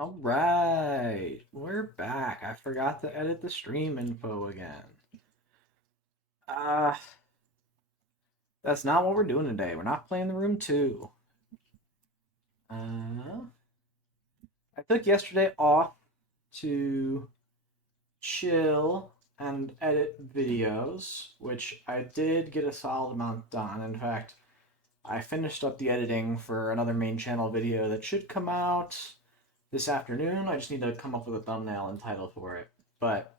All right, we're back. I forgot to edit the stream info again. Uh, that's not what we're doing today. We're not playing the room 2. Uh, I took yesterday off to chill and edit videos, which I did get a solid amount done. In fact, I finished up the editing for another main channel video that should come out this afternoon. I just need to come up with a thumbnail and title for it. But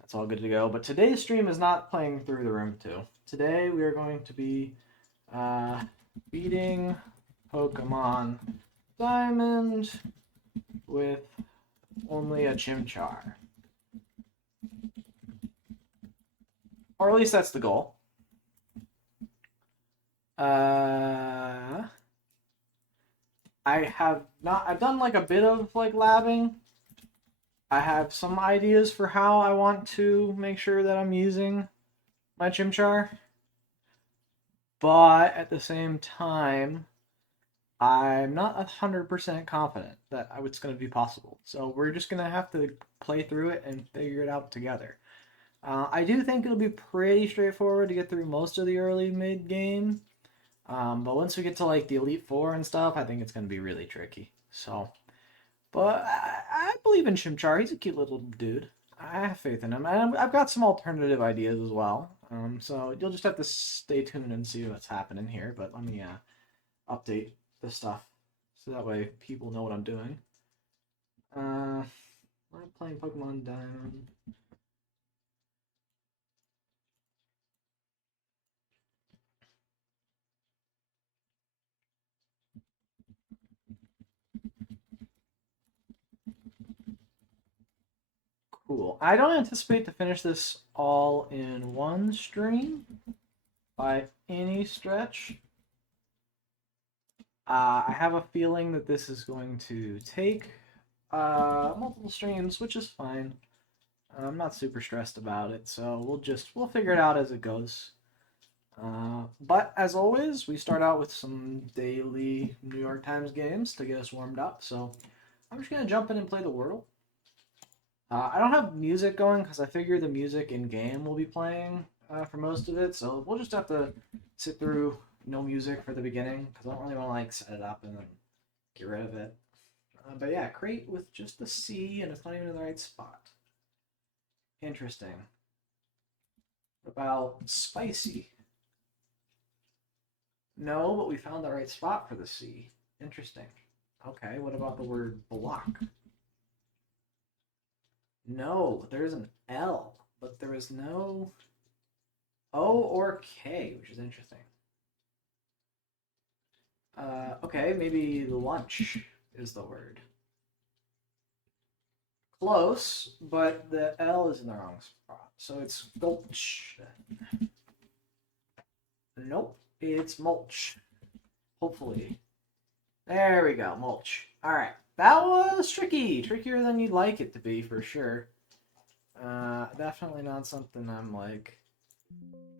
that's all good to go. But today's stream is not playing through the room 2. Today we are going to be uh, beating Pokemon Diamond with only a Chimchar. Or at least that's the goal. I've done like a bit of like labbing. I have some ideas for how I want to make sure that I'm using my Chimchar. But at the same time, I'm not 100% confident that it's going to be possible. So we're just going to have to play through it and figure it out together. I do think it'll be pretty straightforward to get through most of the early mid game. But once we get to like the Elite Four and stuff, I think it's going to be really tricky. So, but I believe in Chimchar. He's a cute little dude. I have faith in him. And I've got some alternative ideas as well. So you'll just have to stay tuned and see what's happening here. But let me update the stuff so that way people know what I'm doing. I'm playing Pokemon Diamond. Cool. I don't anticipate to finish this all in one stream by any stretch. I have a feeling that this is going to take multiple streams, which is fine. I'm not super stressed about it, so we'll figure it out as it goes. But as always, we start out with some daily New York Times games to get us warmed up. So I'm just gonna jump in and play the Wordle. I don't have music going because I figure the music in game will be playing for most of it. So we'll just have to sit through no music for the beginning because I don't really want to like set it up and then get rid of it. But yeah, crate with just the C and it's not even in the right spot. Interesting. What about spicy? No, but we found the right spot for the C. Interesting. Okay, what about the word block? No, there's an L, but there is no O or K, which is interesting. Okay, maybe lunch is the word. Close, but the L is in the wrong spot. So it's gulch. Nope, it's mulch. Hopefully. There we go, mulch. Alright, that was tricky. Trickier than you'd like it to be, for sure. Definitely not something I'm, like,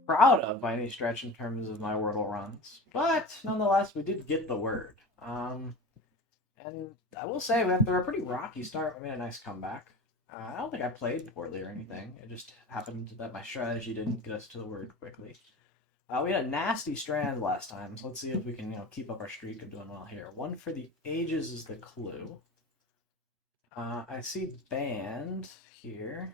proud of by any stretch in terms of my Wordle runs. But, nonetheless, we did get the word. And I will say, after a pretty rocky start, we made a nice comeback. I don't think I played poorly or anything. It just happened that my strategy didn't get us to the word quickly. We had a nasty strand last time, so let's see if we can, keep up our streak of doing well here. One for the ages is the clue. I see band here.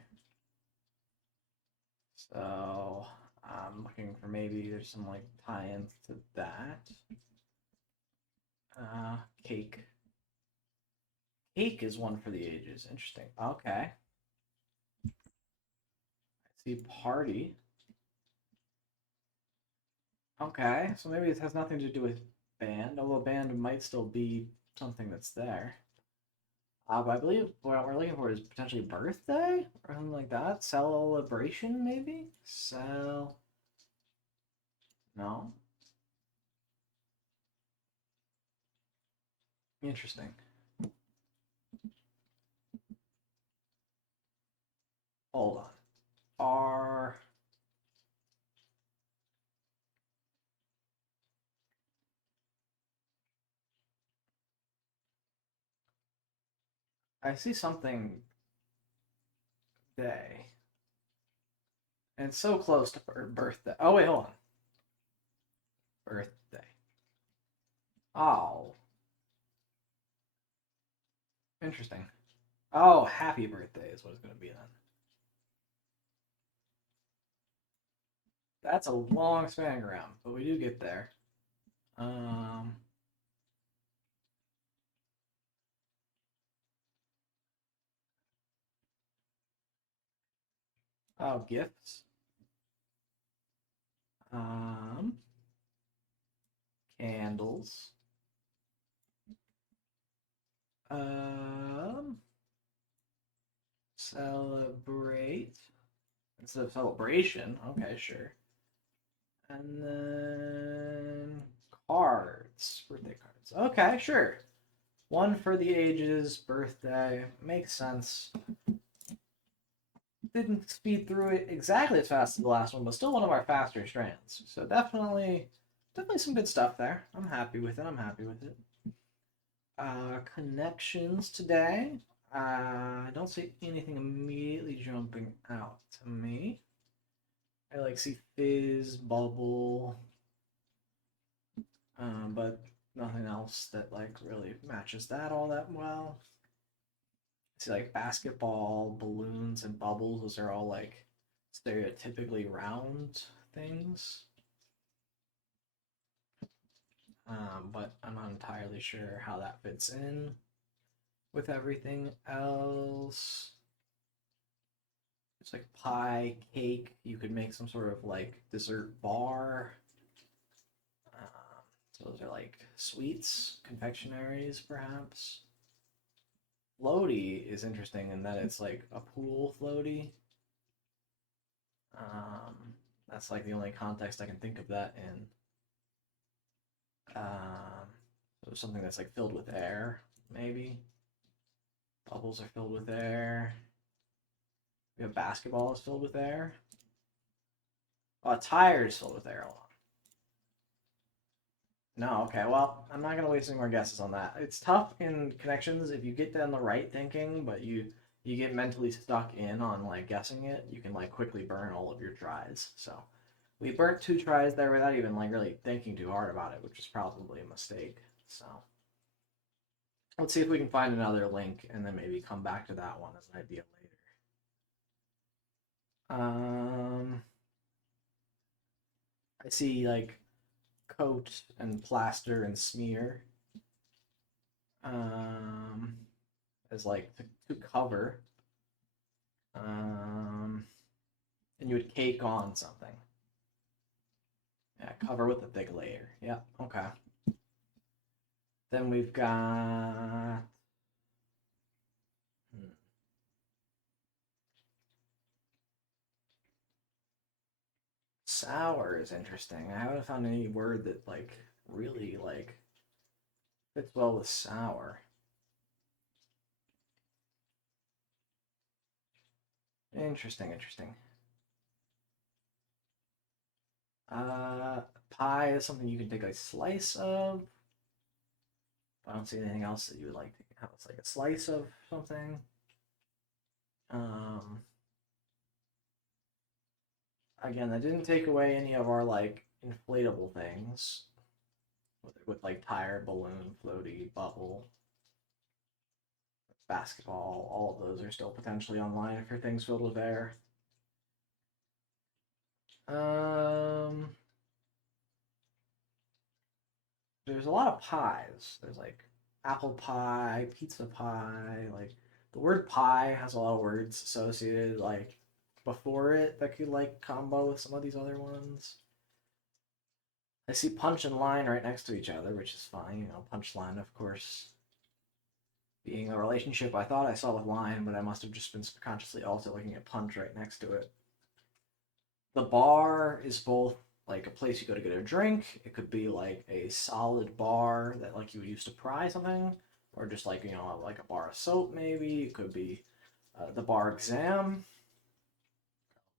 So I'm looking for maybe there's some like tie-ins to that. Cake. Cake is one for the ages. Interesting. Okay. I see party. Okay, so maybe it has nothing to do with band, although band might still be something that's there. But I believe what we're looking for is potentially birthday or something like that. Celebration, maybe? No? Interesting. Hold on. R. I see something day. And it's so close to her birthday. Oh, wait, hold on. Birthday. Oh, interesting. Oh, happy birthday is what it's going to be then. That's a long spanning around, but we do get there. Um, oh, gifts. Um, Candles. Um, Celebrate instead of celebration. Okay, sure. And then cards, birthday cards. Okay, sure. One for the ages, birthday. Makes sense. Didn't speed through it exactly as fast as the last one, but still one of our faster strands. So definitely some good stuff there. I'm happy with it. I'm happy with it. Connections today. I don't see anything immediately jumping out to me. I like see fizz, bubble, but nothing else that like really matches that all that well. I see like basketball, balloons, and bubbles. Those are all like stereotypically round things. But I'm not entirely sure how that fits in with everything else. It's like pie, cake. You could make some sort of like dessert bar. So those are like sweets, confectionaries, perhaps. Floaty is interesting in that it's like a pool floaty. Um, that's like the only context I can think of that in. So something that's like filled with air, maybe. Bubbles are filled with air. We have basketball is filled with air. Oh, a tire is filled with air. No, okay. Well, I'm not gonna waste any more guesses on that. It's tough in connections if you get down the right thinking, but you get mentally stuck in on like guessing it. You can like quickly burn all of your tries. So we burnt 2 tries there without even like really thinking too hard about it, which is probably a mistake. So let's see if we can find another link and then maybe come back to that one as an idea later. I see like coat and plaster and smear um, as like to cover. Um, and you would cake on something. Yeah, cover with a thick layer. Yeah, okay. Then we've got sour is interesting. I haven't found any word that like really like fits well with sour. Interesting, interesting. Uh, Pie is something you can take a slice of. I don't see anything else that you would like to have. It's like a slice of something. Um, Again, that didn't take away any of our like inflatable things with like tire, balloon, floaty, bubble, basketball. All of those are still potentially online for things filled with air. Um, there's a lot of pies. There's like apple pie, pizza pie. Like the word pie has a lot of words associated like before it that could like combo with some of these other ones. I see punch and line right next to each other, which is fine. You know, punch line, of course, being a relationship I thought I saw with line, but I must have just been subconsciously also looking at punch right next to it. The bar is both like a place you go to get a drink. It could be like a solid bar that like you would use to pry something, or just like like a bar of soap maybe. It could be the bar exam.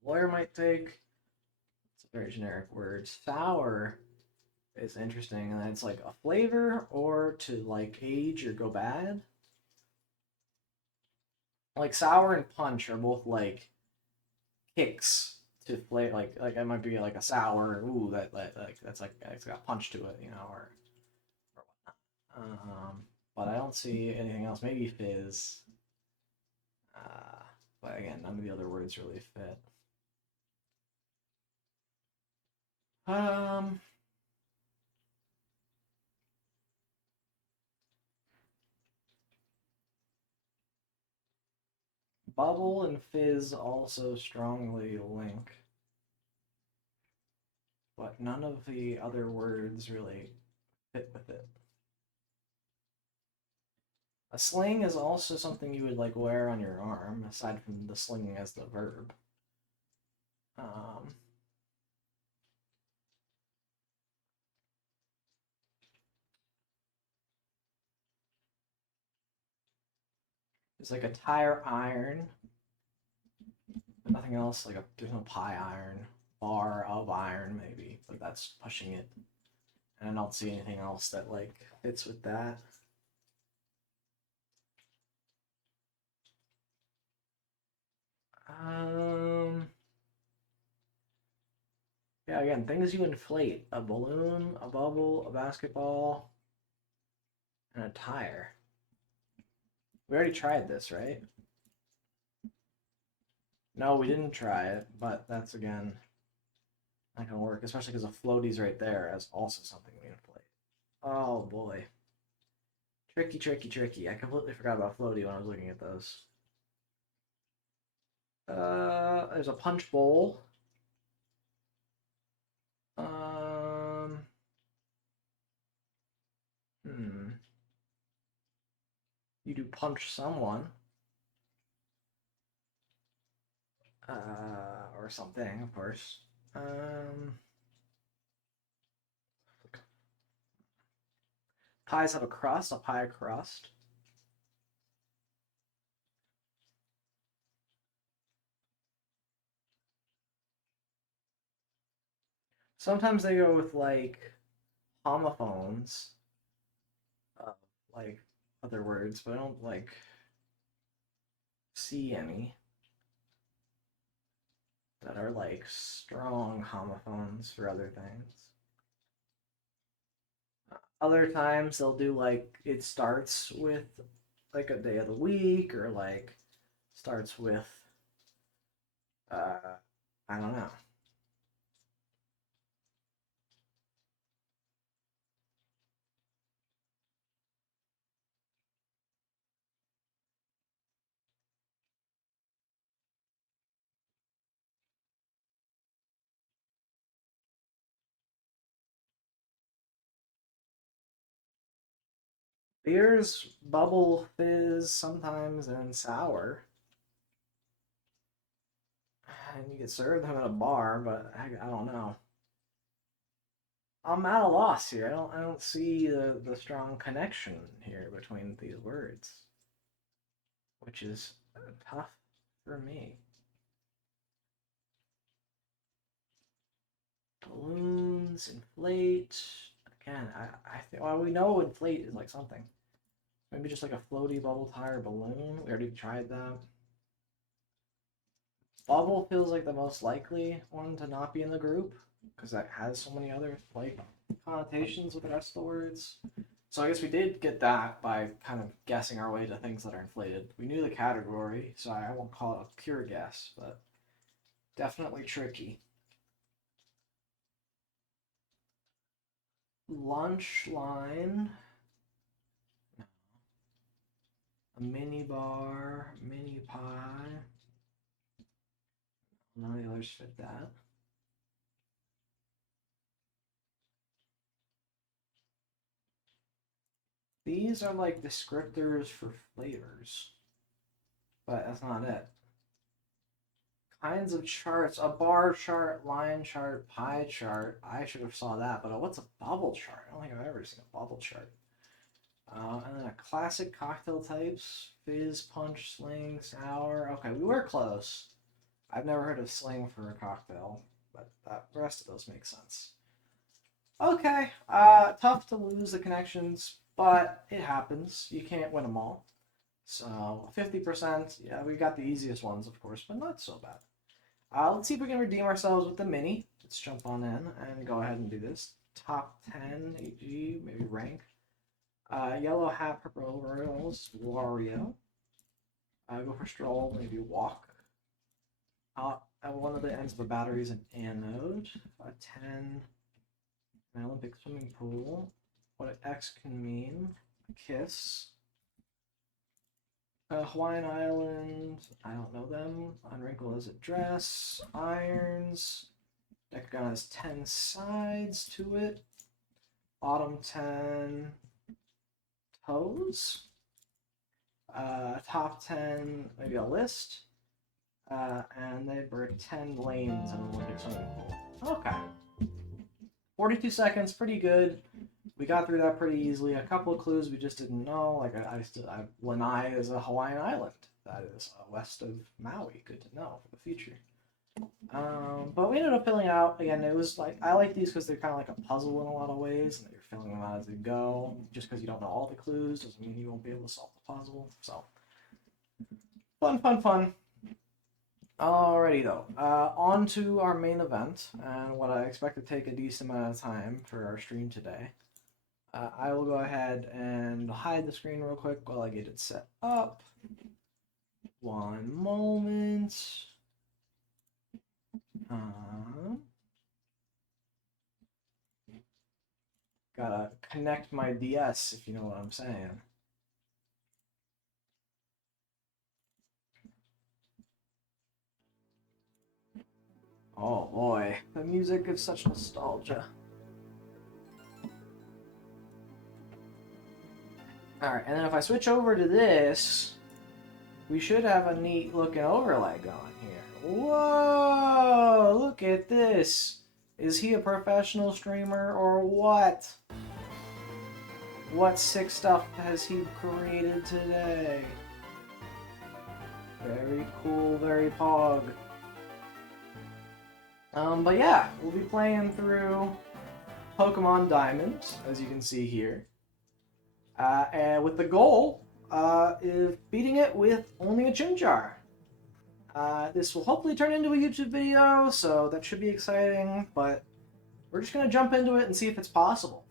A lawyer might take. It's a very generic word. Sour is interesting, and it's like a flavor or to like age or go bad. Like sour and punch are both like kicks to flavor. Like it might be like a sour. Ooh, that like that's like it's got punch to it, you know, or but I don't see anything else. Maybe fizz. Uh, but again, none of the other words really fit. Um, Bubble and fizz also strongly link, but none of the other words really fit with it. A sling is also something you would like wear on your arm, aside from the slinging as the verb. Um, there's like a tire iron, but nothing else. Like there's no pie iron, bar of iron maybe, but that's pushing it. And I don't see anything else that like fits with that. Um, yeah, again, things you inflate: a balloon, a bubble, a basketball, and a tire. We already tried this, right? No, we didn't try it, but that's again not gonna work, especially because the floaty's right there as also something we inflate. Oh boy. Tricky, tricky, tricky. I completely forgot about floaty when I was looking at those. There's a punch bowl. Um, hmm. You do punch someone. Or something, of course. Pies have a crust, a pie crust. Sometimes they go with like homophones, uh, like other words, but I don't like see any that are like strong homophones for other things. Other times they'll do like it starts with like a day of the week or like starts with uh I don't know. Beers bubble fizz sometimes and sour. And you can serve them at a bar, but I don't know. I'm at a loss here. I don't see the strong connection here between these words, which is tough for me. Balloons, inflate. Again, I think well we know inflate is like something. Maybe just like a floaty bubble tire balloon. We already tried that. Bubble feels like the most likely one to not be in the group because that has so many other like connotations with the rest of the words. So I guess we did get that by kind of guessing our way to things that are inflated. We knew the category, so I won't call it a pure guess, but definitely tricky. Lunch line, a mini bar, mini pie. None of the others fit that. These are like descriptors for flavors, but that's not it. Kinds of charts: a bar chart, line chart, pie chart. I should have saw that, but what's a bubble chart? I don't think I've ever seen a bubble chart. And then a classic cocktail types: fizz, punch, sling, sour. Okay, we were close. I've never heard of sling for a cocktail, but the rest of those make sense. Okay, tough to lose the connections, but it happens. You can't win them all. So 50%, yeah, we got the easiest ones, of course, but not so bad. Let's see if we can redeem ourselves with the mini. Let's jump on in and go ahead and do this. Top 10 AG, maybe rank. Yellow hat, purple royals, Wario. Go for stroll, maybe walk. At one of the ends of the battery is an anode. 10. An Olympic swimming pool. What an X can mean. A kiss. Hawaiian Island. I don't know them. Unwrinkle is a dress. Irons. Decagon has 10 sides to it. Bottom 10. Toes. Top 10, maybe a list. And they were 10 lanes in an Olympic swimming pool. Okay. 42 seconds, pretty good. We got through that pretty easily. A couple of clues we just didn't know. Like Lanai is a Hawaiian island. That is west of Maui. Good to know for the future. But we ended up filling out again. It was like I like these because they're kind of like a puzzle in a lot of ways, and you're filling them out as you go. Just because you don't know all the clues doesn't mean you won't be able to solve the puzzle. So fun, fun, fun. Alrighty though, on to our main event, and what I expect to take a decent amount of time for our stream today. I will go ahead and hide the screen real quick while I get it set up. One moment. Gotta connect my DS, if you know what I'm saying. Oh boy, the music gives such nostalgia. Alright, and then if I switch over to this, we should have a neat looking overlay going here. Whoa! Look at this! Is he a professional streamer or what? What sick stuff has he created today? Very cool, very pog. But yeah, we'll be playing through Pokemon Diamond, as you can see here. And with the goal is beating it with only a Chimchar. This will hopefully turn into a YouTube video, so that should be exciting, but we're just going to jump into it and see if it's possible.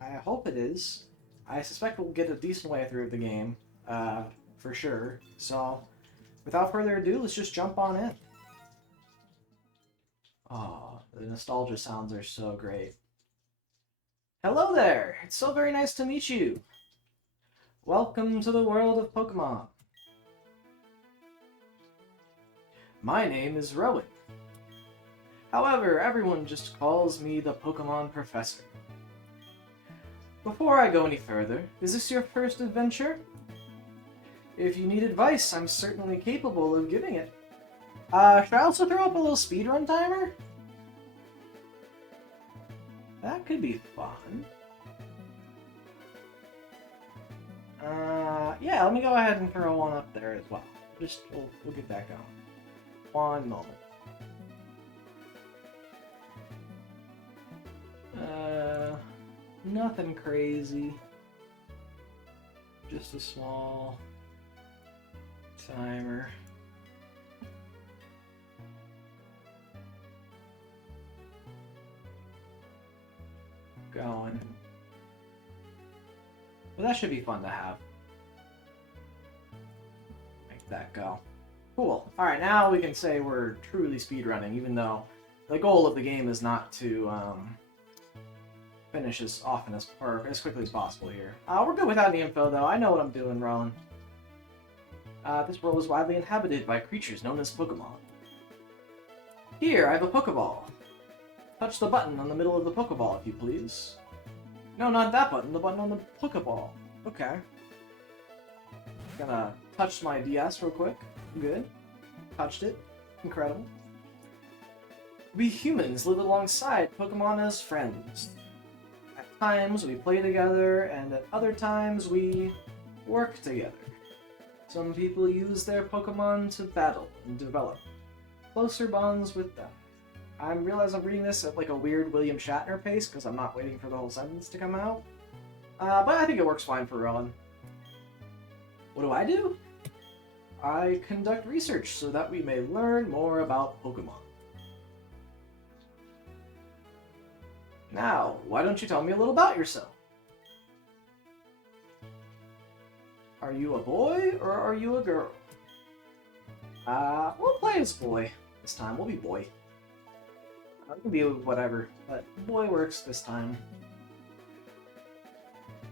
I hope it is. I suspect we'll get a decent way through the game, for sure. So, without further ado, let's just jump on in. Oh, the nostalgia sounds are so great. Hello there! It's so very nice to meet you! Welcome to the world of Pokemon. My name is Rowan. However, everyone just calls me the Pokemon Professor. Before I go any further, is this your first adventure? If you need advice, I'm certainly capable of giving it. Should I also throw up a little speedrun timer? That could be fun. Yeah, let me go ahead and throw one up there as well. We'll get that going. One moment. Nothing crazy. Just a small timer. Going. But that should be fun to have. Make that go. Cool. Alright, now we can say we're truly speedrunning, even though the goal of the game is not to finish as often as quickly as possible here. We're good without any info, though. I know what I'm doing, Rowan. This world is widely inhabited by creatures known as Pokemon. Here, I have a Pokeball. Touch the button on the middle of the Pokeball, if you please. No, not that button. The button on the Pokeball. Okay. Gonna touch my DS real quick. Good. Touched it. Incredible. We humans live alongside Pokemon as friends. At times we play together, and at other times we work together. Some people use their Pokemon to battle and develop closer bonds with them. I realize I'm reading this at like a weird William Shatner pace because I'm not waiting for the whole sentence to come out. But I think it works fine for Rowan. What do? I conduct research so that we may learn more about Pokemon. Now, why don't you tell me a little about yourself? Are you a boy or are you a girl? We'll play as boy. This time, we'll be boy. It can be whatever, but boy works this time.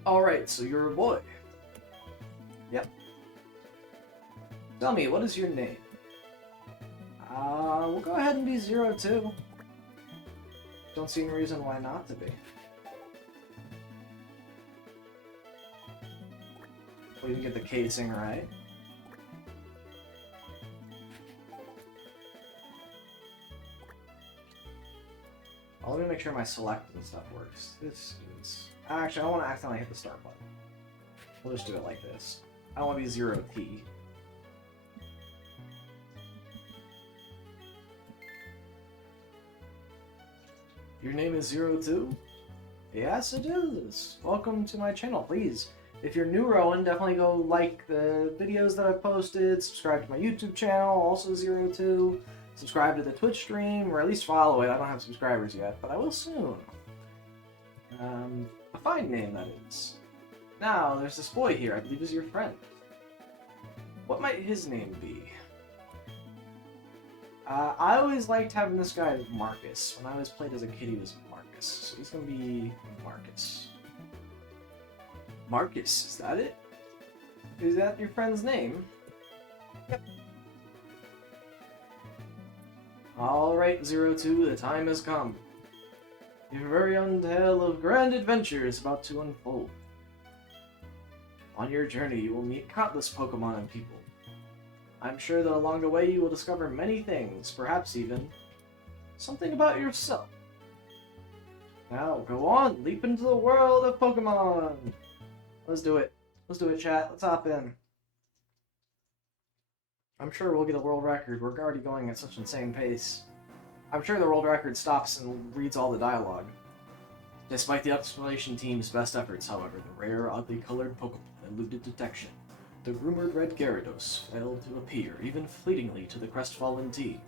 Alright, so you're a boy. Yep. Tell me, what is your name? We'll go ahead and be 02. Don't see any reason why not to be. We can get the casing right. Let me make sure my select and stuff works. This is... Actually, I don't want to accidentally hit the start button. We'll just do it like this. I don't want to be 0T. Your name is 02? Yes, it is. Welcome to my channel, please. If you're new, Rowan, definitely go like the videos that I've posted, subscribe to my YouTube channel, also 02. Subscribe to the Twitch stream, or at least follow it. I don't have subscribers yet, but I will soon. A fine name, that is. Now, there's this boy here, I believe is your friend. What might his name be? I always liked having this guy as Marcus. When I was played as a kid, he was Marcus. So he's gonna be Marcus. Marcus, is that it? Is that your friend's name? Yep. Alright, 02, the time has come. Your very own tale of grand adventure is about to unfold. On your journey, you will meet countless Pokemon and people. I'm sure that along the way you will discover many things, perhaps even something about yourself. Now, go on, leap into the world of Pokemon! Let's do it. Let's do it, chat. Let's hop in. I'm sure we'll get a world record. We're already going at such an insane pace. I'm sure the world record stops and reads all the dialogue. Despite the exploration team's best efforts, however, the rare, oddly colored Pokemon eluded detection. The rumored red Gyarados failed to appear, even fleetingly, to the crestfallen team.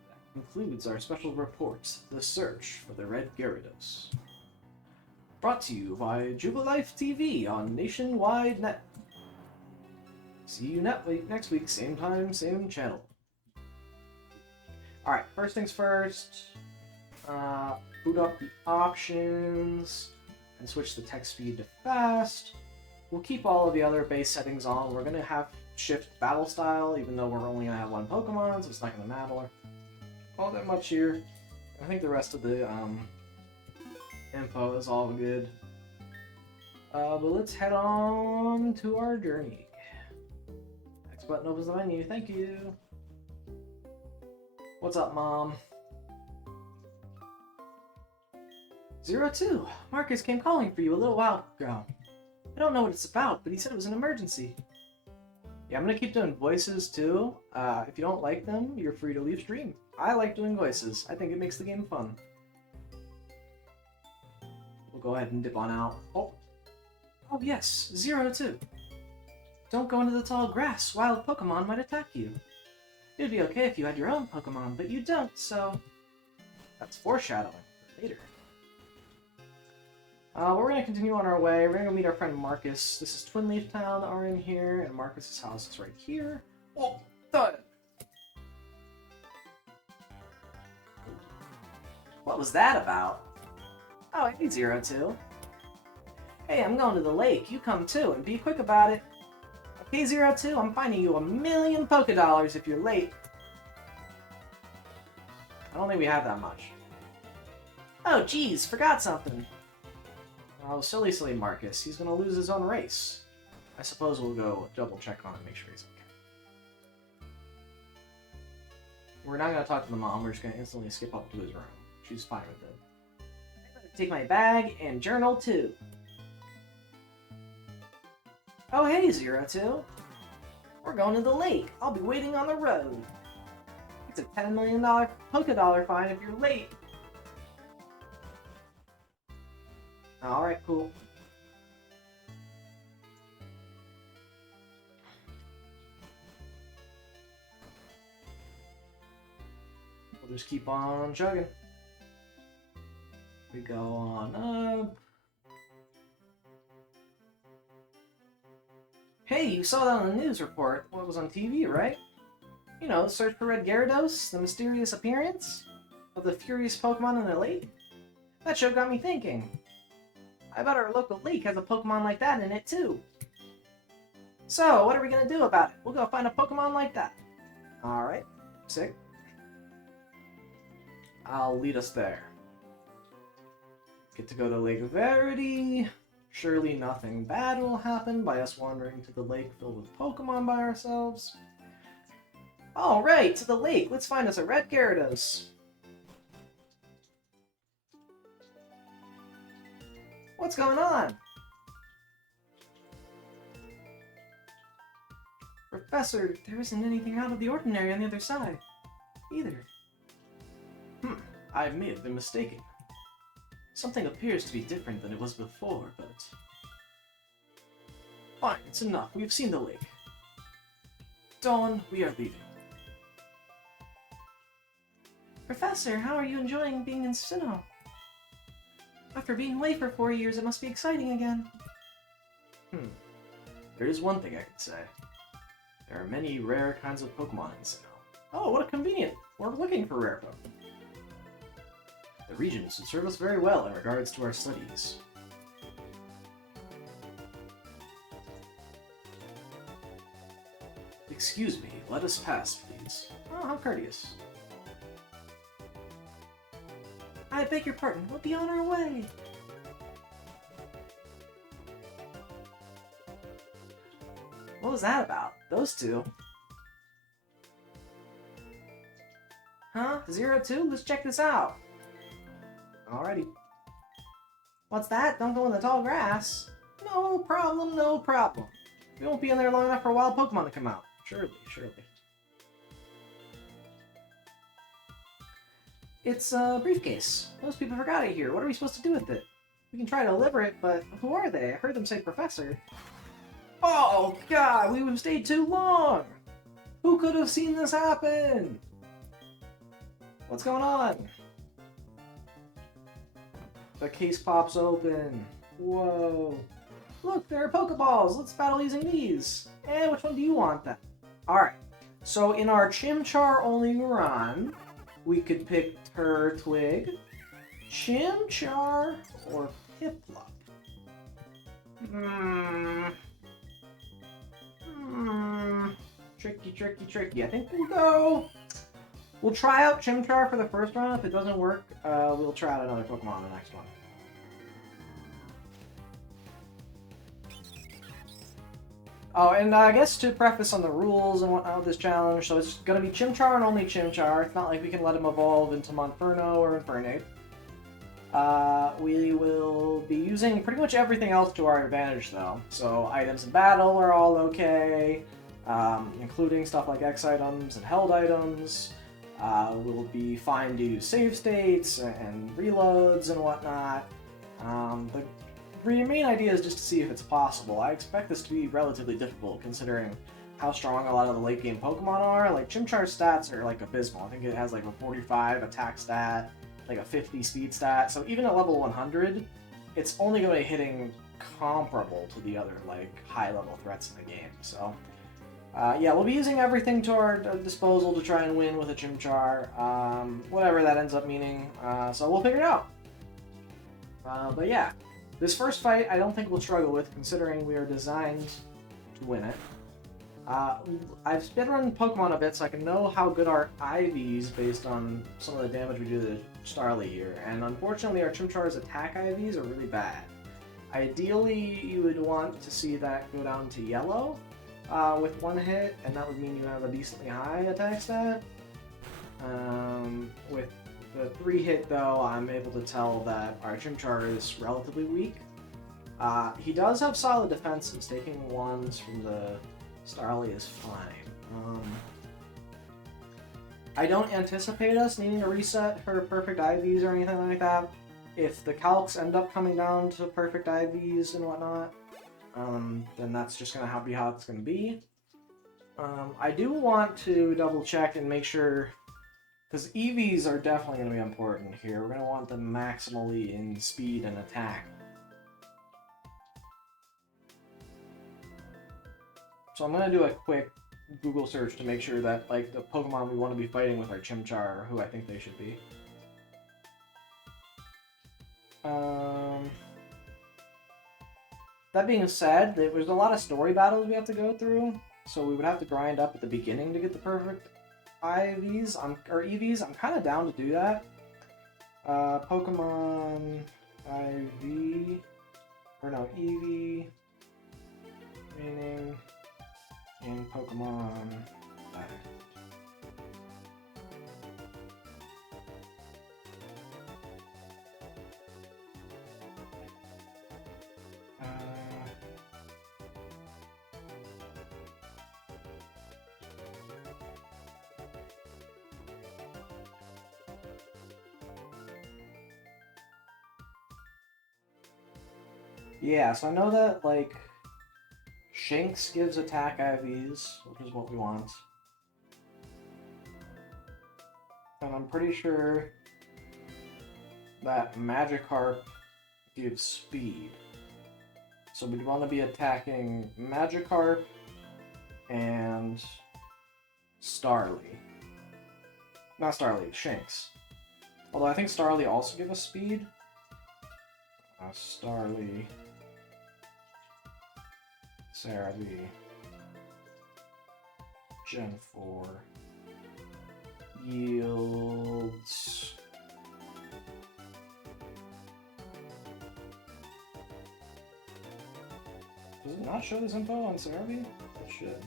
That concludes our special report, The Search for the Red Gyarados. Brought to you by Jubilife TV on Nationwide Net. See you next week, same time, same channel. Alright, first things first. Boot up the options and switch the text speed to fast. We'll keep all of the other base settings on. We're going to have shift battle style, even though we're only going to have one Pokemon, so it's not going to matter all that much here. I think the rest of the info is all good. But let's head on to our journey. X button opens the menu, thank you. What's up, Mom? 02, Marcus came calling for you a little while ago. I don't know what it's about, but he said it was an emergency. Yeah, I'm gonna keep doing voices too. If you don't like them, you're free to leave stream. I like doing voices. I think it makes the game fun. We'll go ahead and dip on out. Oh yes, 02. Don't go into the tall grass. Wild Pokemon might attack you. It'd be okay if you had your own Pokemon, but you don't, so... That's foreshadowing for later. But we're going to continue on our way. We're going to go meet our friend Marcus. This is Twin Leaf Town that we're in here, and Marcus's house is right here. Oh, thud! What was that about? Oh, hey, 02. Hey, I'm going to the lake. You come too, and be quick about it. Okay, 02, I'm finding you $1,000,000 Pokédollars if you're late. I don't think we have that much. Oh, geez, forgot something. Oh, silly Marcus. He's gonna lose his own race. I suppose we'll go double check on him, make sure he's okay. We're not gonna talk to the mom, we're just gonna instantly skip up to his room. She's fine with it. I'm gonna take my bag and journal too. Oh hey, 02. We're going to the lake. I'll be waiting on the road. It's a $10 million Pokédollar fine if you're late. Alright, cool. just keep on chugging. We go on up. Hey, you saw that on the news report. What was on TV, right? You know, search for Red Gyarados, the mysterious appearance of the furious Pokemon in the lake? That show got me thinking. I bet our local lake has a Pokemon like that in it, too. So, what are we gonna do about it? We'll go find a Pokemon like that. Alright, sick. I'll lead us there. Get to go to Lake Verity. Surely nothing bad will happen by us wandering to the lake filled with Pokemon by ourselves. Alright, to the lake. Let's find us a Red Gyarados. What's going on? Professor, there isn't anything out of the ordinary on the other side. Either. I may have been mistaken. Something appears to be different than it was before, but... Fine, it's enough. We've seen the lake. Dawn, we are leaving. Professor, how are you enjoying being in Sinnoh? After being away for 4 years, it must be exciting again. There is one thing I can say. There are many rare kinds of Pokemon in Sinnoh. Oh, what a convenient! We're looking for rare Pokemon. The region should serve us very well in regards to our studies. Excuse me, let us pass, please. Oh, how courteous. I beg your pardon, we'll be on our way. What was that about? Those two? Huh? 02? Let's check this out. Alrighty. What's that? Don't go in the tall grass. No problem, no problem. We won't be in there long enough for wild Pokemon to come out. Surely, surely. It's a briefcase. Most people forgot it here. What are we supposed to do with it? We can try to deliver it, but who are they? I heard them say Professor. Oh, God! We've stayed too long! Who could have seen this happen? What's going on? The case pops open. Whoa. Look, there are Pokeballs! Let's battle using these! And which one do you want then? Alright. So in our Chimchar only run, we could pick Turtwig, Chimchar, or Piplup. Tricky, tricky, tricky. I think we'll try out Chimchar for the first run. If it doesn't work, we'll try out another Pokemon in the next one. Oh, and I guess to preface on the rules and whatnot of this challenge, so it's going to be Chimchar and only Chimchar. It's not like we can let him evolve into Monferno or Infernape. We will be using pretty much everything else to our advantage, though. So items in battle are all okay, including stuff like X items and held items. We'll be fine to use save states and reloads and whatnot. The main idea is just to see if it's possible. I expect this to be relatively difficult, considering how strong a lot of the late game Pokemon are. Like, Chimchar's stats are, like, abysmal. I think it has, like, a 45 attack stat, like a 50 speed stat. So even at level 100, it's only going to be hitting comparable to the other, like, high-level threats in the game. So, yeah, we'll be using everything to our disposal to try and win with a Chimchar, whatever that ends up meaning. So we'll figure it out. But yeah. This first fight, I don't think we'll struggle with, considering we are designed to win it. I've speedrun Pokemon a bit, so I can know how good our IVs based on some of the damage we do to Starly here. And unfortunately, our Chimchar's attack IVs are really bad. Ideally, you would want to see that go down to yellow with one hit, and that would mean you have a decently high attack stat. With the 3-hit, though, I'm able to tell that our Chimchar is relatively weak. He does have solid defenses. Taking ones from the Starly is fine. I don't anticipate us needing to reset for perfect IVs or anything like that. If the calcs end up coming down to perfect IVs and whatnot, then that's just going to be how it's going to be. I do want to double check and make sure Because EVs are definitely going to be important here. We're going to want them maximally in speed and attack. So I'm going to do a quick Google search to make sure that like the Pokemon we want to be fighting with are Chimchar, or who I think they should be. That being said, there's a lot of story battles we have to go through, so we would have to grind up at the beginning to get the perfect IVs, or EVs. I'm kind of down to do that. Pokemon IV, or no, EV, meaning in Pokemon Ladder. Yeah, so I know that, like, Shinx gives attack IVs, which is what we want. And I'm pretty sure that Magikarp gives speed. So we'd want to be attacking Magikarp and Starly. Not Starly, Shinx. Although I think Starly also gives us speed. Starly, Sarabee, Gen 4, yields. Does it not show this info on Sarabee? It should.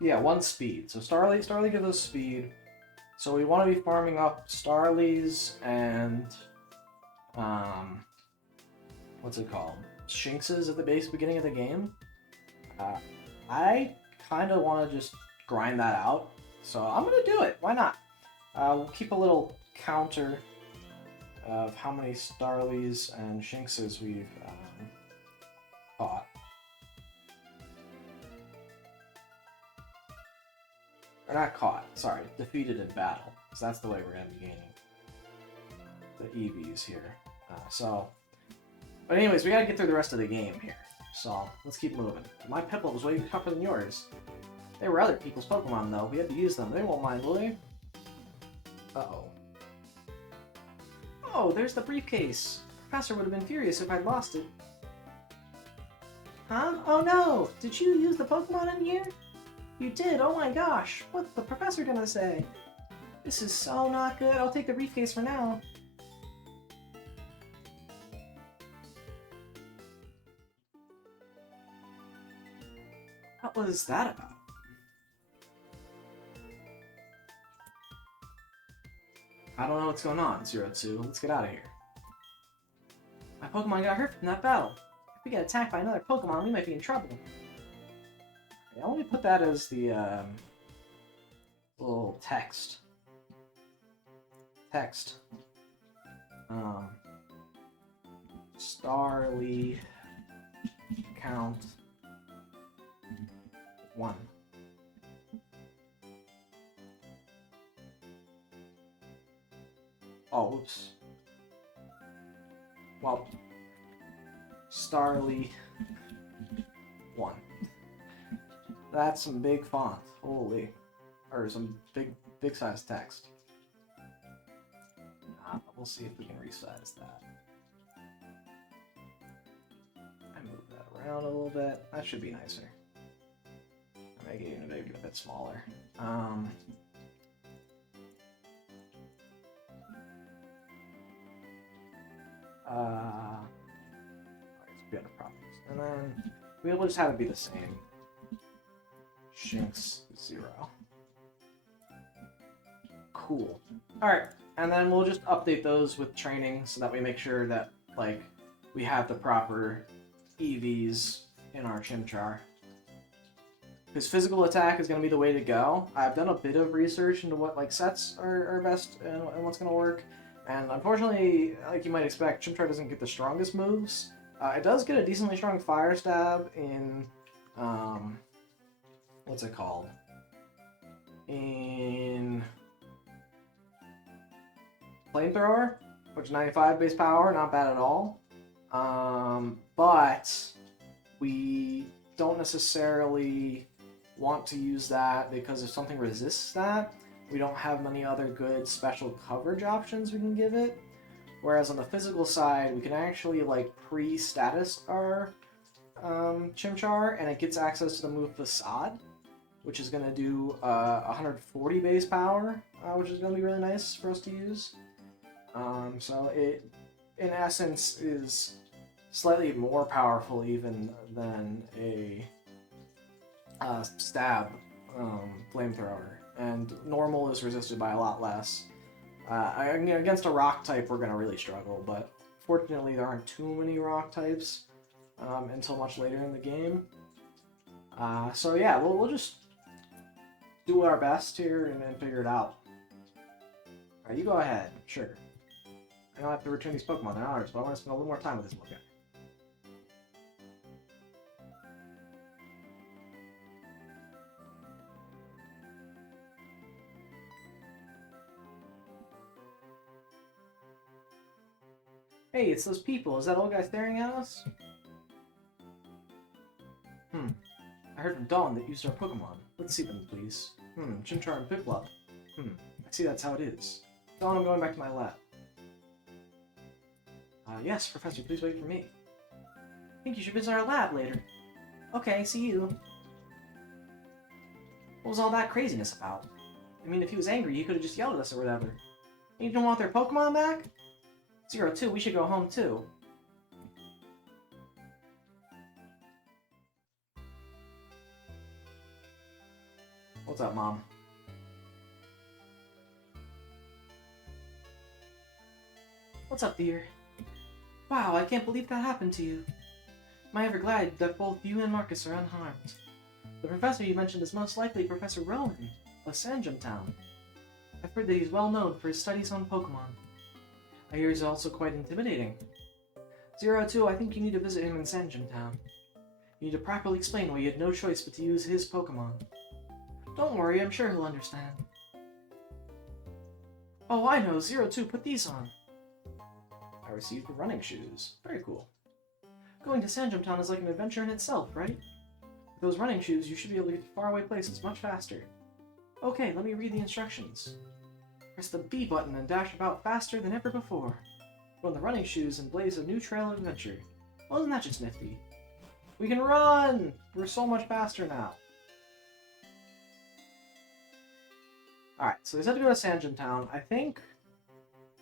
Yeah, 1 speed. So Starly gives us speed. So we want to be farming up Starlies and what's it called? Shinxes at the beginning of the game. I kind of want to just grind that out, so I'm gonna do it. Why not? We'll keep a little counter of how many Starlies and Shinxes we've caught. Or not caught, sorry, defeated in battle. Because that's the way we're going to be gaining the EVs here. But anyways, we got to get through the rest of the game here. So, let's keep moving. My Piplup was way tougher than yours. They were other people's Pokemon, though. We had to use them. They won't mind, will they? Uh-oh. Oh, there's the briefcase. Professor would have been furious if I'd lost it. Huh? Oh no! Did you use the Pokemon in here? You did? Oh my gosh! What's the professor gonna say? This is so not good. I'll take the briefcase for now. What was that about? I don't know what's going on, Zero-Two. Let's get out of here. My Pokemon got hurt from that battle. If we get attacked by another Pokemon, we might be in trouble. Yeah, let me put that as the little text. Starly count 1. Oh, oops. Well, Starly 1. That's some big font. Holy. Or some big size text. We'll see if we can resize that. I move that around a little bit. That should be nicer. Make it even maybe a bit smaller. Alright, so properties. And then we'll just have it be the same. Shinx 0. Cool. Alright, and then we'll just update those with training so that we make sure that, like, we have the proper EVs in our Chimchar. Because physical attack is going to be the way to go. I've done a bit of research into what, like, sets are best and what's going to work. And unfortunately, like you might expect, Chimchar doesn't get the strongest moves. It does get a decently strong Fire Stab in, what's it called? In Flamethrower, which is 95 base power, not bad at all. But we don't necessarily want to use that because if something resists that, we don't have many other good special coverage options we can give it. Whereas on the physical side, we can actually like pre-status our Chimchar, and it gets access to the move Facade, which is going to do 140 base power, which is going to be really nice for us to use. So it, in essence, is slightly more powerful even than a stab flamethrower, and normal is resisted by a lot less. Against a rock type, we're going to really struggle, but fortunately there aren't too many rock types until much later in the game. So yeah, we'll just do our best here and then figure it out. Alright, you go ahead. Sure. I don't have to return these Pokemon, they're ours, but I want to spend a little more time with this little guy. Hey, it's those people. Is that old guy staring at us? I heard from Dawn that used our Pokemon. Let's see them, please. Chimchar and Piplup. I see that's how it is. Dawn, I'm going back to my lab. Yes, Professor, please wait for me. I think you should visit our lab later. Okay, see you. What was all that craziness about? I mean, if he was angry, he could have just yelled at us or whatever. You don't want their Pokemon back? 02, we should go home too. What's up, Mom? What's up, dear? Wow, I can't believe that happened to you. Am I ever glad that both you and Marcus are unharmed. The professor you mentioned is most likely Professor Rowan of Sanjum Town. I've heard that he's well known for his studies on Pokemon. I hear he's also quite intimidating. 02, I think you need to visit him in Sanjum Town. You need to properly explain why you had no choice but to use his Pokemon. Don't worry, I'm sure he'll understand. Oh, I know, 02, put these on. I received the running shoes. Very cool. Going to Sanjum Town is like an adventure in itself, right? With those running shoes, you should be able to get to faraway places much faster. Okay, let me read the instructions. Press the B button and dash about faster than ever before. Put on the running shoes and blaze a new trail of adventure. Well, isn't that just nifty? We can run! We're so much faster now. Alright, so we said to go to Sanjum Town. I think,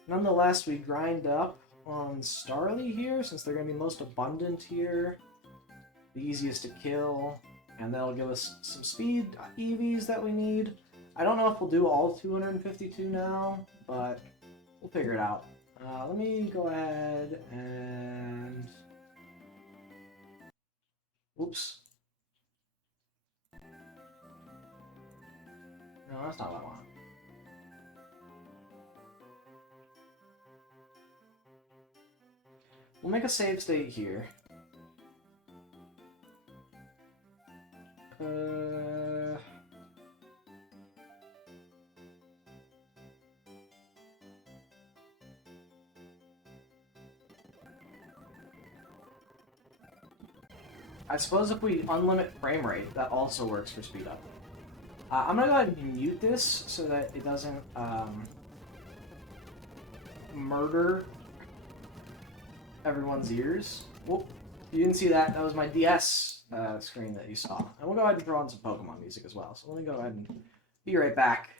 nonetheless, we grind up on Starly here, since they're going to be most abundant here. The easiest to kill, and that'll give us some speed EVs that we need. I don't know if we'll do all 252 now, but we'll figure it out. Let me go ahead and... Oops. No, that's not what I want. We'll make a save state here. I suppose if we unlimit frame rate, that also works for speed up. I'm gonna go ahead and mute this so that it doesn't murder everyone's ears. Whoop. You didn't see that. That was my DS screen that you saw. And we'll go ahead and throw on some Pokemon music as well. So let me go ahead and be right back.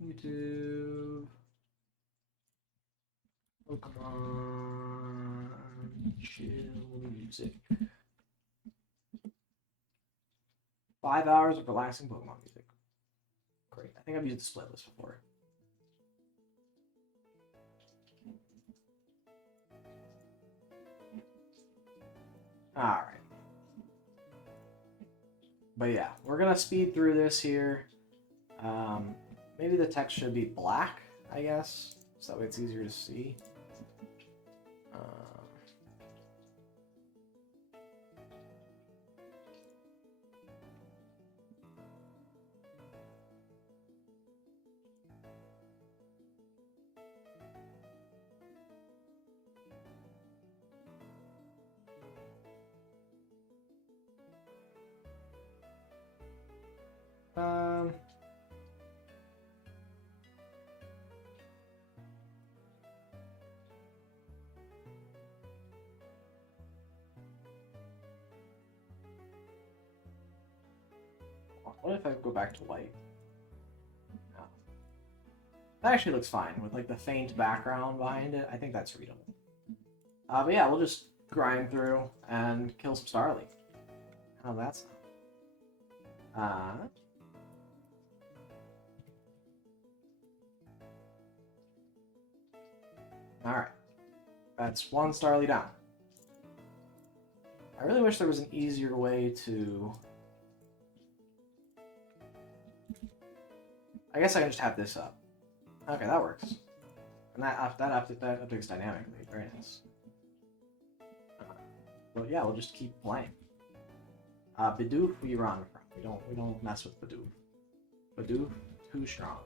YouTube. Pokemon chill music. 5 hours of relaxing Pokemon music. Great. I think I've used this playlist before. Alright. But yeah, we're gonna speed through this here. Maybe the text should be black. I guess, so that way it's easier to see. What if I go back to white? No. That actually looks fine with like the faint background behind it. I think that's readable. But yeah, we'll just grind through and kill some Starly. Oh, that's alright. That's one Starly down. I really wish there was an easier way to... I guess I can just have this up. Okay, that works. And that updates dynamically. Very nice. But yeah, we'll just keep playing. Bidoof we run from. We don't mess with Bidoof. Bidoof, too strong.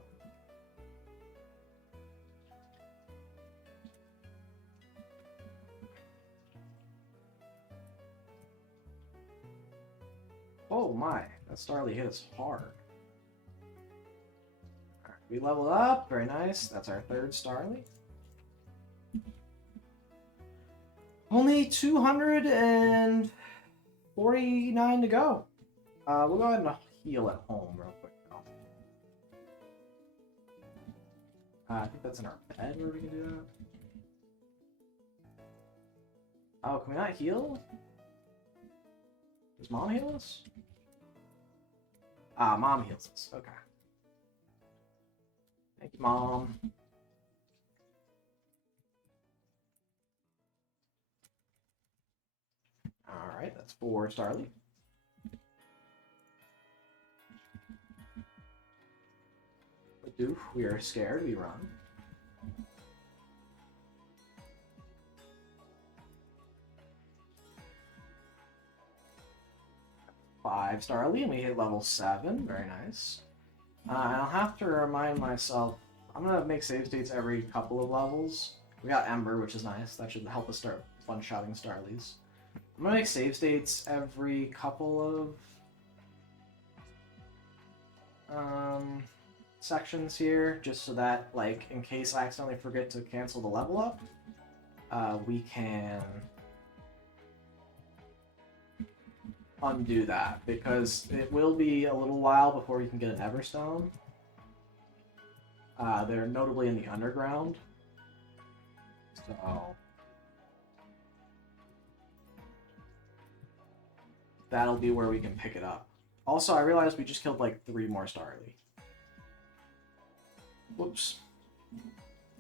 Oh my, that Starly hit us hard. Alright, we leveled up, very nice. That's our third Starly. Only 249 to go. We'll go ahead and heal at home real quick now. I think that's in our bed where we can do that. Oh, can we not heal? Does Mom heal us? Ah, Mom heals us. Okay. Thank you, Mom. Alright, that's 4 Starly. Bidoof, we are scared, we run. Five Starly, and we hit level 7. Very nice. I'll have to remind myself, I'm going to make save states every couple of levels. We got Ember, which is nice. That should help us start one-shotting Starlies. I'm going to make save states every couple of sections here, just so that, like, in case I accidentally forget to cancel the level up, we can undo that, because it will be a little while before you can get an Everstone. They're notably in the underground, so that'll be where we can pick it up. Also, I realized we just killed like 3 more Starly. Whoops.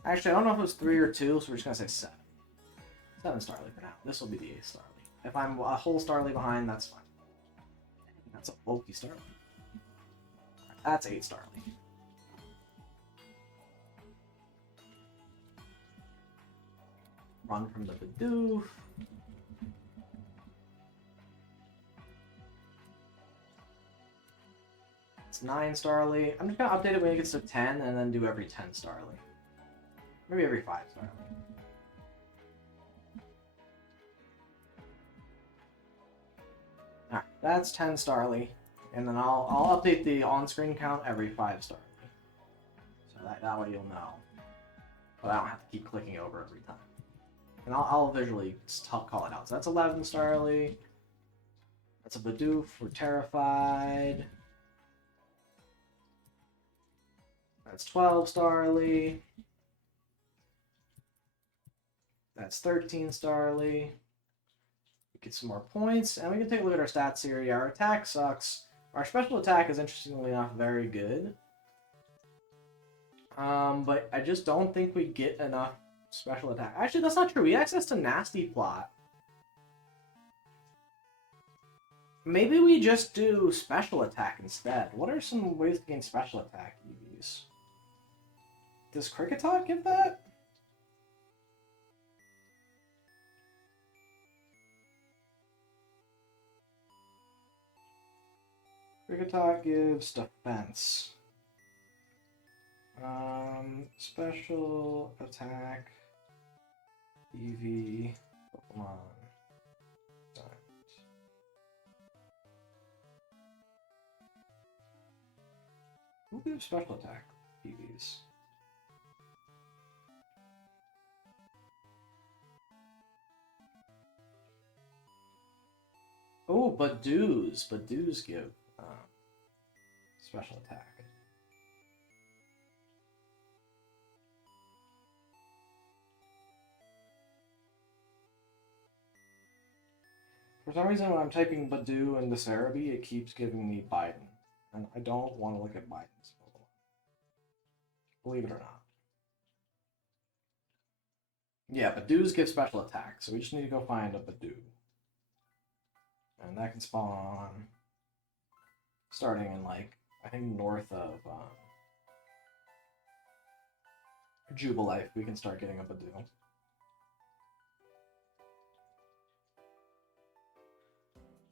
Actually, I don't know if it was 3 or 2, so we're just gonna say 7. 7 Starly for now. This will be the 8th Starly. If I'm a whole Starly behind, that's fine. That's a bulky Starly. That's 8 Starly. Run from the Bidoof. It's 9 Starly. I'm just gonna update it when it gets to 10 and then do every 10 Starly. Maybe every 5 Starly. Alright, that's 10 Starly. And then I'll update the on-screen count every 5 Starly. So that way you'll know. But I don't have to keep clicking over every time. And I'll visually call it out. So that's 11 Starly. That's a Bidoof. We're terrified. That's 12 Starly. That's 13 Starly. Get some more points, and we can take a look at our stats here. Yeah, our attack sucks. Our special attack is interestingly enough very good. But I just don't think we get enough special attack. Actually, that's not true. We accessed a nasty plot. Maybe we just do special attack instead. What are some ways to gain special attack EVs? Does Cricketot give that? Cricketot gives defense. Special attack. EV. Pokemon. Who gives special attack EVs? Oh, Badoos. Badoos give special attack. For some reason, when I'm typing Badoo in the Cerebi, it keeps giving me Biden. And I don't want to look at Biden's Pokemon. Believe it or not. Yeah, Badoos give special attack, so we just need to go find a Badoo. And that can spawn starting in, like, I think north of Jubilife, we can start getting a Badoo.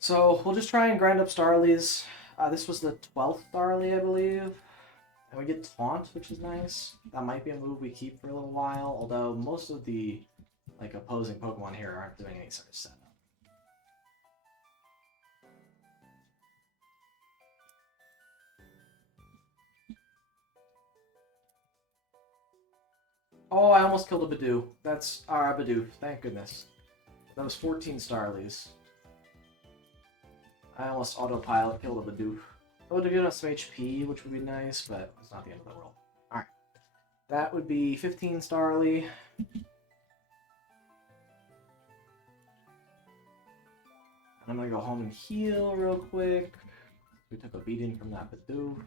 So we'll just try and grind up Starlies. This was the 12th Starly, I believe. And we get Taunt, which is nice. That might be a move we keep for a little while, although most of the like opposing Pokemon here aren't doing any sort of setup. Oh, I almost killed a Badoo. That's our Badoo, thank goodness. That was 14 Starlies. I almost autopilot killed a Badoo. It would have given us some HP, which would be nice, but it's not the end of the world. Alright. That would be 15 Starly. And I'm gonna go home and heal real quick. We took a beating from that Badoo.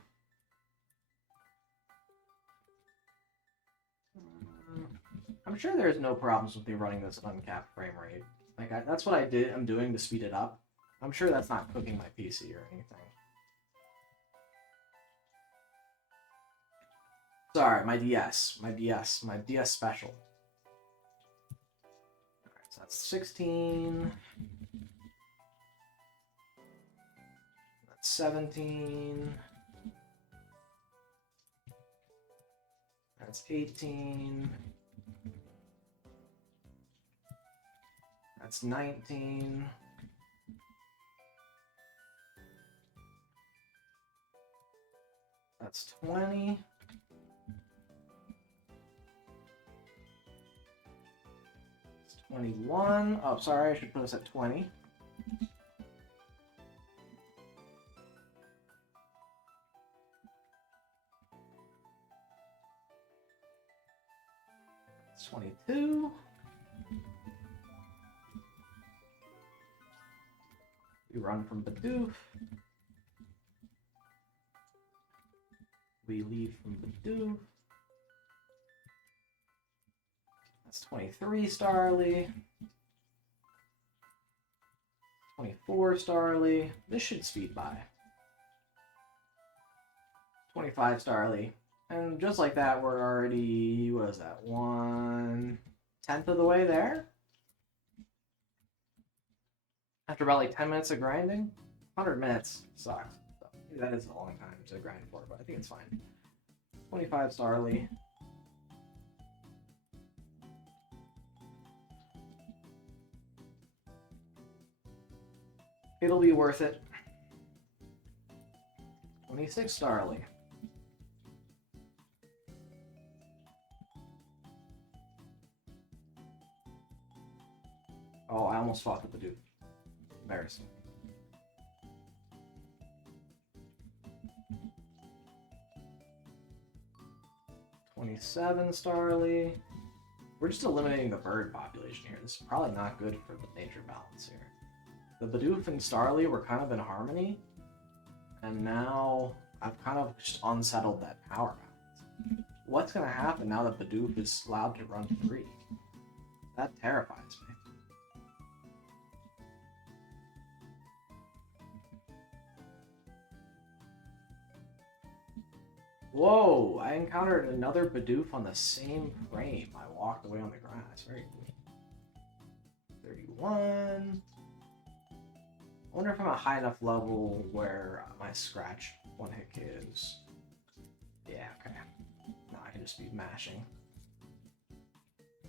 I'm sure there's no problems with me running this at uncapped frame rate. Like, that's what I'm doing to speed it up. I'm sure that's not cooking my PC or anything. Sorry, my DS special. Alright, so that's 16. That's 17. That's 18. That's 19. That's 20. That's 21. Oh, sorry, I should put us at 20. That's 22. We run from Badoof. We leave from Badoof. That's 23 Starly. 24 Starly. This should speed by. 25 Starly. And just like that, we're already, what is that, 1/10 of the way there? After about like 10 minutes of grinding? 100 minutes sucks. So that is a long time to grind for, but I think it's fine. 25 Starly. It'll be worth it. 26 Starly. Oh, I almost fought the Badoo. Embarrassing. $27 Starly. We're just eliminating the bird population here. This is probably not good for the nature balance here. The Bidoof and Starly were kind of in harmony, and now I've kind of just unsettled that power balance. What's going to happen now that Bidoof is allowed to run free? That terrifies me. Whoa, I encountered another Bidoof on the same frame. I walked away on the grass. Very cool. 31. I wonder if I'm at a high enough level where my scratch one-hit is. Yeah, okay. No, I can just be mashing.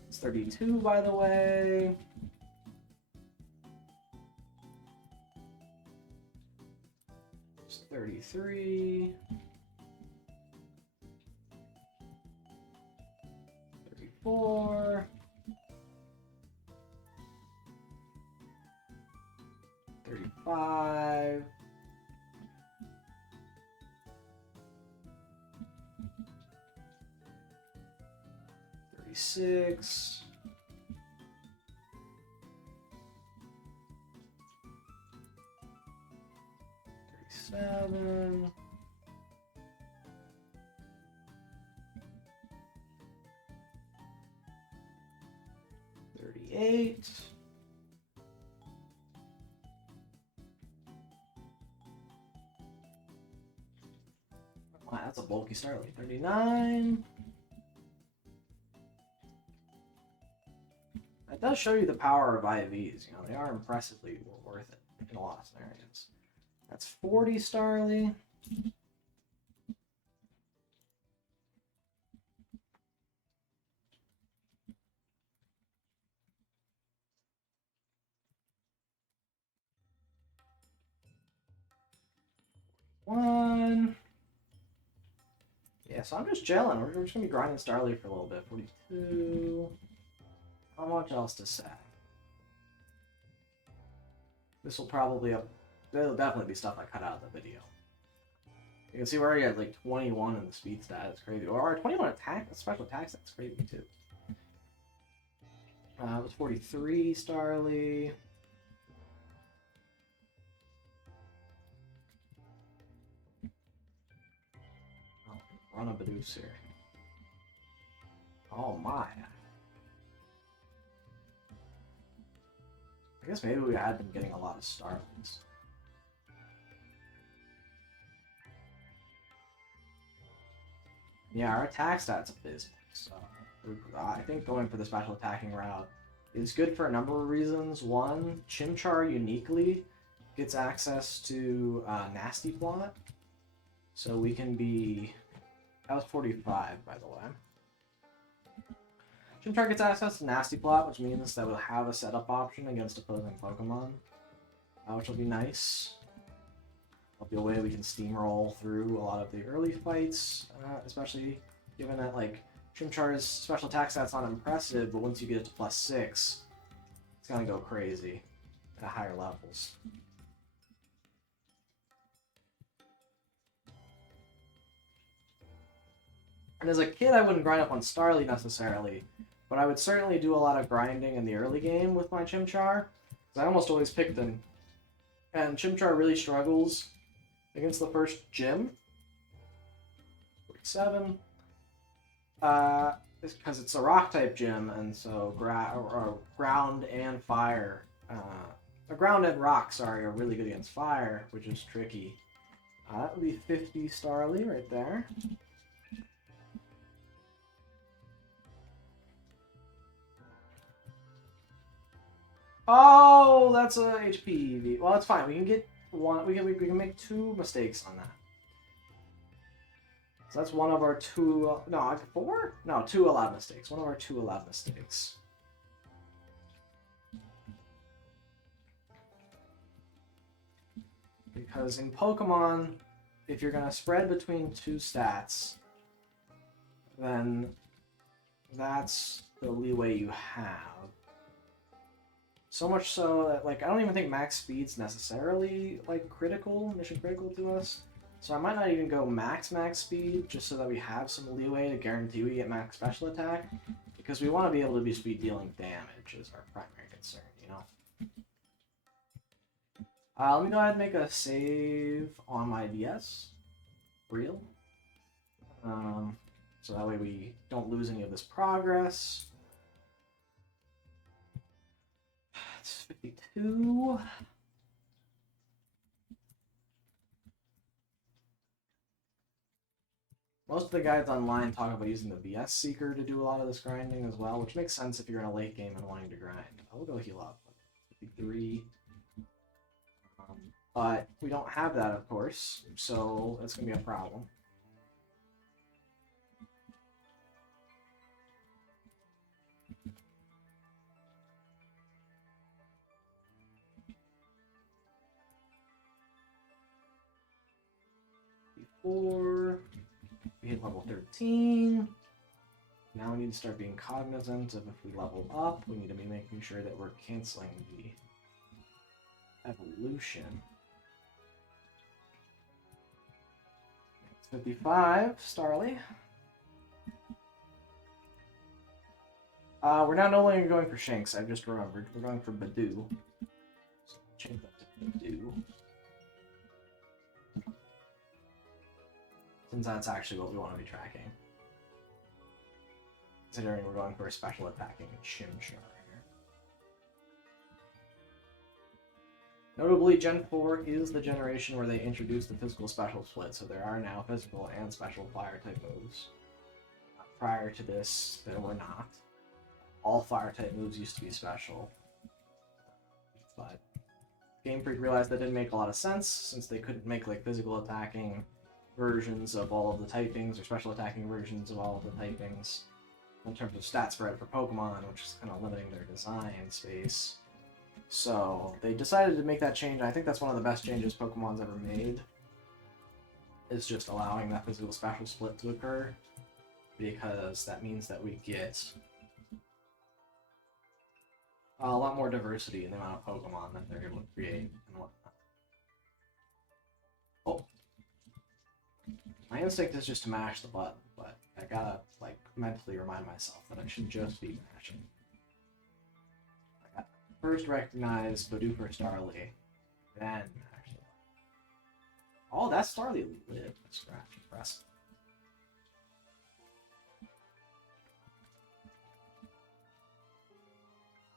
It's 32, by the way. It's 33. 34. 35. 36. 37. 38. Wow, that's a bulky Starly. 39. That does show you the power of IVs. You know, they are impressively worth it in a lot of scenarios. That's 40 Starly. One. Yeah, so I'm just gelling. We're just gonna be grinding Starly for a little bit. 42. How much else to say? This will probably there'll definitely be stuff I cut out of the video. You can see we're already at like 21 in the speed stat. It's crazy. Or our 21 attack, special attack stat's crazy too. It was 43 Starly. Oh, run a Bidoof here. Oh my. I guess maybe we had been getting a lot of Starlings. Yeah, our attack stat's abysmal, so I think going for the special attacking route is good for a number of reasons. One, Chimchar uniquely gets access to Nasty Plot, so we can be... That was 45, by the way. Chimchar gets access to Nasty Plot, which means that we'll have a setup option against opposing Pokemon, which will be nice. There'll be a way we can steamroll through a lot of the early fights, especially given that, like, Chimchar's special attack stat's not impressive, but once you get it to +6, it's gonna go crazy at higher levels. And as a kid, I wouldn't grind up on Starly necessarily, but I would certainly do a lot of grinding in the early game with my Chimchar, because I almost always picked him. And Chimchar really struggles against the first gym. 47. It's because it's a rock-type gym, and so ground and fire... ground and rock, sorry, are really good against fire, which is tricky. That would be 50 Starly right there. Oh, that's a HP EV. Well, that's fine. We can get one. We can make 2 mistakes on that. So that's one of our 2. No, 4? No, 2 allowed mistakes. One of our 2 allowed mistakes. Because in Pokemon, if you're gonna spread between 2 stats, then that's the leeway you have. So much so that, like, I don't even think max speed's necessarily, like, mission critical to us. So I might not even go max speed, just so that we have some leeway to guarantee we get max special attack. Because we want to be able to be speed dealing damage is our primary concern, you know? Let me go ahead and make a save on my DS. Real. So that way we don't lose any of this progress. It's 52. Most of the guides online talk about using the VS Seeker to do a lot of this grinding as well, which makes sense if you're in a late game and wanting to grind. I'll go heal up. 53. But we don't have that, of course, so that's going to be a problem. Before we hit level 13, now we need to start being cognizant of if we level up, we need to be making sure that we're canceling the evolution. 55, Starly. We're now no longer going for Shanks, I just remembered. We're going for Badu. So change that to Badu. Since that's actually what we want to be tracking. Considering we're going for a special attacking Chimchar here. Notably, Gen 4 is the generation where they introduced the physical special split, so there are now physical and special fire type moves. Prior to this, there were not. All fire type moves used to be special. But Game Freak realized that didn't make a lot of sense, since they couldn't make like physical attacking versions of all of the typings, or special attacking versions of all of the typings, in terms of stat spread for Pokemon, which is kind of limiting their design space. So they decided to make that change. I think that's one of the best changes Pokemon's ever made, is just allowing that physical special split to occur, because that means that we get a lot more diversity in the amount of Pokemon that they're able to create and whatnot. Oh. My instinct is just to mash the button, but I gotta, like, mentally remind myself that I should just be mashing. I gotta first recognize Badu for Starly, then mash the button. Oh, that Starly lived. Scratch. Impressive.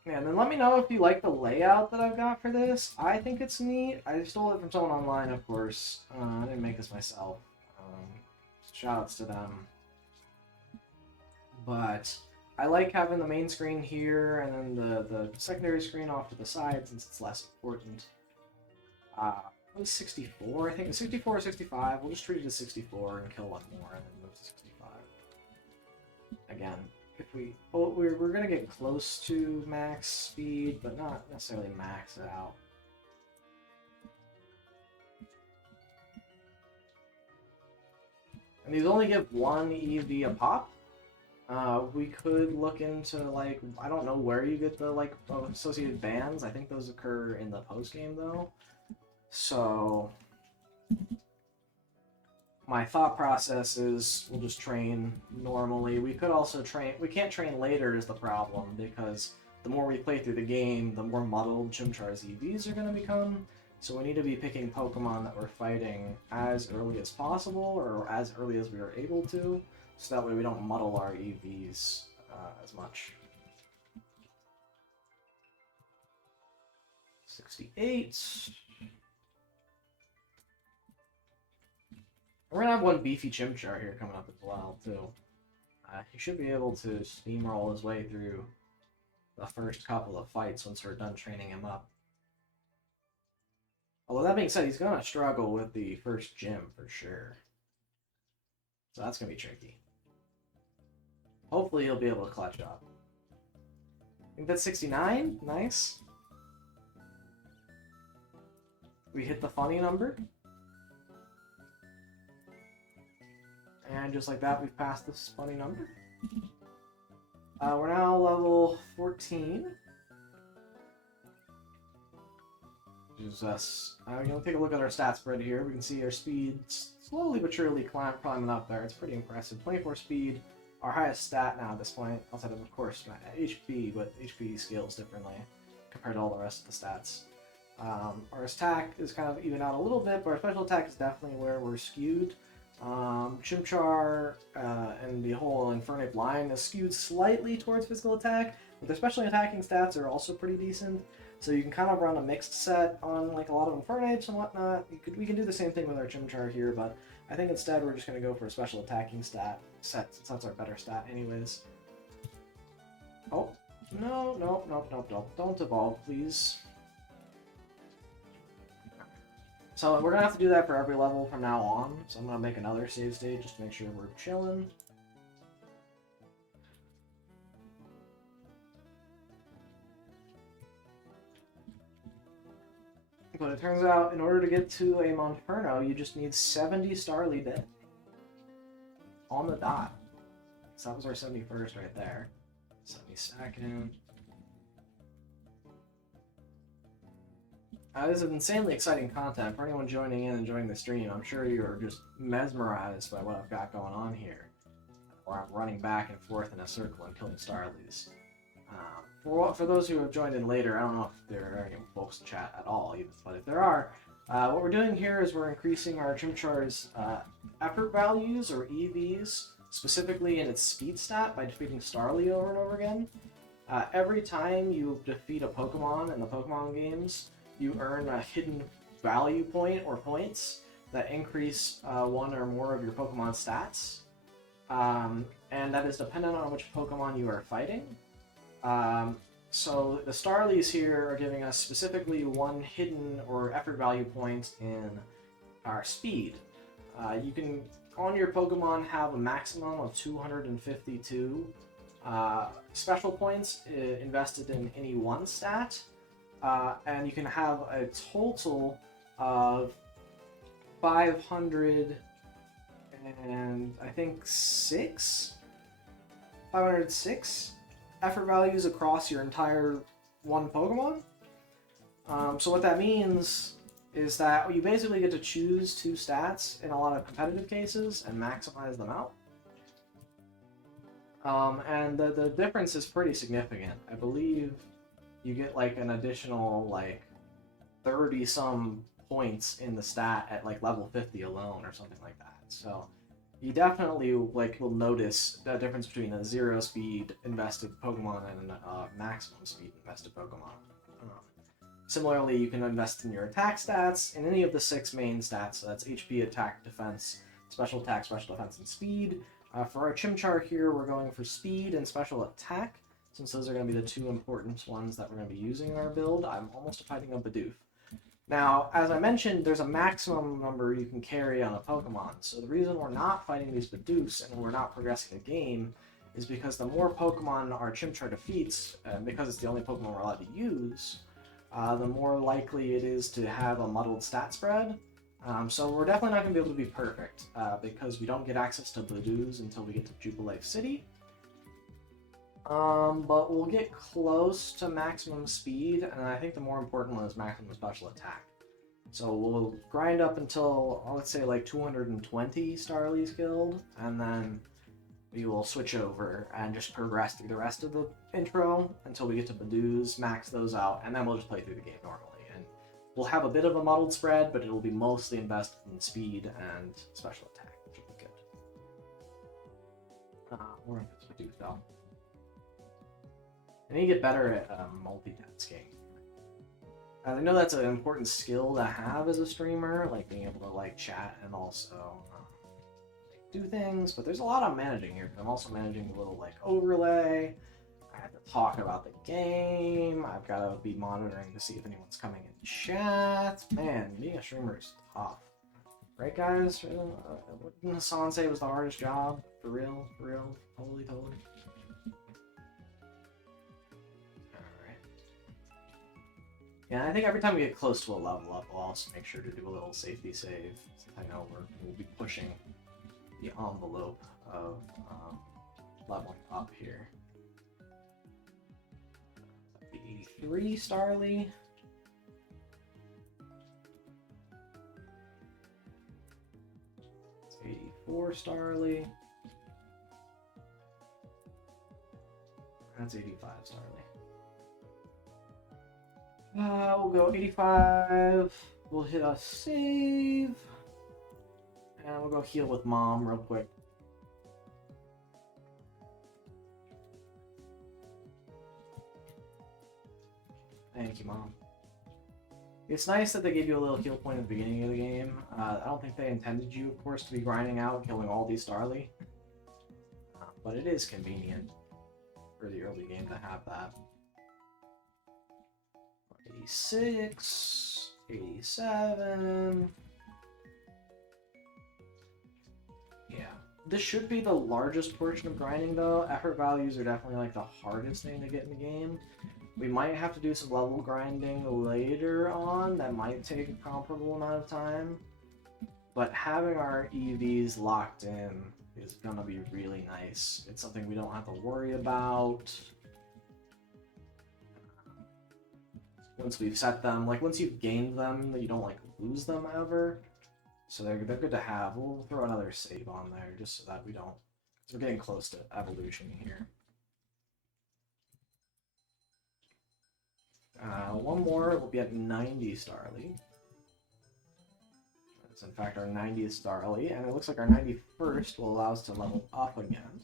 Yeah, and then let me know if you like the layout that I've got for this. I think it's neat. I stole it from someone online, of course. I didn't make this myself. Shoutouts to them. But I like having the main screen here and then the secondary screen off to the side since it's less important. It was 64, I think. 64 or 65. We'll just treat it as 64 and kill one more and then move to 65. Again, if we're gonna get close to max speed, but not necessarily max it out. And these only give one EV a pop. We could look into, like, I don't know where you get the, like, associated bans. I think those occur in the post-game, though. So my thought process is we'll just train normally. We could also train... We can't train later is the problem, because the more we play through the game, the more muddled Chimchar's EVs are going to become. So we need to be picking Pokemon that we're fighting as early as possible, or as early as we are able to, so that way we don't muddle our EVs as much. 68. We're gonna have one beefy Chimchar here coming up as well, too. He should be able to steamroll his way through the first couple of fights once we're done training him up. Although that being said, he's gonna struggle with the first gym for sure. So that's gonna be tricky. Hopefully he'll be able to clutch up. I think that's 69. Nice. We hit the funny number. And just like that, we've passed this funny number. We're now level 14. Which is us. Take a look at our stat spread here. We can see our speed slowly but surely climbing up there. It's pretty impressive. 24 speed, our highest stat now at this point, outside of course, HP, but HP scales differently compared to all the rest of the stats. Our attack is kind of even out a little bit, but our special attack is definitely where we're skewed. Chimchar and the whole Infernape line is skewed slightly towards physical attack, but their special attacking stats are also pretty decent. So you can kind of run a mixed set on like a lot of Infernapes and whatnot. We can do the same thing with our Chimchar here, but I think instead we're just going to go for a special attacking set, since that's our better stat anyways. Oh, no, no, no, no, no, don't evolve, please. So we're going to have to do that for every level from now on, so I'm going to make another save state just to make sure we're chilling. But it turns out, in order to get to a Monferno, you just need 70 Starly Bit. On the dot. So that was our 71st right there. 72nd. This is insanely exciting content for anyone joining in and enjoying the stream. I'm sure you're just mesmerized by what I've got going on here. Where I'm running back and forth in a circle and killing Starlies. For those who have joined in later, I don't know if there are any folks in chat at all, but if there are, what we're doing here is we're increasing our Chimchar's effort values, or EVs, specifically in its speed stat by defeating Starly over and over again. Every time you defeat a Pokemon in the Pokemon games, you earn a hidden value point or points that increase one or more of your Pokemon stats. And that is dependent on which Pokemon you are fighting. So the Starlies here are giving us specifically one hidden or effort value point in our speed. You can, on your Pokemon, have a maximum of 252 special points invested in any one stat, and you can have a total of 500 and I think 506 effort values across your entire one Pokemon. So what that means is that you basically get to choose two stats in a lot of competitive cases and maximize them out. And the difference is pretty significant. I believe you get like an additional like 30-some points in the stat at like level 50 alone or something like that. So you definitely like will notice the difference between a 0 speed invested Pokemon and a maximum speed invested Pokemon. Similarly, you can invest in your attack stats in any of the 6 main stats. So that's HP, attack, defense, special attack, special defense, and speed. For our Chimchar here, we're going for speed and special attack, since those are going to be the 2 important ones that we're going to be using in our build. I'm almost fighting a Bidoof. Now, as I mentioned, there's a maximum number you can carry on a Pokemon, so the reason we're not fighting these Bidoofs and we're not progressing the game is because the more Pokemon our Chimchar defeats, because it's the only Pokemon we're allowed to use, the more likely it is to have a muddled stat spread. So we're definitely not going to be able to be perfect, because we don't get access to Bidoofs until we get to Jubilife City. But we'll get close to maximum speed, and I think the more important one is maximum special attack. So we'll grind up until, let's say, like 220 Starlies killed, and then we will switch over and just progress through the rest of the intro until we get to Bidoofs, max those out, and then we'll just play through the game normally. And we'll have a bit of a muddled spread, but it will be mostly invested in speed and special attack, which will be good. We're going to Bidoof though. I need to get better at multitasking. I know that's an important skill to have as a streamer, like being able to like chat and also do things, but there's a lot I'm managing here. I'm also managing the little like overlay. I have to talk about the game. I've got to be monitoring to see if anyone's coming in chat. Man, being a streamer is tough. Right, guys? What didn't Hassan say was the hardest job? For real? For real? Totally. Yeah, I think every time we get close to a level up, we'll also make sure to do a little safety save. I know we'll be pushing the envelope of leveling up here. The 83 Starly. It's 84 Starly. That's 85 Starly. We'll go 85, we'll hit a save, and we'll go heal with Mom real quick. Thank you, Mom. It's nice that they gave you a little heal point at the beginning of the game. I don't think they intended you, of course, to be grinding out, killing all these Starly. But it is convenient for the early game to have that. 86, 87. Yeah. This should be the largest portion of grinding, though. Effort values are definitely like the hardest thing to get in the game. We might have to do some level grinding later on. That might take a comparable amount of time. But having our EVs locked in is going to be really nice. It's something we don't have to worry about. Once we've set them, like once you've gained them, you don't like lose them ever. So they're good to have. We'll throw another save on there just so that we don't, because we're getting close to evolution here. One more, we'll be at 90 Starly. That's in fact our 90th Starly, and it looks like our 91st will allow us to level up again.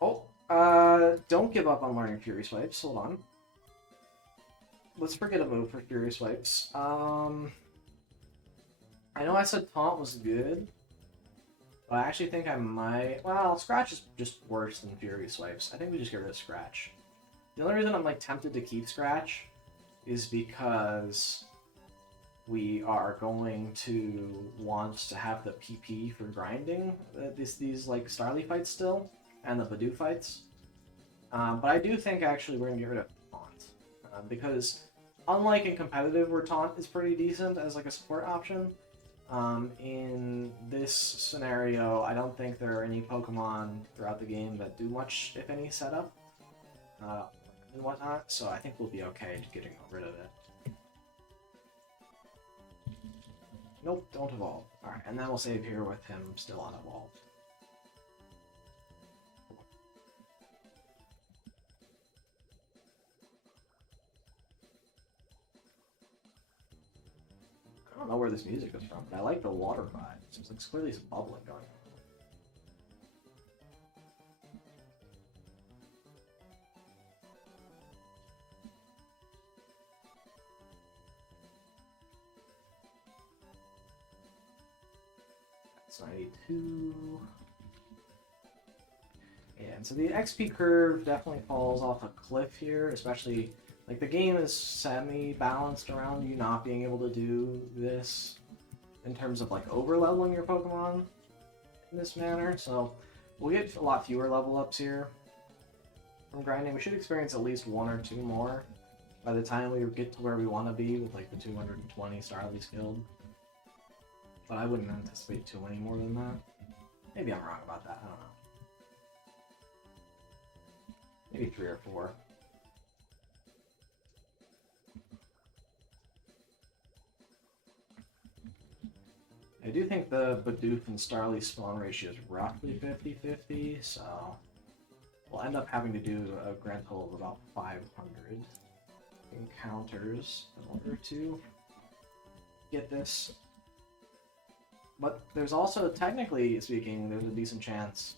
Oh, don't give up on learning Fury Swipes, hold on. Let's forget a move for Fury Swipes. I know I said Taunt was good, but I actually think I might... Well, Scratch is just worse than Fury Swipes. I think we just get rid of Scratch. The only reason I'm like tempted to keep Scratch is because we are going to want to have the PP for grinding these like Starly fights still, and the Badoo fights. But I do think actually we're going to get rid of Taunt, because unlike in competitive where Taunt is pretty decent as like a support option, in this scenario, I don't think there are any Pokemon throughout the game that do much, if any, setup and whatnot, so I think we'll be okay getting rid of it. Nope, don't evolve. Alright, and then we'll save here with him still unevolved. I don't know where this music is from, but I like the water vibe. It seems like clearly some bubbling going on. That's 92. Yeah, and so the XP curve definitely falls off a cliff here, especially like the game is semi-balanced around you not being able to do this in terms of like over-leveling your Pokemon in this manner, so we'll get a lot fewer level ups here from grinding. We should experience at least 1 or 2 more by the time we get to where we want to be with like the 220 Starly skilled. But I wouldn't anticipate too many more than that. Maybe I'm wrong about that, I don't know. Maybe 3 or 4. I do think the Bidoof and Starly spawn ratio is roughly 50-50, so we'll end up having to do a grand total of about 500 encounters in order to get this. But there's also, technically speaking, there's a decent chance,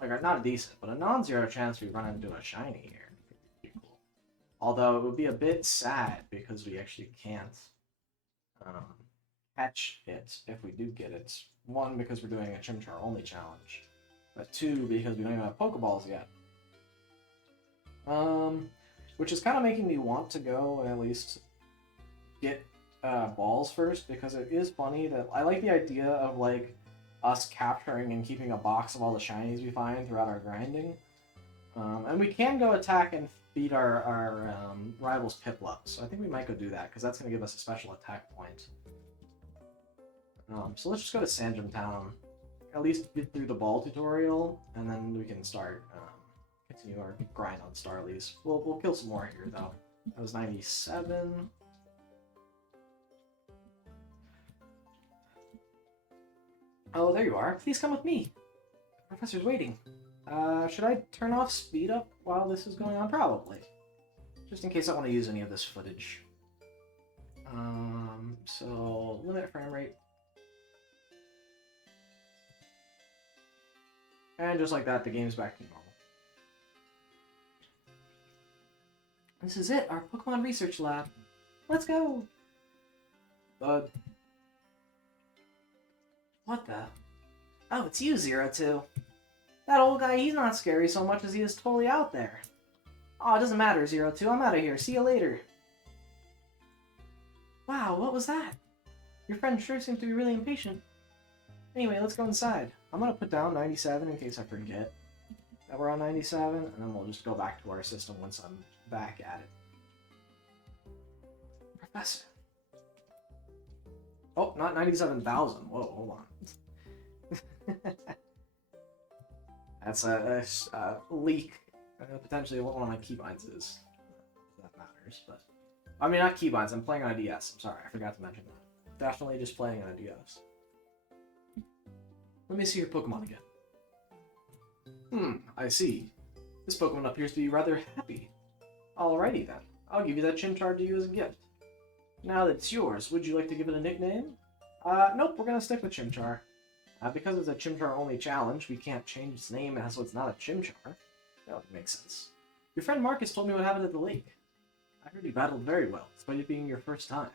like not a decent, but a non-zero chance we run into a shiny here. Pretty cool. Although it would be a bit sad because we actually can't catch it if we do get it. 1, because we're doing a Chimchar only challenge, but 2, because we don't even have Pokeballs yet. Which is kind of making me want to go and at least get balls first, because it is funny that I like the idea of like us capturing and keeping a box of all the shinies we find throughout our grinding. And we can go attack and beat our rivals Piplup, so I think we might go do that, because that's going to give us a special attack point. So let's just go to Sandrum Town, at least get through the ball tutorial, and then we can start continue our grind on Starlies. We'll kill some more here, though. That was 97. Oh, there you are. Please come with me. The professor's waiting. Should I turn off speed up while this is going on? Probably. Just in case I want to use any of this footage. So limit frame rate. And just like that, the game's back to normal. This is it, our Pokemon Research Lab. Let's go! Bud. What the? Oh, it's you, 02. That old guy, he's not scary so much as he is totally out there. Oh, it doesn't matter, 02. I'm out of here. See you later. Wow, what was that? Your friend sure seemed to be really impatient. Anyway, let's go inside. I'm gonna put down 97 in case I forget that we're on 97, and then we'll just go back to our system once I'm back at it. Professor. Oh, not 97,000. Whoa, hold on. That's a leak. Potentially what one of my keybinds is. That matters, but... I mean, not keybinds, I'm playing on a DS. I'm sorry, I forgot to mention that. Definitely just playing on a DS. Let me see your Pokemon again. I see. This Pokemon appears to be rather happy. Alrighty then. I'll give you that Chimchar to use as a gift. Now that it's yours, would you like to give it a nickname? Nope, we're gonna stick with Chimchar. Because it's a Chimchar-only challenge, we can't change its name so it's not a Chimchar. That makes sense. Your friend Marcus told me what happened at the lake. I heard he battled very well, despite it being your first time.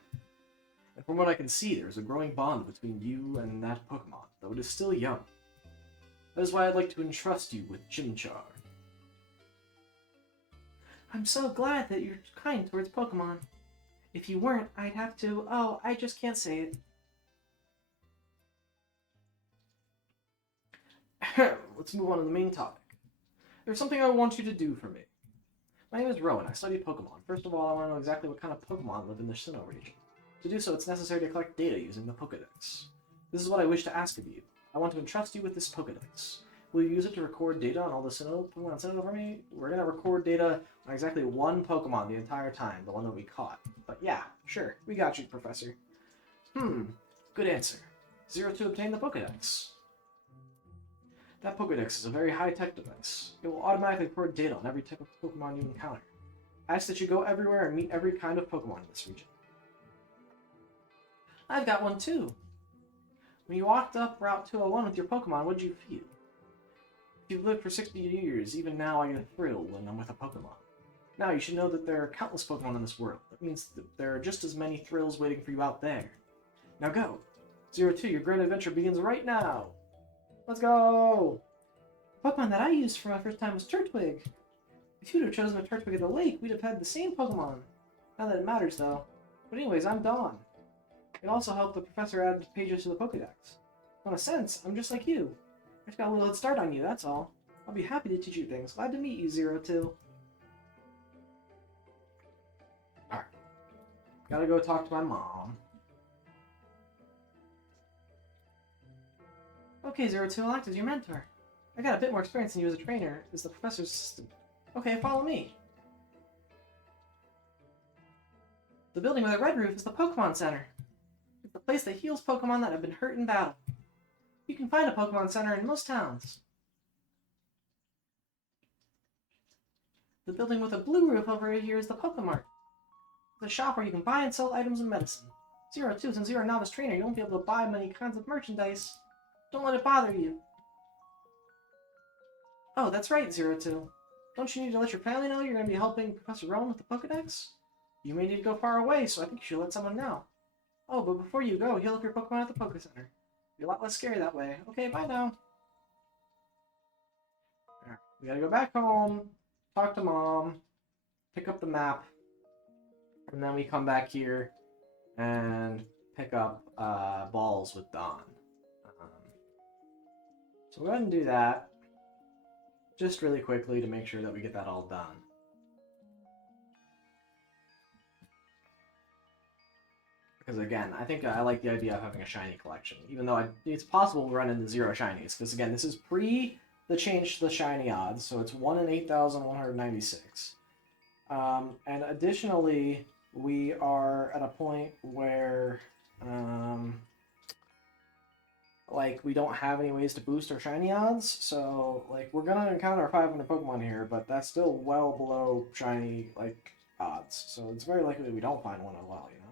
And from what I can see, there's a growing bond between you and that Pokemon, though it is still young. That is why I'd like to entrust you with Chimchar. I'm so glad that you're kind towards Pokemon. If you weren't, I'd have to... Oh, I just can't say it. Let's move on to the main topic. There's something I want you to do for me. My name is Rowan. I study Pokemon. First of all, I want to know exactly what kind of Pokemon live in the Sinnoh region. To do so, it's necessary to collect data using the Pokedex. This is what I wish to ask of you. I want to entrust you with this Pokedex. Will you use it to record data on all the Sinnoh Pokemon sent over me? We're going to record data on exactly one Pokemon the entire time, the one that we caught. But yeah, sure. We got you, Professor. Good answer. 02 obtained the Pokedex. That Pokedex is a very high-tech device. It will automatically record data on every type of Pokemon you encounter. I ask that you go everywhere and meet every kind of Pokemon in this region. I've got one too. When you walked up Route 201 with your Pokemon, what did you feel? If you've lived for 60 years, even now I get a thrill when I'm with a Pokemon. Now you should know that there are countless Pokemon in this world. That means that there are just as many thrills waiting for you out there. Now go! 02, your grand adventure begins right now! Let's go! The Pokemon that I used for my first time was Turtwig. If you'd have chosen a Turtwig at the lake, we'd have had the same Pokemon. Not that it matters, though. But anyways, I'm Dawn. It also helped the professor add pages to the Pokedex. In a sense, I'm just like you. I just got a little head start on you, that's all. I'll be happy to teach you things. Glad to meet you, 02. Alright. Gotta go talk to my mom. Okay, 02, I'll act as your mentor. I got a bit more experience than you as a trainer, as the professor's assistant. Okay, follow me. The building with a red roof is the Pokemon Center. It's the place that heals Pokemon that have been hurt in battle. You can find a Pokemon Center in most towns. The building with a blue roof over here is the Pokemart. It's a shop where you can buy and sell items and medicine. 02, since you're a novice trainer, you won't be able to buy many kinds of merchandise. Don't let it bother you. Oh, that's right, 02. Don't you need to let your family know you're going to be helping Professor Rowan with the Pokedex? You may need to go far away, so I think you should let someone know. Oh, but before you go, heal up your Pokemon at the Poke Center. You're a lot less scary that way. Okay, bye now. Alright, we gotta go back home, talk to Mom, pick up the map, and then we come back here and pick up balls with Dawn. So we'll go ahead and do that, just really quickly to make sure that we get that all done. Because again, I think I like the idea of having a shiny collection, even though it's possible to run into 0 shinies. Because again, this is pre the change to the shiny odds, so it's 1 in 8,196. And additionally, we are at a point where like we don't have any ways to boost our shiny odds, so like we're gonna encounter 500 Pokemon here, but that's still well below shiny like odds. So it's very likely we don't find one as well, you know.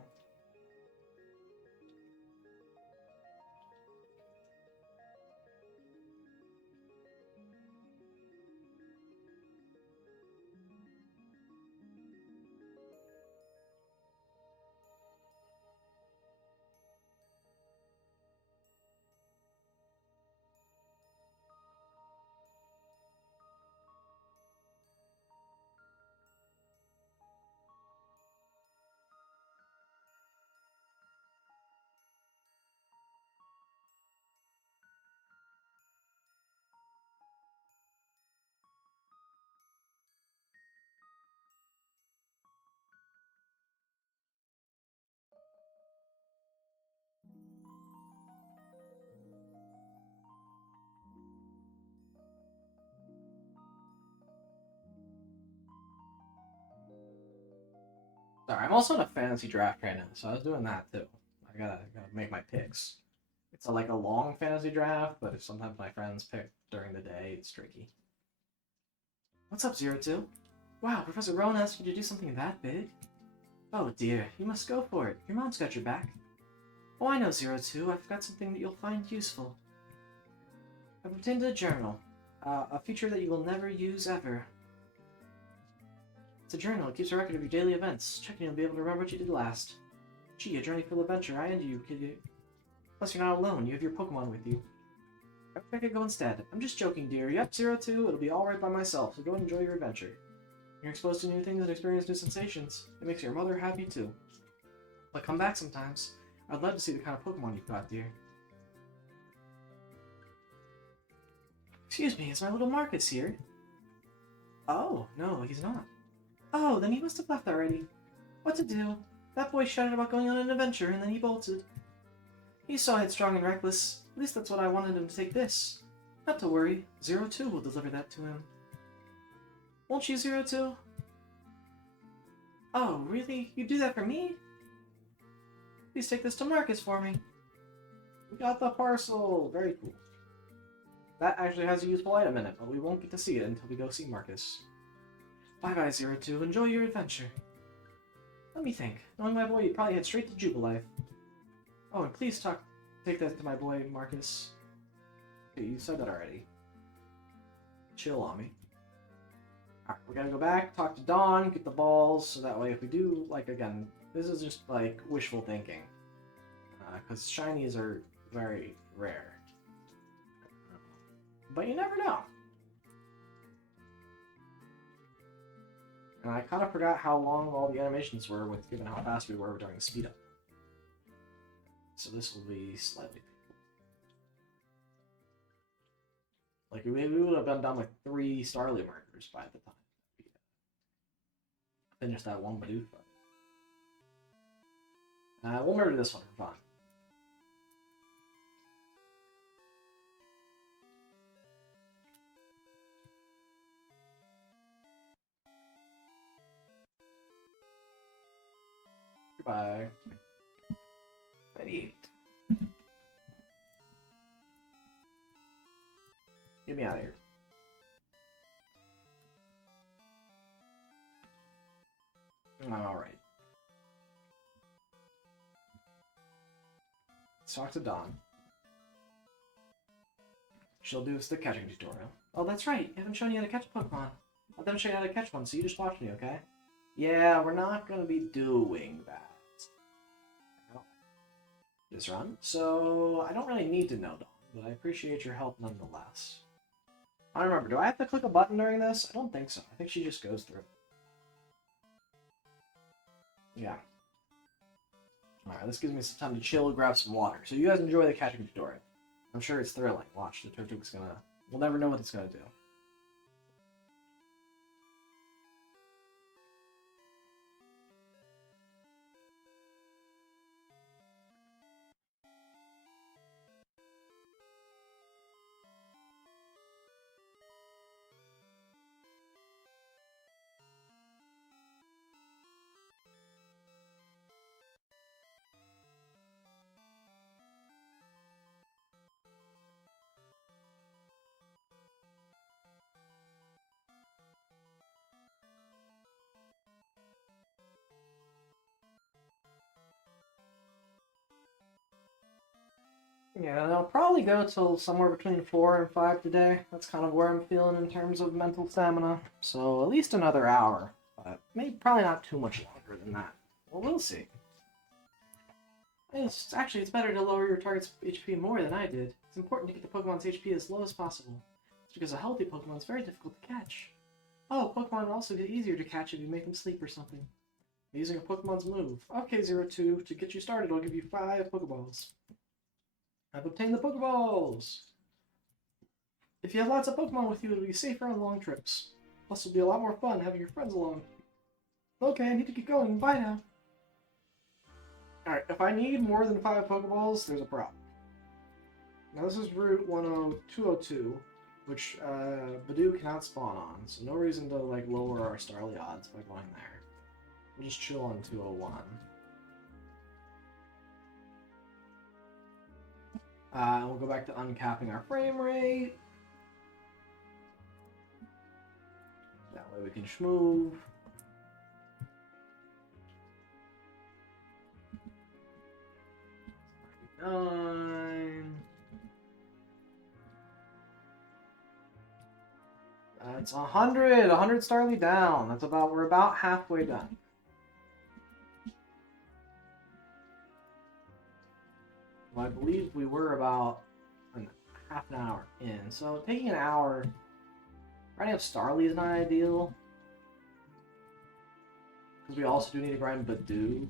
Sorry, I'm also in a fantasy draft right now, so I was doing that too. I gotta make my picks. It's like a long fantasy draft, but if sometimes my friends pick during the day, it's tricky. What's up, Zero Two? Wow, Professor Rowan asked you to do something that big? Oh dear, you must go for it. Your mom's got your back. Oh, I know, Zero Two. I've got something that you'll find useful. I've obtained a journal. A feature that you will never use ever. It's a journal. It keeps a record of your daily events. Check and you'll be able to remember what you did last. Gee, a journey full of adventure. I envy you, kid. Plus, you're not alone. You have your Pokemon with you. I could go instead. I'm just joking, dear. Yep, Zero Two. It'll be alright by myself, so go and enjoy your adventure. You're exposed to new things and experience new sensations. It makes your mother happy, too. But come back sometimes. I'd love to see the kind of Pokemon you've got, dear. Excuse me, is my little Marcus here? Oh, no, he's not. Oh, then he must have left already. What to do? That boy shouted about going on an adventure, and then he bolted. He's so headstrong and reckless. At least that's what I wanted him to take this. Not to worry, Zero Two will deliver that to him. Won't you, Zero Two? Oh, really? You do that for me? Please take this to Marcus for me. We got the parcel! Very cool. That actually has a useful item in it, but we won't get to see it until we go see Marcus. Bye-bye, Zero Two. Enjoy your adventure. Let me think. Knowing my boy, you'd probably head straight to Jubilife. Oh, and please take that to my boy, Marcus. Okay, you said that already. Chill on me. Alright, we gotta go back, talk to Dawn, get the balls, so that way if we do, like, again, this is just, like, wishful thinking. Because shinies are very rare. But you never know. And I kind of forgot how long all the animations were, with given how fast we were during the speed up. So this will be slightly. Like, we would have been done with 3 Starly markers by the time we finished that one Bidoof. We'll murder this one for fun. Goodbye. 98. Get me out of here. Alright. Let's talk to Dawn. She'll do us the catching tutorial. Oh, that's right. You haven't shown you how to catch a Pokemon. I'll then show you how to catch one, so you just watch me, okay? Yeah, we're not going to be doing that. This run. So, I don't really need to know, Dawn, but I appreciate your help nonetheless. I don't remember. Do I have to click a button during this? I don't think so. I think she just goes through. Yeah. Alright, this gives me some time to chill, grab some water. So you guys enjoy the catching tutorial. I'm sure it's thrilling. Watch, the Turtwig's gonna... We'll never know what it's gonna do. Yeah, and I'll probably go till somewhere between 4 and 5 today. That's kind of where I'm feeling in terms of mental stamina. So at least another hour, but maybe probably not too much longer than that. Well, we'll see. It's better to lower your target's HP more than I did. It's important to get the Pokemon's HP as low as possible. It's because a healthy Pokemon is very difficult to catch. Oh, Pokemon will also get easier to catch if you make them sleep or something. Using a Pokemon's move. Okay, Zero Two, to get you started, I'll give you 5 Pokeballs. I've obtained the Pokeballs! If you have lots of Pokemon with you, it'll be safer on long trips. Plus, it'll be a lot more fun having your friends along. Okay, I need to get going. Bye now. Alright, if I need more than 5 Pokeballs, there's a problem. Now, this is Route 202, which Bidoof cannot spawn on, so no reason to, like, lower our Starly odds by going there. We'll just chill on 201. We'll go back to uncapping our frame rate. That way we can schmove. It's 100. 100 Starly down. We're about halfway done. Well, I believe we were about half an hour in. So taking an hour, grinding up Starly is not ideal. Because we also do need to grind Badoo.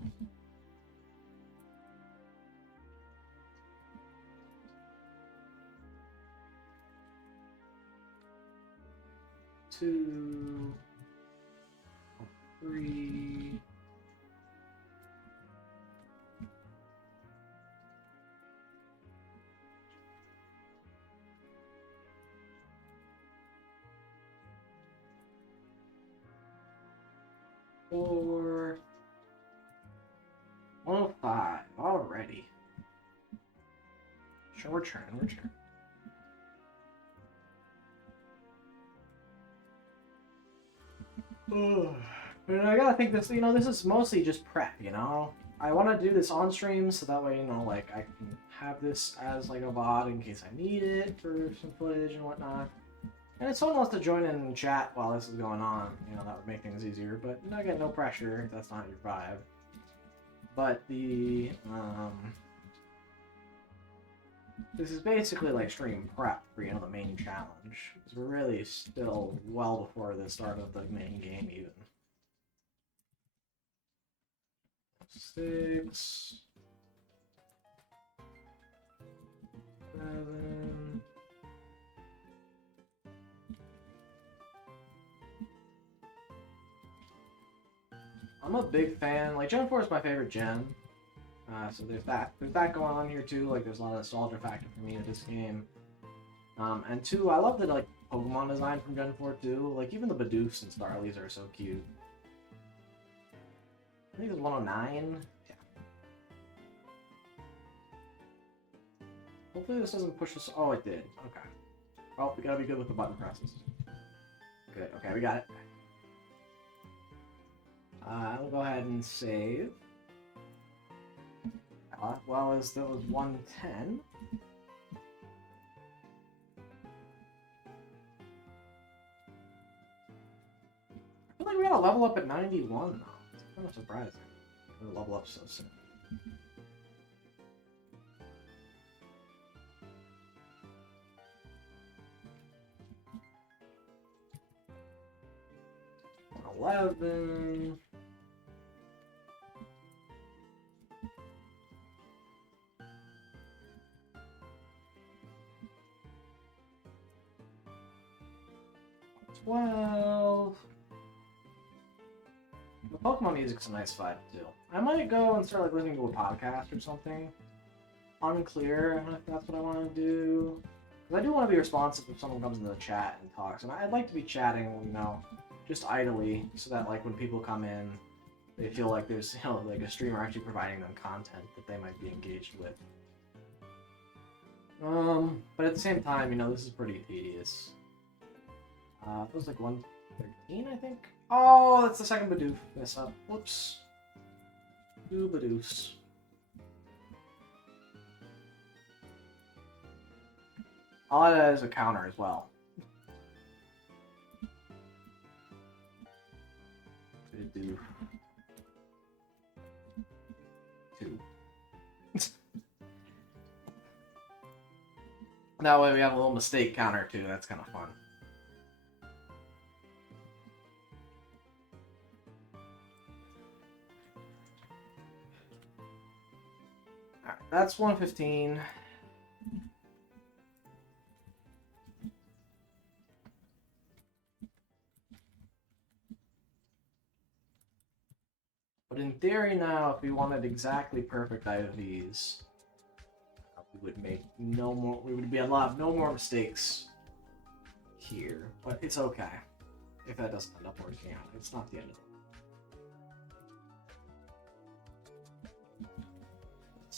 Two, 3. Four. 105. Alrighty. Sure, we're turning. And I gotta think this, this is mostly just prep, I want to do this on stream so that way, like, I can have this as, like, a VOD in case I need it for some footage and whatnot. And if someone wants to join in chat while this is going on, that would make things easier. But, again, no pressure if that's not your vibe. But this is basically like stream prep for, the main challenge. Because we're really still well before the start of the main game, even. 6. 7. I'm a big fan. Like, Gen 4 is my favorite gen. So there's that going on here too. Like, there's a lot of nostalgia factor for me in this game. And 2, I love the like Pokemon design from Gen 4 too. Like, even the Bidoofs and Starlies are so cute. I think it's 109. Yeah. Hopefully this doesn't push us. Oh, it did. Okay. Oh, we gotta be good with the button presses. Good. Okay, we got it. I'll go ahead and save. Well, as that was 110. I feel like we gotta level up at 91 though. It's kind of surprising. We level up so soon. $11. $12. The Pokemon music's a nice vibe too. I might go and start like listening to a podcast or something. Unclear if that's what I want to do. Because I do want to be responsive if someone comes into the chat and talks. And I'd like to be chatting, just idly, so that like when people come in, they feel like there's, like a streamer actually providing them content that they might be engaged with. But at the same time, this is pretty tedious. It was like 113, I think. Oh, that's the second Bidoof mess up. Whoops. 2 Bidoofs. I'll add that as a counter as well. Bidoof. 2. That way we have a little mistake counter too. That's kind of fun. Alright, that's 115. But in theory now, if we wanted exactly perfect IVs, we would make no more. We would be allowed no more mistakes here. But it's okay if that doesn't end up working out. It's not the end of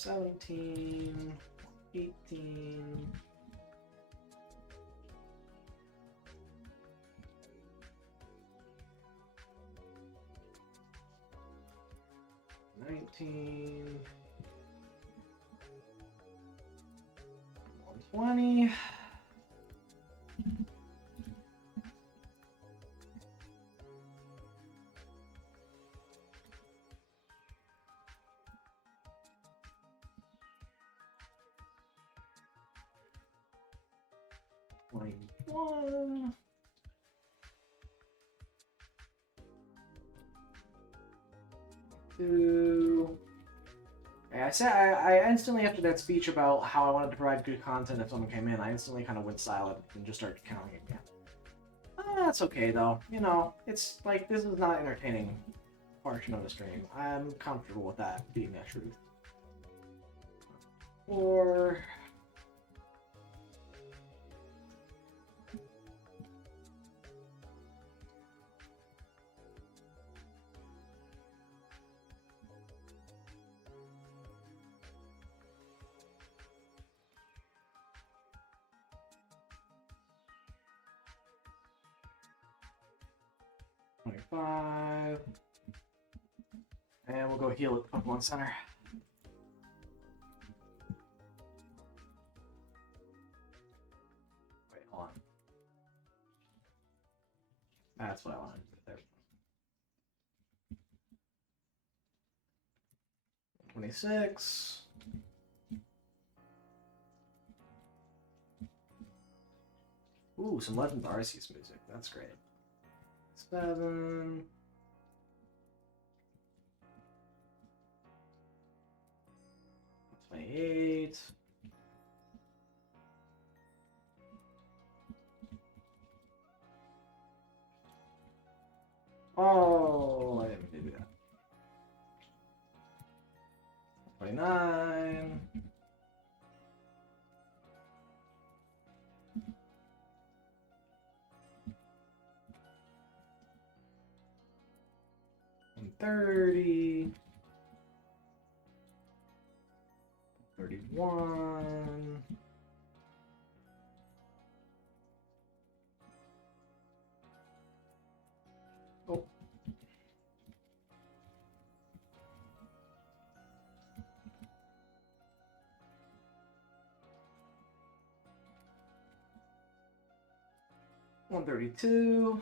17, 18. 19, 120. One. Two. Yeah, I instantly, after that speech about how I wanted to provide good content if someone came in, I instantly kind of went silent and just started counting again. That's okay though. You know, it's like this is not entertaining portion of the stream. I'm comfortable with that being the truth. 4. 25. And we'll go heal at Pokemon Center. Wait, hold on. That's what I wanted to do there. 26. Ooh, some Legend Arceus music. That's great. 7. 28. Oh, I didn't mean to do that. 29. 30. 31. Oh. $132.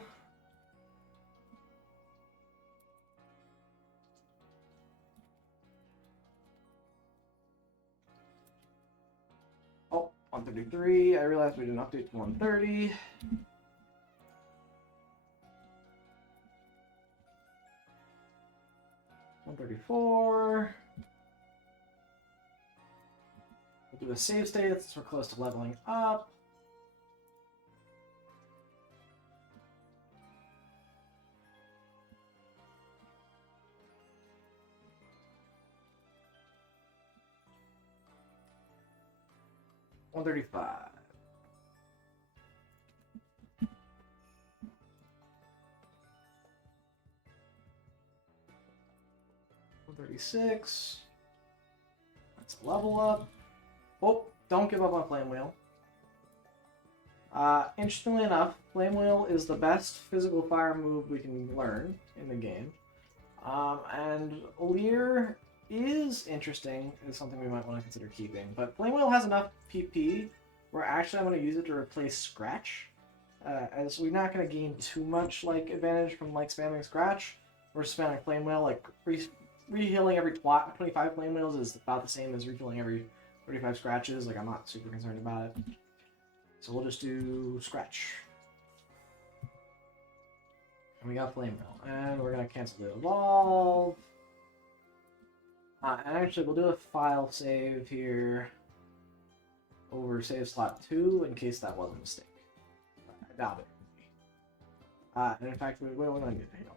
Oh, 133. I realized we didn't update to 130. 134. We'll do a save state since we're close to leveling up. $135. 136. Let's level up. Oh, don't give up on Flame Wheel. Interestingly enough, Flame Wheel is the best physical fire move we can learn in the game. And Leer is interesting, is something we might want to consider keeping. But Flame Wheel has enough PP where actually I'm going to use it to replace Scratch. As we're not going to gain too much advantage from spamming Scratch. We're spamming Flame Wheel, re-healing every 25 Flame Wheels is about the same as refilling every 35 Scratches. I'm not super concerned about it. So we'll just do Scratch. And we got Flame Wheel. And we're going to cancel the Evolve. And actually, we'll do a file save here over save slot 2 in case that was a mistake. I doubt it. And in fact, we're going to need to heal.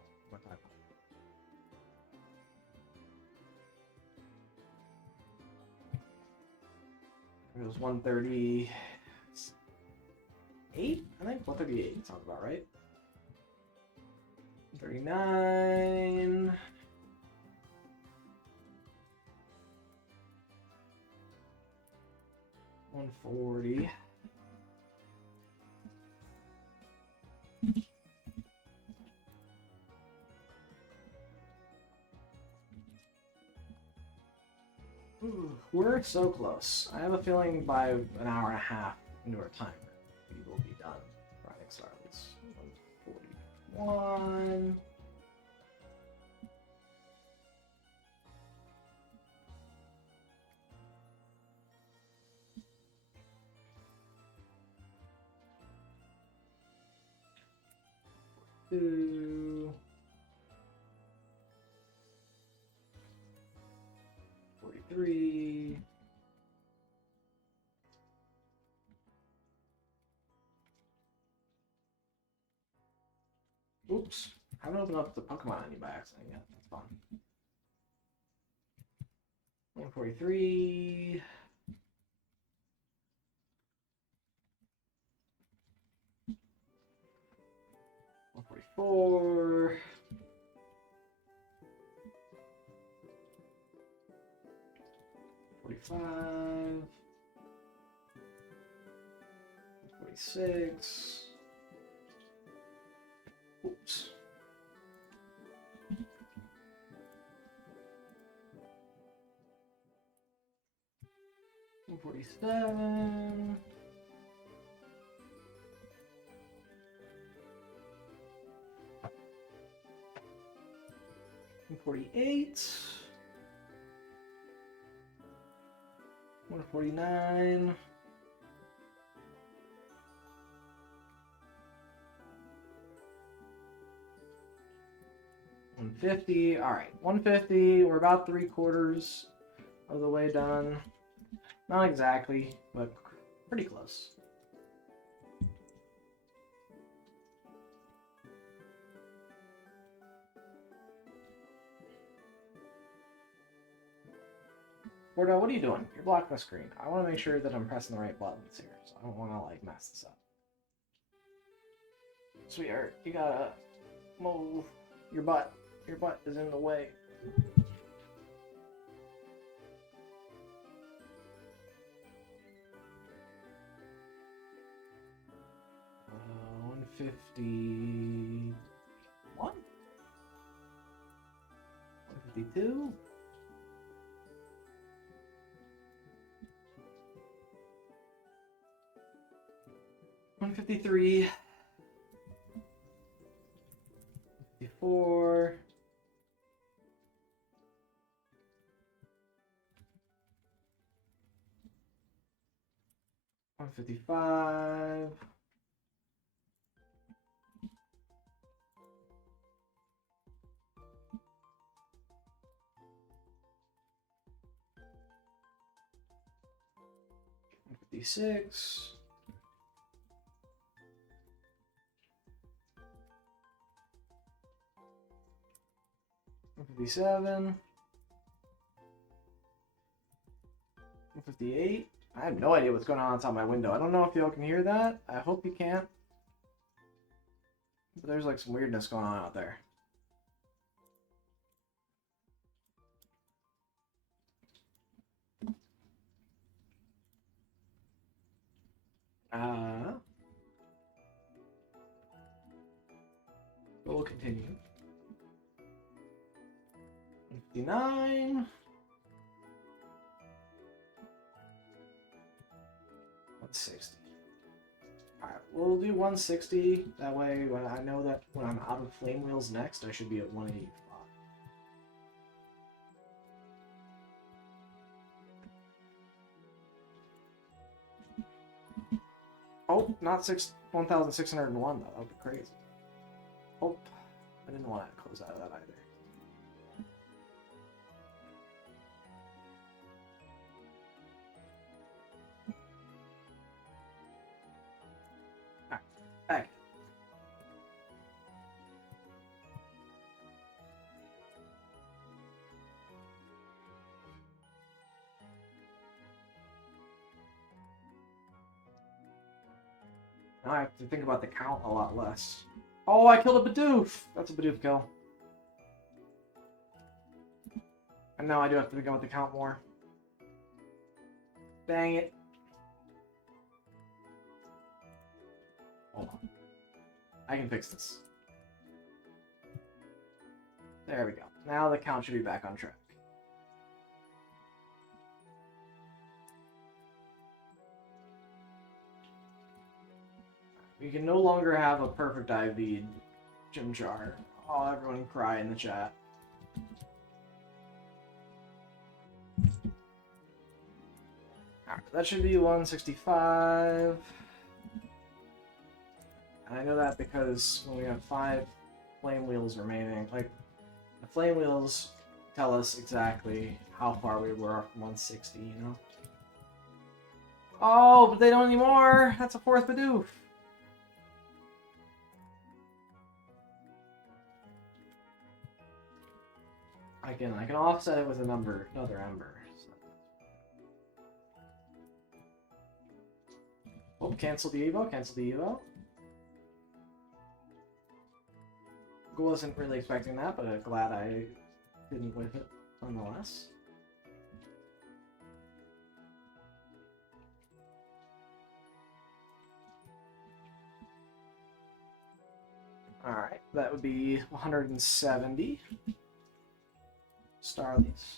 It was 138, I think? 138 sounds about right. 139. 140. Ooh, we're so close. I have a feeling by an hour and a half into our timer, we will be done. Riding Starlets. 141. Two. 43. Oops. I haven't opened up the Pokemon menu by accident yet. That's fun. 143. 144. 45. 46. Oops. 147. 148. 149. 150. All right, 150. We're about 3/4 of the way done. Not exactly, but pretty close. Bordeaux, what are you doing? You're blocking the screen. I want to make sure that I'm pressing the right buttons here, so I don't want to like mess this up. Sweetheart, you gotta move your butt. Your butt is in the way. 151? 152? 153. 54. 155. 156. 157. 158. I have no idea what's going on outside my window. I don't know if y'all can hear that. I hope you can't. But there's like some weirdness going on out there. We'll continue. 59. 160. Alright, we'll do 160. That way, when I know that when I'm out of Flame Wheels next, I should be at 185. Oh, not 1,601 though. That would be crazy. Oh, I didn't want to close out of that either. Alright, back. Now I have to think about the count a lot less. Oh, I killed a Bidoof! That's a Bidoof kill. And now I do have to think about the count more. Dang it. I can fix this. There we go. Now the count should be back on track. We can no longer have a perfect IV Chimchar. Oh, everyone cry in the chat. Alright, that should be 165. And I know that because when we have 5 flame wheels remaining, like, the flame wheels tell us exactly how far we were from 160, you know? Oh, but they don't anymore! That's a 4th Bidoof! I can offset it with another Ember. So. Oh, cancel the Evo, cancel the Evo. Wasn't really expecting that, but glad I didn't whiff it nonetheless. Alright, that would be 170 Starlies.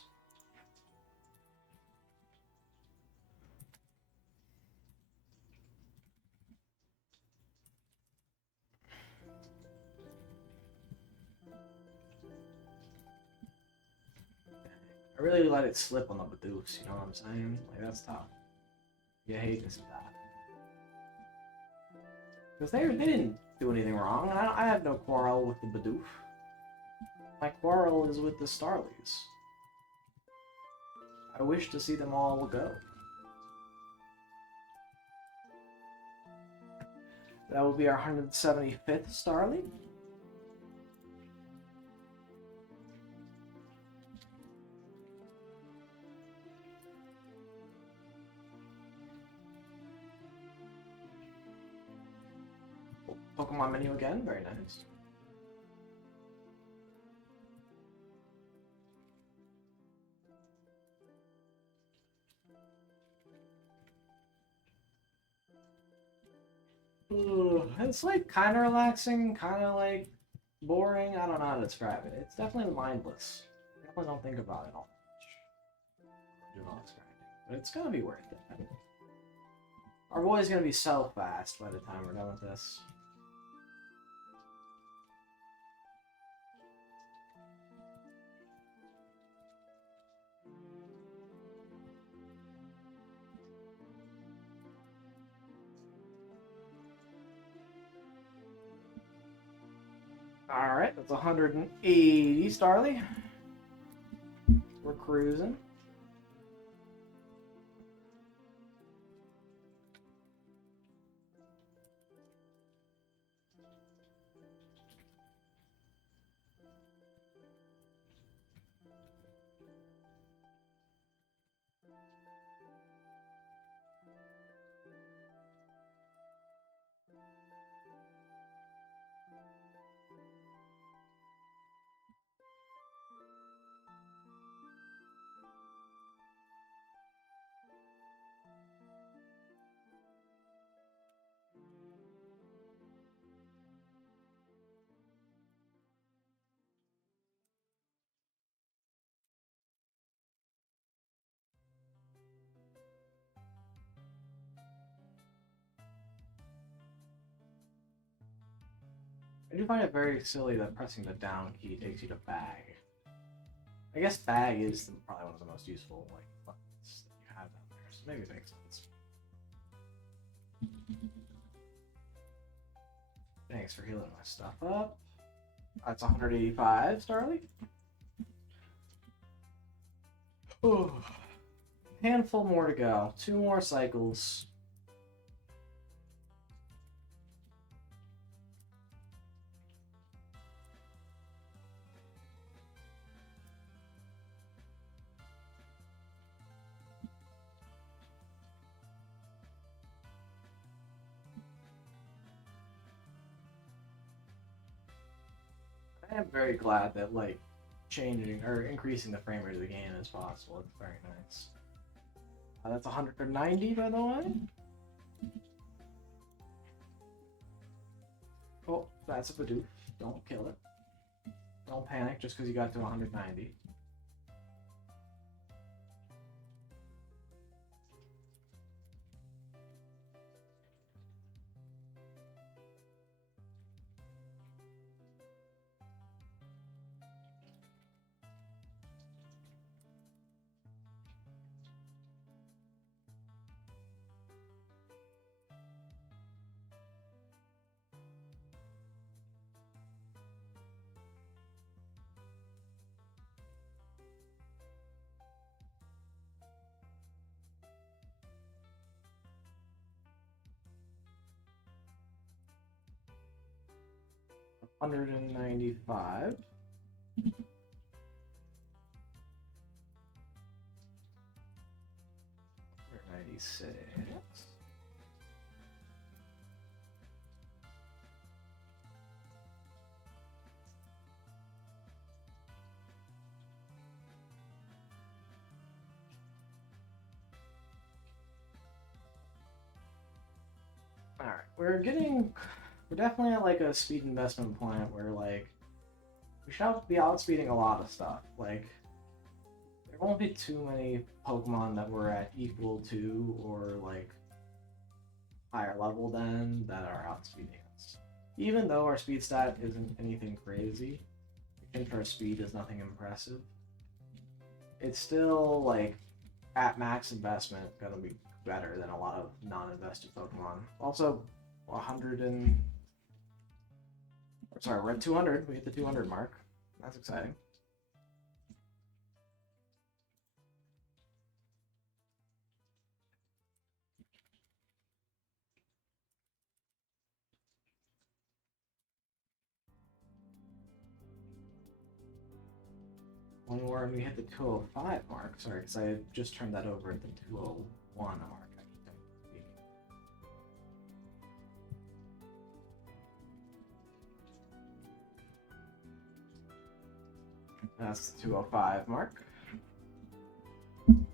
I really let it slip on the Bidoofs, you know what I'm saying? Like, that's tough. You hate to see that. Because they didn't do anything wrong, and I have no quarrel with the Bidoof. My quarrel is with the Starlies. I wish to see them all go. That will be our 175th Starly. Pokemon menu again, very nice. It's like kind of relaxing, kind of like boring. I don't know how to describe it. It's definitely mindless. I definitely don't think about it all much. Do all this grinding, but it's gonna be worth it. Our boy's gonna be so fast by the time we're done with this. Alright, that's 180 Starly. We're cruising. I do find it very silly that pressing the down key takes you to bag. I guess bag is probably one of the most useful buttons that you have down there, so maybe it makes sense. Thanks for healing my stuff up. That's 185, Starly. Ooh. Handful more to go. 2 more cycles. I am very glad that changing or increasing the frame rate of the game is possible. It's very nice. That's 190, by the way. Oh, that's a Bidoof. Don't kill it. Don't panic just because you got to 190. $195. 96. Alright, we're definitely at like a speed investment point where like we should be outspeeding a lot of stuff. Like there won't be too many Pokemon that we're at equal to or like higher level than that are outspeeding us. Even though our speed stat isn't anything crazy, Chimchar speed is nothing impressive. It's still like at max investment gonna be better than a lot of non-invested Pokemon. Also, 100 and sorry, we're at 200. We hit the 200 mark. That's exciting. One more and we hit the 205 mark. Sorry, because I just turned that over at the 201 mark. That's the 205 mark. And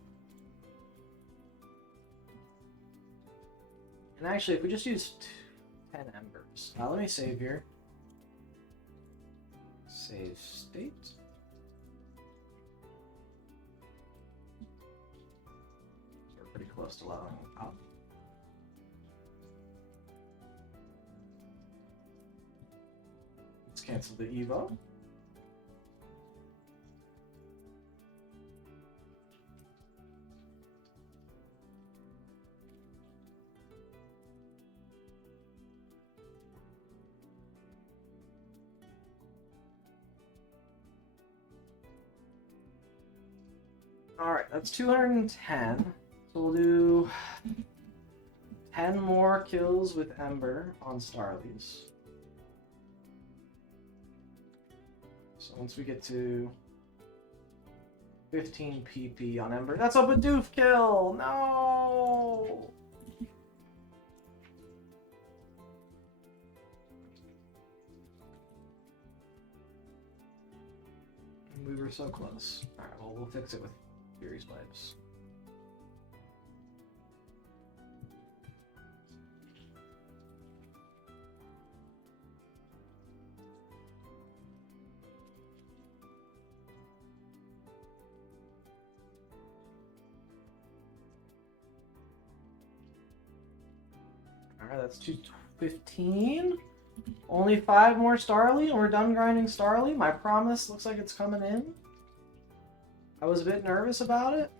actually, if we just use 10 embers. Let me save here. Save state. We're pretty close to leveling up. Let's cancel the Evo. Alright, that's 210. So we'll do 10 more kills with Ember on Starlies. So once we get to 15 PP on Ember, that's a Bidoof kill! No! We were so close. Alright, well, we'll fix it with Fury's Wipes. Alright, that's 215. Only 5 more Starly, and we're done grinding Starly. My promise looks like it's coming in. I was a bit nervous about it.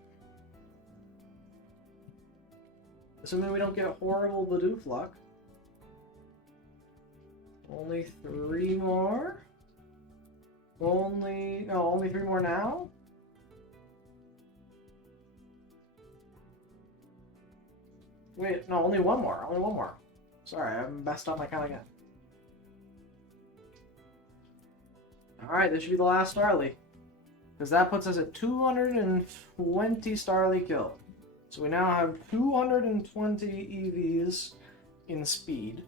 Assuming we don't get a horrible Bidoof luck. Only 3 more? Only 3 more now? Wait, no, only 1 more. Only 1 more. Sorry, I messed up my count again. Alright, this should be the last Starly. Because that puts us at 220 Starly killed. So we now have 220 EVs in speed.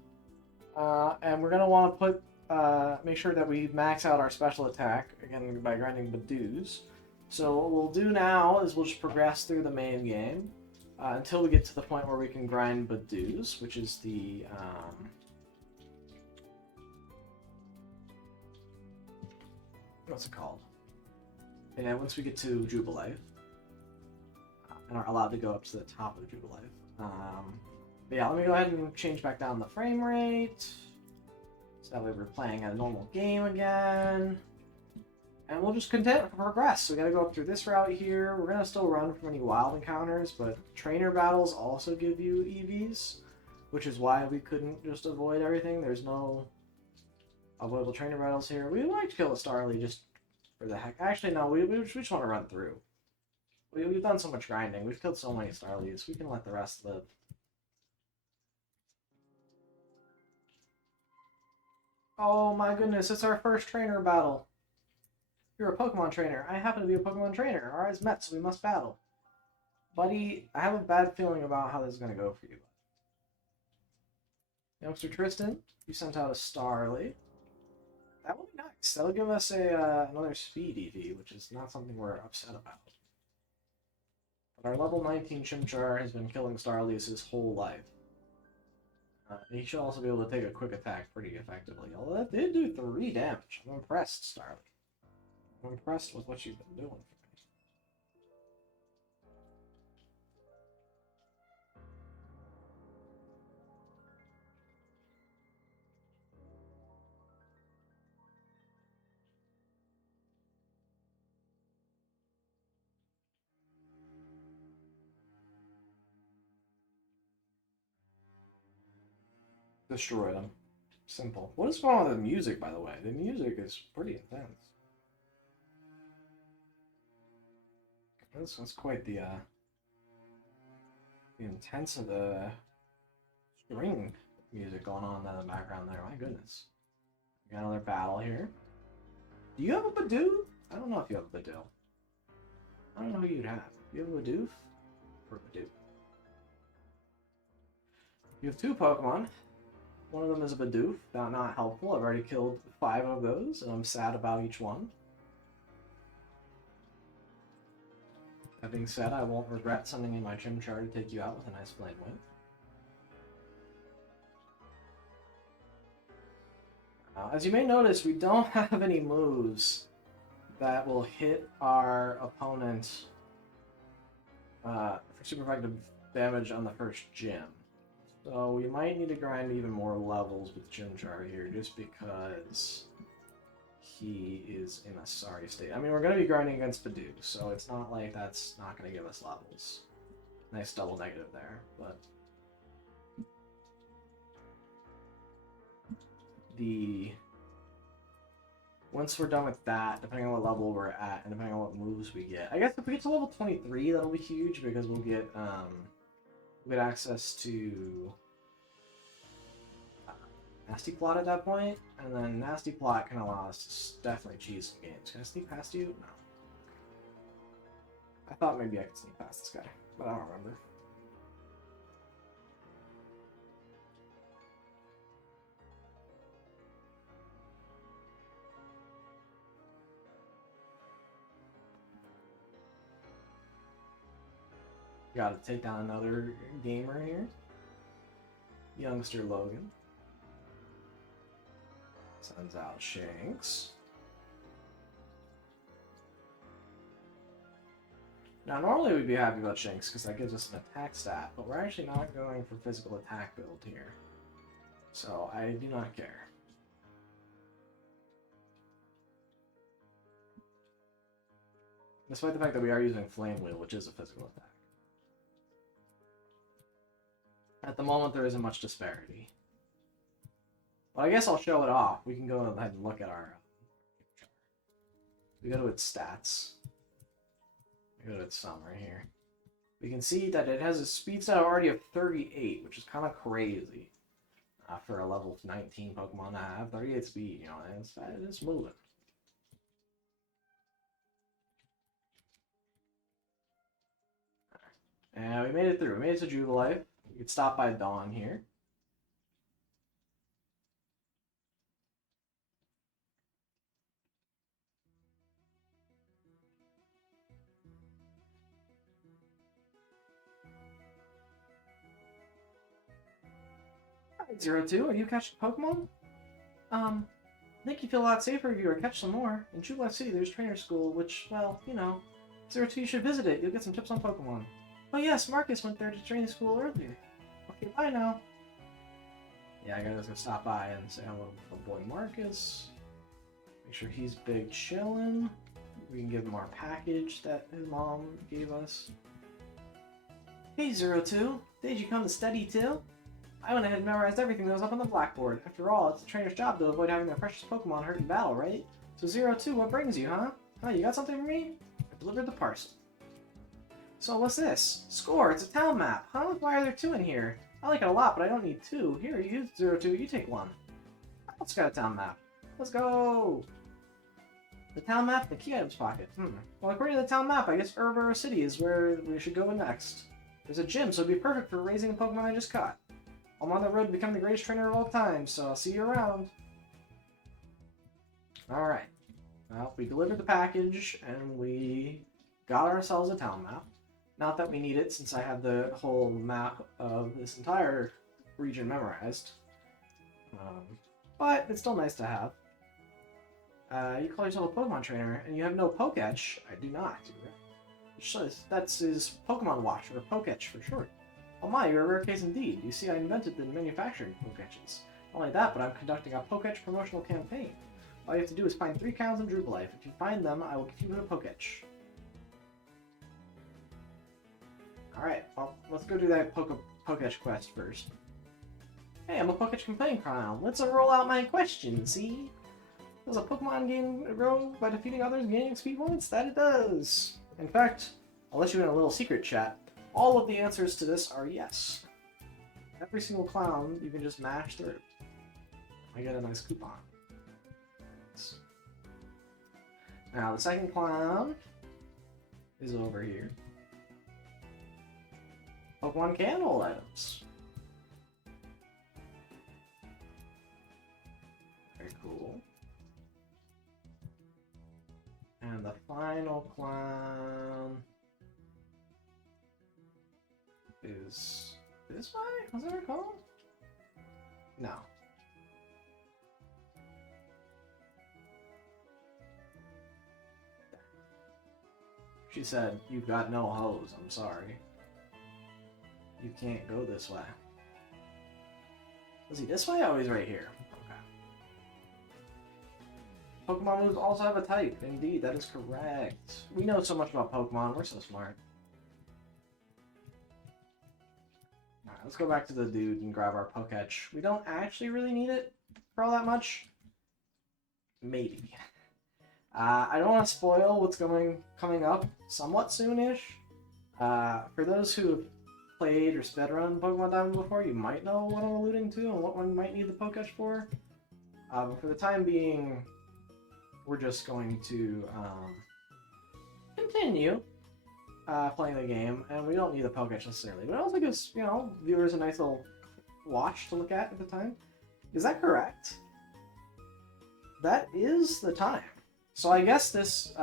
And we're going to want to make sure that we max out our special attack, again by grinding Bidoos. So what we'll do now is we'll just progress through the main game until we get to the point where we can grind Bidoos, which is the what's it called? And once we get to Jubilee, and are allowed to go up to the top of Jubilee. But yeah, let me go ahead and change back down the frame rate. So that way we're playing a normal game again. And we'll just continue to progress. So we gotta go up through this route here. We're gonna still run from any wild encounters, but trainer battles also give you EVs, which is why we couldn't just avoid everything. There's no avoidable trainer battles here. We like to kill a Starly just for the heck. Actually, no, we just want to run through. We've done so much grinding. We've killed so many Starlies. We can let the rest live. Oh my goodness, it's our first trainer battle. You're a Pokemon trainer. I happen to be a Pokemon trainer. Our eyes met, so we must battle. Buddy, I have a bad feeling about how this is going to go for you. Youngster Tristan, you sent out a Starly. That will be nice. That'll give us another speed EV, which is not something we're upset about. But our level 19 Chimchar has been killing Starlies his whole life. He should also be able to take a quick attack pretty effectively. Although that did do 3 damage. I'm impressed, Starly. I'm impressed with what you've been doing for me. Destroyed him. Simple. What is going on with the music, by the way? The music is pretty intense. That's quite the intense of the string music going on in the background there. My goodness. We got another battle here. Do you have a Bidoof? I don't know if you have a Bidoof. I don't know who you'd have. Do you have a Bidoof? Or Bidoof? You have 2 Pokemon. One of them is a Bidoof. Not helpful. I've already killed 5 of those, and I'm sad about each one. That being said, I won't regret sending in my Chimchar to take you out with a nice Flame Wing. As you may notice, we don't have any moves that will hit our opponent for super effective damage on the first gym. So we might need to grind even more levels with Chimchar here, just because he is in a sorry state. I mean, we're going to be grinding against Bidoof, so it's not like that's not going to give us levels. Nice double negative there, but once we're done with that, depending on what level we're at, and depending on what moves we get, I guess if we get to level 23, that'll be huge, because we'll get access to Nasty Plot at that point, and then Nasty Plot can allow us to definitely cheese some games. Can I sneak past you? No. I thought maybe I could sneak past this guy, but I don't remember. Gotta take down another gamer here. Youngster Logan. Sends out Shanks. Now, normally we'd be happy about Shanks because that gives us an attack stat, but we're actually not going for physical attack build here. So, I do not care. Despite the fact that we are using Flame Wheel, which is a physical attack. At the moment, there isn't much disparity. Well, I guess I'll show it off. We can go ahead and look at our... We go to its stats. We go to its sum right here. We can see that it has a speed stat already of 38, which is kind of crazy. For a level 19 Pokemon to have 38 speed, you know, it's moving. And we made it through. We made it to Jubilee. We could stop by Dawn here. Alright, 02, are you catching Pokemon? I think you feel a lot safer if you were to catch some more. In Jubilee City, there's Trainer School, which, well, you know, 02, you should visit it. You'll get some tips on Pokemon. Oh yes, Marcus went there to training school earlier. Okay, bye now. Yeah, I gotta go stop by and say hello to my boy Marcus. Make sure he's big chillin'. We can give him our package that his mom gave us. Hey, 02. Did you come to study too? I went ahead and memorized everything that was up on the blackboard. After all, it's the trainer's job to avoid having their precious Pokemon hurt in battle, right? So 02, what brings you, huh? Huh, you got something for me? I delivered the parcel. So what's this? Score, it's a town map. Huh? Why are there 2 in here? I like it a lot, but I don't need 2. Here, you 02, you take 1. I also got a town map. Let's go! The town map, the key items pocket. Well, according to the town map, I guess Urboro City is where we should go next. There's a gym, so it'd be perfect for raising the Pokemon I just caught. I'm on the road to become the greatest trainer of all time, so I'll see you around. Alright. Well, we delivered the package, and we got ourselves a town map. Not that we need it, since I have the whole map of this entire region memorized. But it's still nice to have. You call yourself a Pokemon trainer, and you have no Poketch. I do not. That's his Pokemon Watch, or Poketch for short. Oh my, you're a rare case indeed. You see, I invented the manufacturing Poketches. Not only that, but I'm conducting a Poketch promotional campaign. All you have to do is find 3 cows in Drupalife. If you find them, I will give you a Poketch. Alright, well, let's go do that Poketch quest first. Hey, I'm a Poketch Complaint Crown. Let's roll out my question, see? Does a Pokemon grow by defeating others gaining XP points? That it does! In fact, I'll let you in a little secret chat. All of the answers to this are yes. Every single clown you can just mash through. I get a nice coupon. Now, the second clown is over here. Pokemon candle items. Very cool. And the final clown is this way? Was that recall? No. She said, "You've got no hose, I'm sorry. You can't go this way." Was he this way? Oh, he's right here. Okay. Pokemon moves also have a type. Indeed, that is correct. We know so much about Pokemon. We're so smart. Alright, let's go back to the dude and grab our Poketch. We don't actually really need it for all that much. Maybe. I don't want to spoil what's coming up somewhat soonish. For those who have played or speedrun Pokemon Diamond before, you might know what I'm alluding to and what one might need the Poketch for. But for the time being, we're just going to continue playing the game, and we don't need the Poketch necessarily. But it also gives, you know, viewers a nice little watch to look at the time. Is that correct? That is the time. So I guess this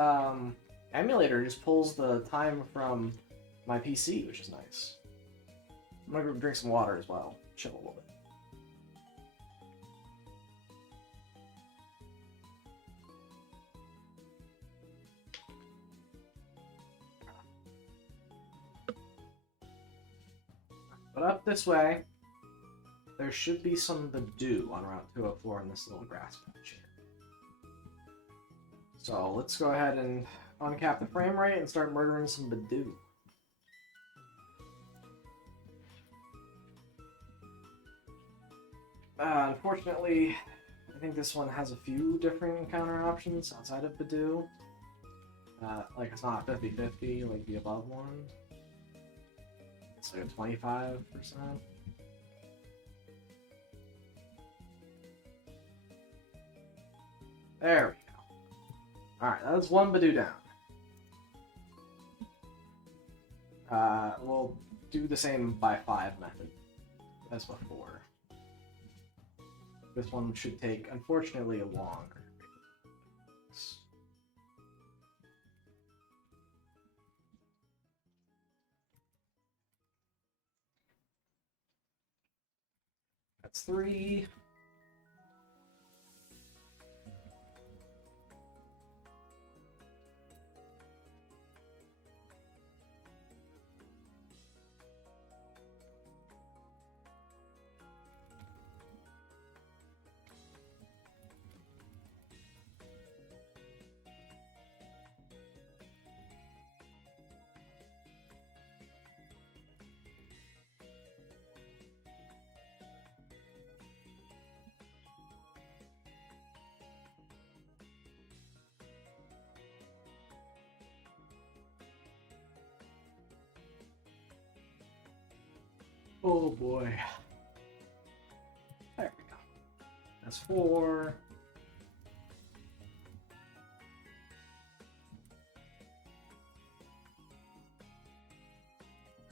emulator just pulls the time from my PC, which is nice. I'm gonna go drink some water as well. Chill a little bit. But up this way, there should be some Badoo on Route 204 in this little grass patch here. So let's go ahead and uncap the frame rate and start murdering some Badoo. Unfortunately, I think this one has a few different encounter options outside of Badoo. Like, it's not 50-50 like the above one. It's like a 25%. There we go. Alright, that's one Badoo down. We'll do the same by 5 method as before. This one should take, unfortunately, longer. That's 3. Oh boy. There we go. That's 4.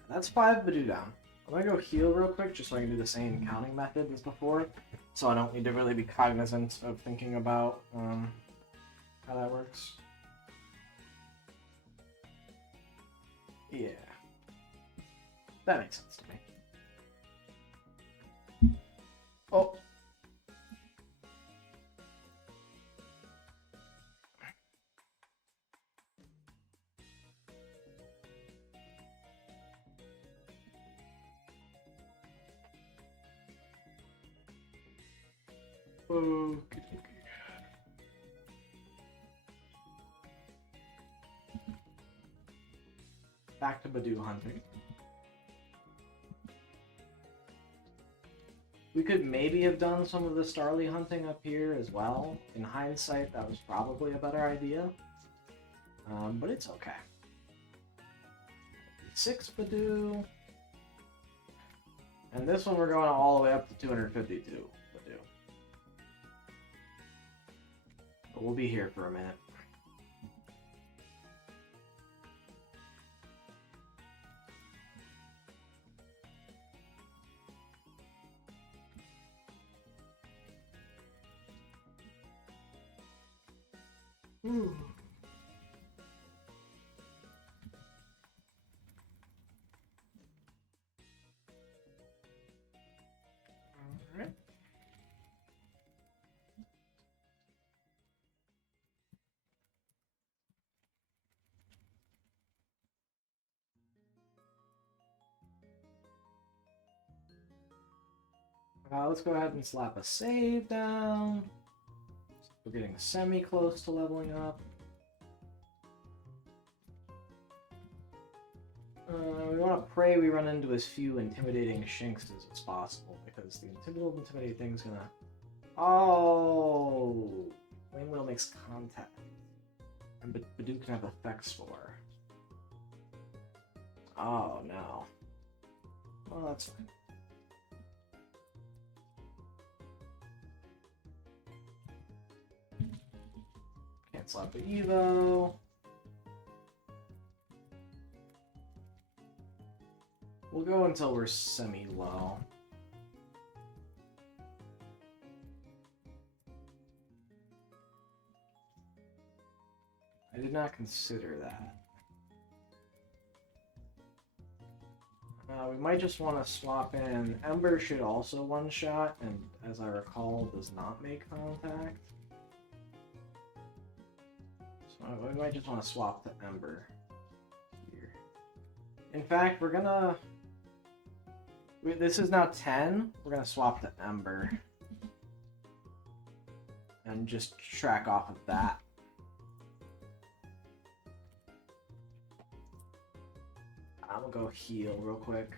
That's 5 Badoo down. I'm gonna go heal real quick just so I can do the same counting method as before. So I don't need to really be cognizant of thinking about how that works. Yeah. That makes sense to me. Oh. Okay. Back to Badoo hunting. We could maybe have done some of the Starly hunting up here as well. In hindsight, that was probably a better idea. But it's okay. 6 Badoo. And this one we're going all the way up to 252 Badoo. But we'll be here for a minute. Ooh. Alright. Let's go ahead and slap a save down. We're getting semi-close to leveling up. We want to pray we run into as few intimidating Shinxes as possible, because the intimidating thing's gonna... Oh! Flame Wheel makes contact. And Badoo can have effects for. Oh, no. Well, that's fine. Cancel out the Evo. We'll go until we're semi-low. I did not consider that. We might just want to swap in. Ember should also one-shot, and as I recall, does not make contact. So we might just want to swap to Ember here. In fact, we're gonna... This is now 10. We're gonna swap to Ember. And just track off of that. I'm gonna go heal real quick.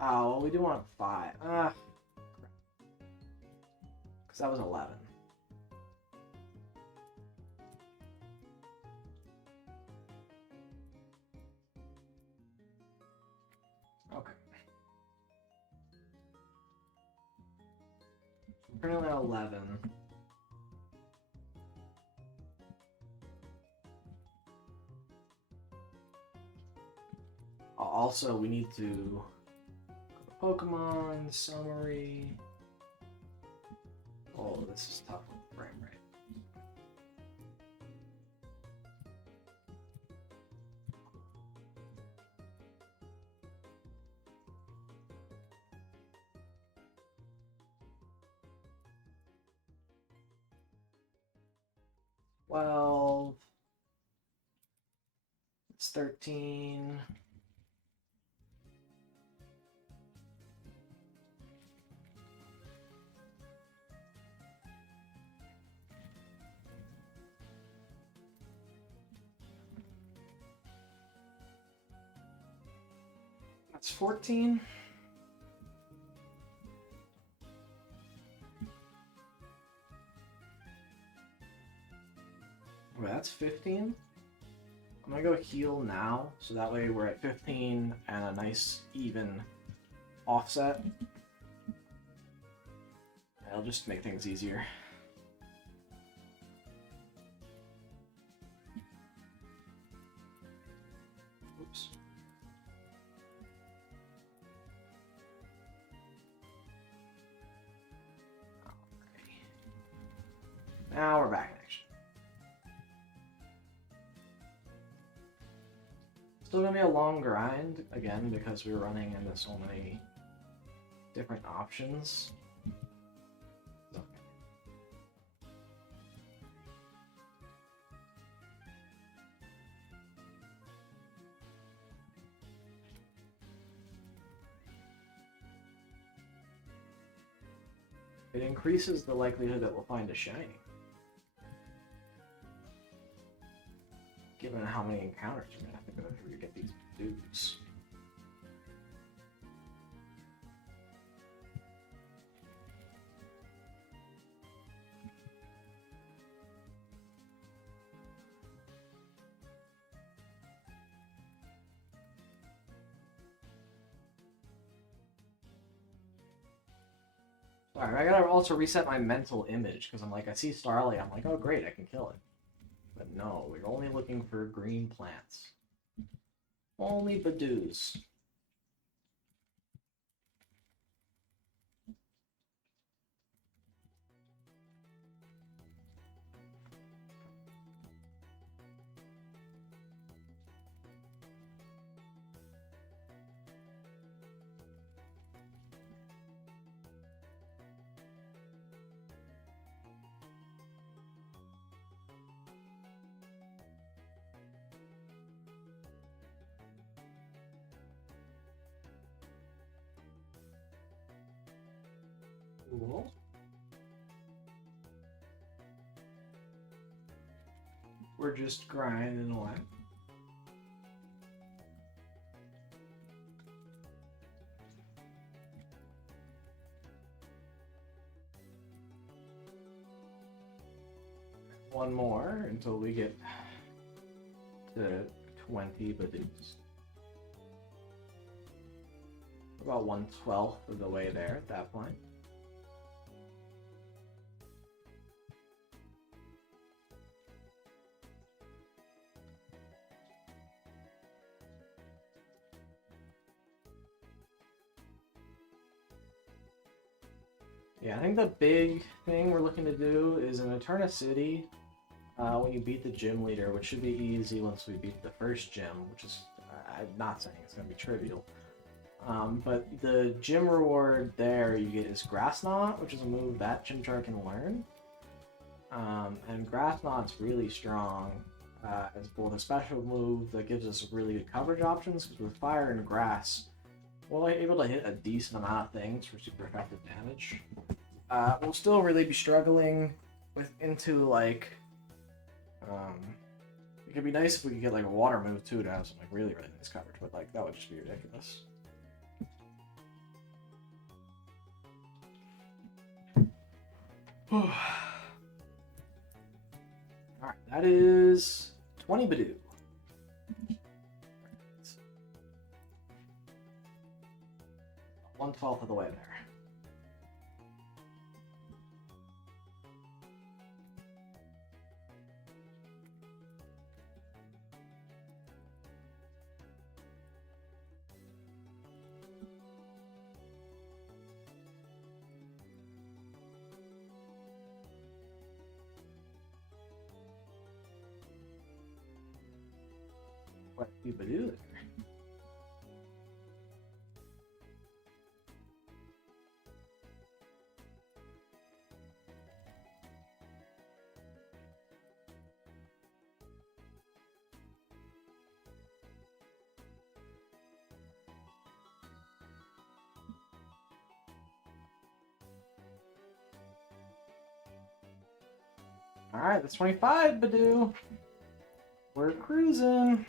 Oh, well, we do want 5. Because that was 11. Okay. Currently at 11. Also, we need to go to Pokemon summary. Oh, this is tough with frame rate. Well, it's 13. That's 14. Oh, that's 15. I'm gonna go heal now, so that way we're at 15 and a nice even offset. It'll just make things easier. Oops. Alrighty. Now we're back in action. Still gonna be a long grind, again, because we're running into so many different options. Okay. It increases the likelihood that we'll find a shiny, given how many encounters we're gonna have to go through to get these dudes. Alright, I gotta also reset my mental image, because I'm like, I see Starlight, I'm like, oh great, I can kill it. But no, we're only looking for green plants. Only Badoos. Cool. We're just grinding away. One more until we get to 20 Badoos. About 1/12 of the way there at that point. Yeah, I think the big thing we're looking to do is in Eterna City, when you beat the gym leader, which should be easy once we beat the first gym, which is, I'm not saying it's going to be trivial. But the gym reward there you get is Grass Knot, which is a move that Chimchar can learn. And Grass Knot's really strong as both a special move that gives us really good coverage options, because with Fire and Grass, we're able to hit a decent amount of things for super effective damage. We'll still really be struggling with into like, it could be nice if we could get like a water move too to have some like really nice coverage, but like that would just be ridiculous. Alright, that is 20 Badoo. 1/12 of the way there. What do you do there? Alright, that's 25, Badoo. We're cruising.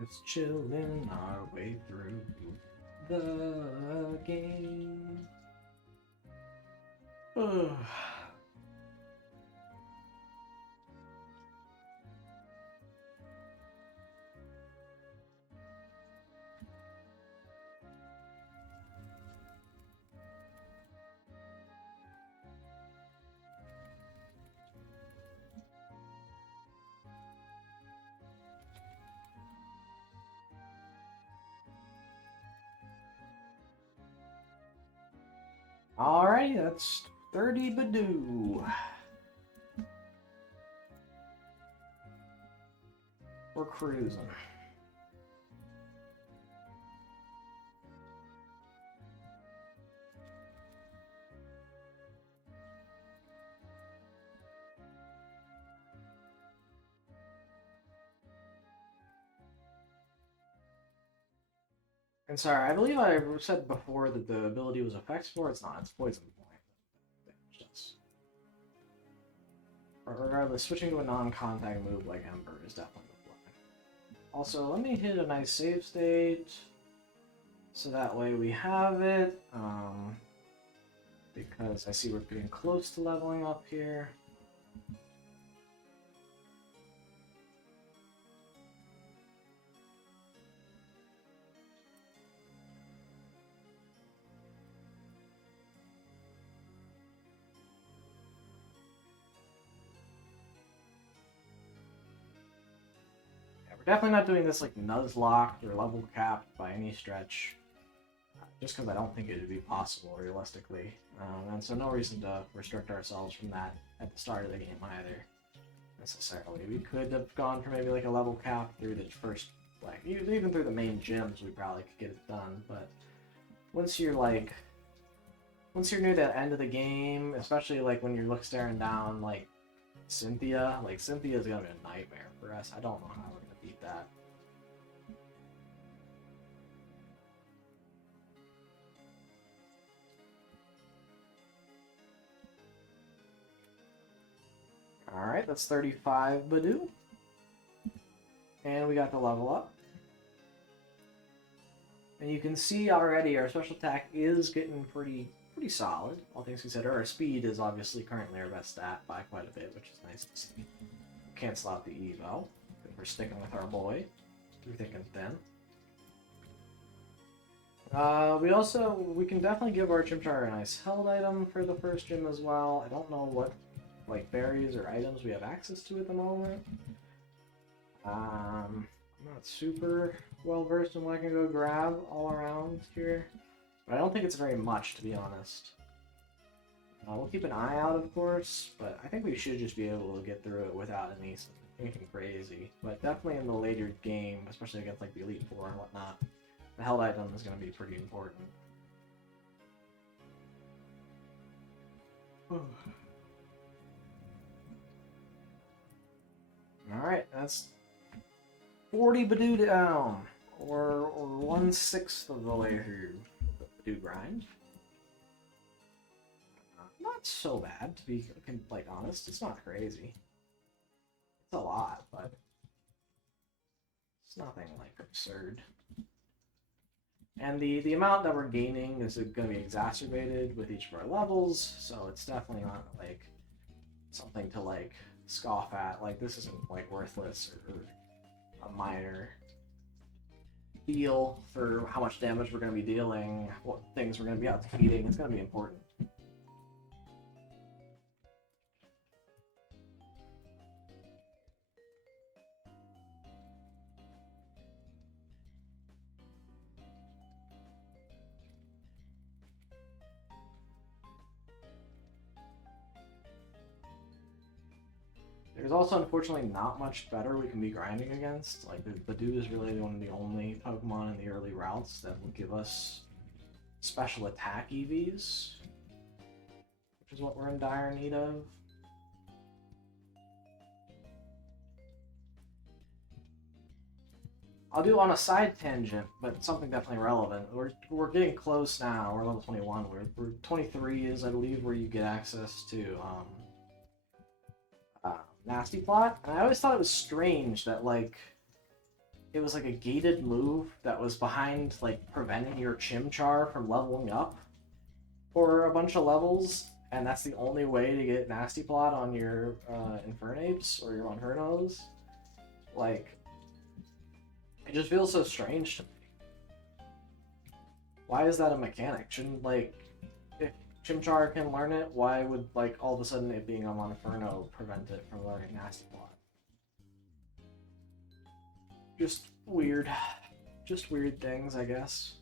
Just chilling our way through the game. Ugh. Alrighty, that's 30 Badoo. We're cruising. And sorry, I believe I said before that the ability was effect for. It's not. It's poison point. Regardless, switching to a non-contact move like Ember is definitely the play. Also, let me hit a nice save state, so that way we have it. Because I see we're getting close to leveling up here. We're definitely not doing this like Nuzlocked or level capped by any stretch. Just because I don't think it would be possible realistically. And so no reason to restrict ourselves from that at the start of the game either, necessarily. We could have gone for maybe like a level cap through the first, like, even through the main gyms, we probably could get it done, but once you're near the end of the game, especially like when you're staring down like Cynthia, Cynthia's gonna be a nightmare for us. I don't know how we're gonna beat that. Alright, that's 35 Badoo. And we got the level up. And you can see already our special attack is getting pretty solid, all things considered. Our speed is obviously currently our best stat by quite a bit, which is nice to see. Cancel out the Evo. We're sticking with our boy through thick and thin. We can definitely give our Chimchar a nice held item for the first gym as well. I don't know what like berries or items we have access to at the moment. I'm not super well versed in what I can go grab all around here, but I don't think it's very much, to be honest. We'll keep an eye out, of course, but I think we should just be able to get through it without anything crazy. But definitely in the later game, especially against like the Elite Four and whatnot, the held item is going to be pretty important. Alright, that's 40 Badoo down, or 1/6 of the way through the Badoo grind. Not so bad, to be like honest. It's not crazy. It's a lot, but it's nothing like absurd. And the amount that we're gaining is going to be exacerbated with each of our levels, so it's definitely not like something to like scoff at. Like, this isn't like worthless or a minor deal for how much damage we're going to be dealing, what things we're going to be out defeating. It's going to be important. There's also, unfortunately, not much better we can be grinding against. Like, the Badoo is really one of the only Pokemon in the early routes that will give us special attack EVs, which is what we're in dire need of. I'll do on a side tangent, but something definitely relevant. We're getting close now. We're level 21. We're 23 is, I believe, where you get access to Nasty Plot. And I always thought it was strange that, like, it was like a gated move that was behind like preventing your Chimchar from leveling up for a bunch of levels, and that's the only way to get Nasty Plot on your Infernapes or your Infernos. Like, it just feels so strange to me. Why is that a mechanic? Shouldn't, like, if Chimchar can learn it, why would, like, all of a sudden it being on Inferno prevent it from learning Nasty Plot? Just weird. Just weird things, I guess.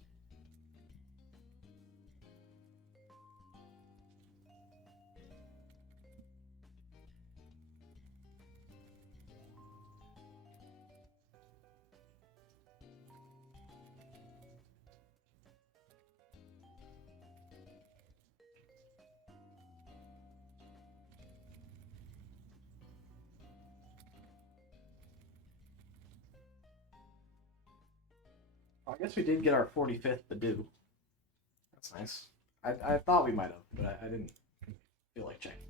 I guess we did get our 45th Badoo. That's nice. I thought we might have, but I didn't feel like checking.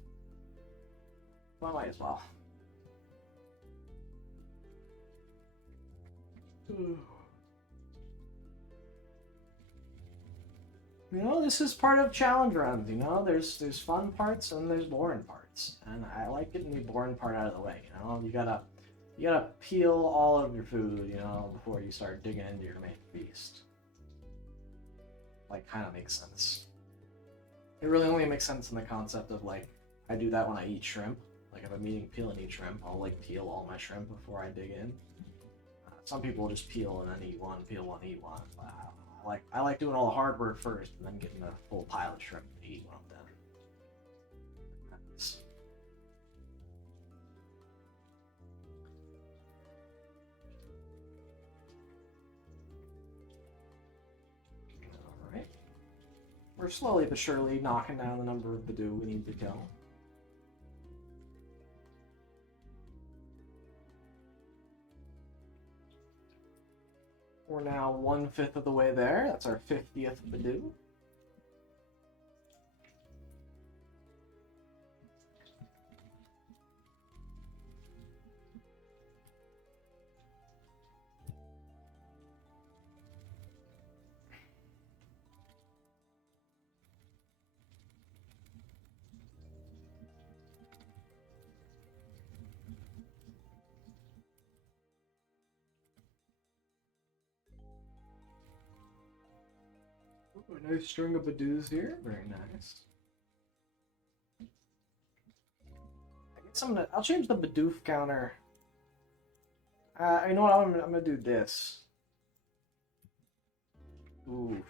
Well, I might as well. You know, this is part of challenge runs, you know? There's fun parts and there's boring parts. And I like getting the boring part out of the way, you know? You gotta peel all of your food, you know, before you start digging into your main feast. Like, kind of makes sense. It really only makes sense in the concept of, like, I do that when I eat shrimp. Like, if I'm peel and eat shrimp, I'll, like, peel all my shrimp before I dig in. Some people will just peel and then eat one, peel one, eat one. I like doing all the hard work first and then getting a full pile of shrimp to eat when I'm done. Alright. We're slowly but surely knocking down the number of Badoo we need to kill. We're now 1/5 of the way there. That's our 50th Badoo. A nice string of Badoos here. Very nice. I guess I'll change the Badoof counter. You know what? I'm gonna do this. Oof.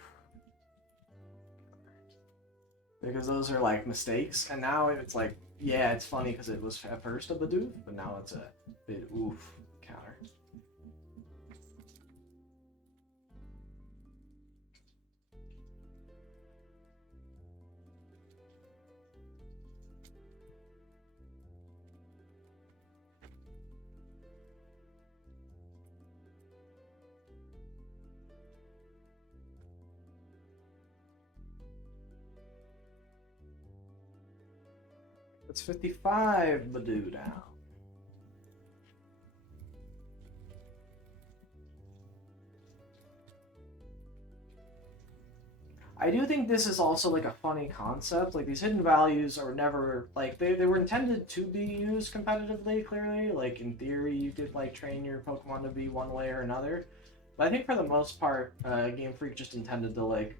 Because those are like mistakes, and now it's like, yeah, it's funny because it was at first a Badoof, but now it's a bit oof counter. It's 55 Badoo down. I do think this is also like a funny concept. Like these hidden values are never like they were intended to be used competitively, clearly. Like in theory you could like train your Pokemon to be one way or another. But I think for the most part, Game Freak just intended to like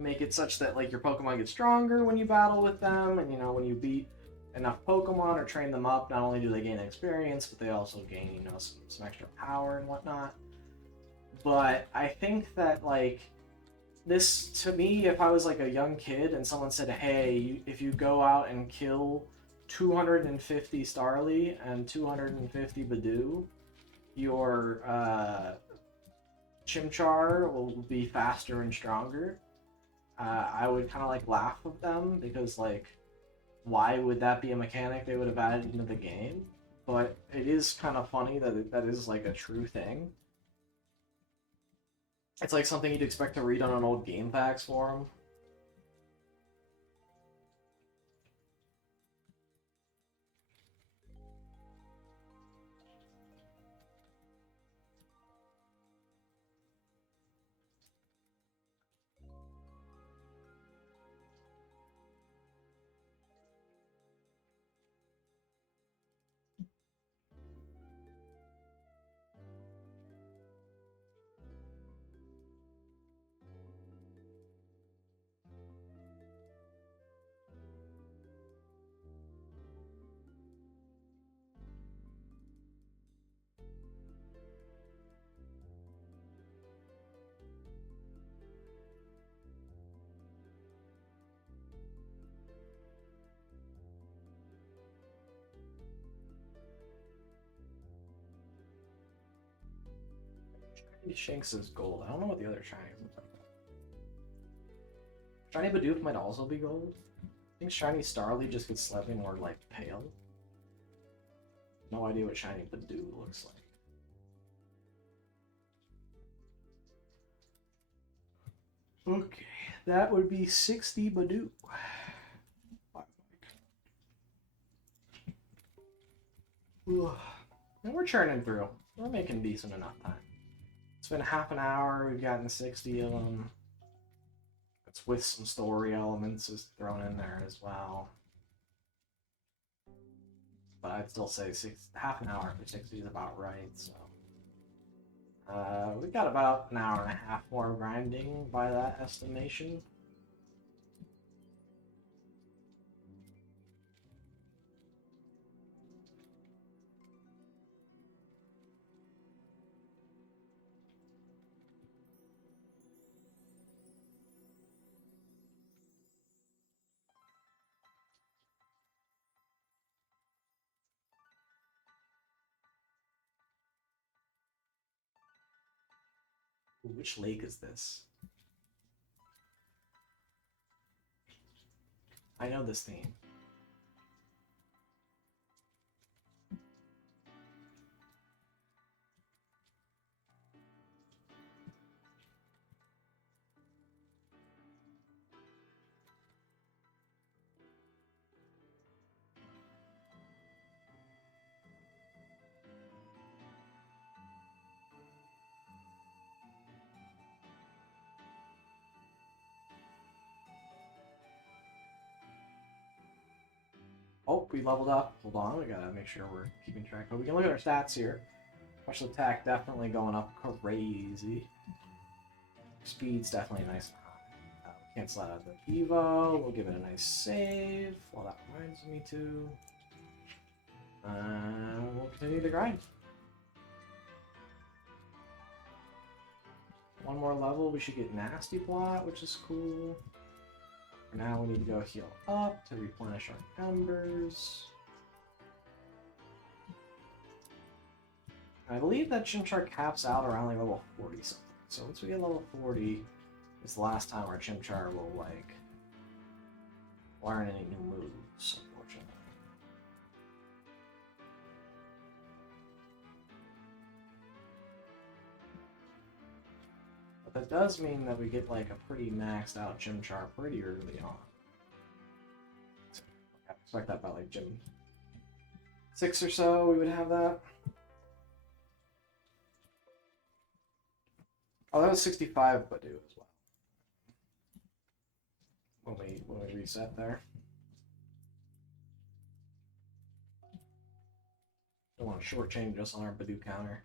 make it such that like your Pokemon get stronger when you battle with them, and you know, when you beat enough Pokemon or train them up, not only do they gain experience, but they also gain, you know, some extra power and whatnot. But I think that like this, to me, if I was like a young kid and someone said, hey, if you go out and kill 250 Starly and 250 Badoo, your Chimchar will be faster and stronger. I would kind of like laugh with them because like, why would that be a mechanic they would have added into the game? But it is kind of funny that that is like a true thing. It's like something you'd expect to read on an old GameFAQs forum. Maybe Shanks is gold. I don't know what the other shinies look like. Shiny Bidoof might also be gold. I think Shiny Starly just gets slightly more like pale. No idea what Shiny Bidoof looks like. Okay, that would be 60 Bidoof. And we're churning through. We're making decent enough time. It's been half an hour. We've gotten 60 of them. It's with some story elements just thrown in there as well. But I'd still say half an hour for 60 is about right. So we've got about an hour and a half more grinding by that estimation. Ooh, which lake is this? I know this theme. Oh, we leveled up. Hold on, we gotta make sure we're keeping track. But we can look at our stats here. Special attack definitely going up crazy. Speed's definitely nice and high. Cancel out of the Evo. We'll give it a nice save. Well, that reminds me to. We'll continue the grind. One more level, we should get Nasty Plot, which is cool. For now, we need to go heal up to replenish our numbers. I believe that Chimchar caps out around like level 40 something. So once we get level 40, it's the last time our Chimchar will like learn any new moves, unfortunately. But that does mean that we get like a pretty maxed out Chimchar pretty early on. So I expect that by like Gym 6 or so, we would have that. Oh, that was 65 Bidoof as well. When we reset there. Don't want to shortchange us on our Bidoof counter.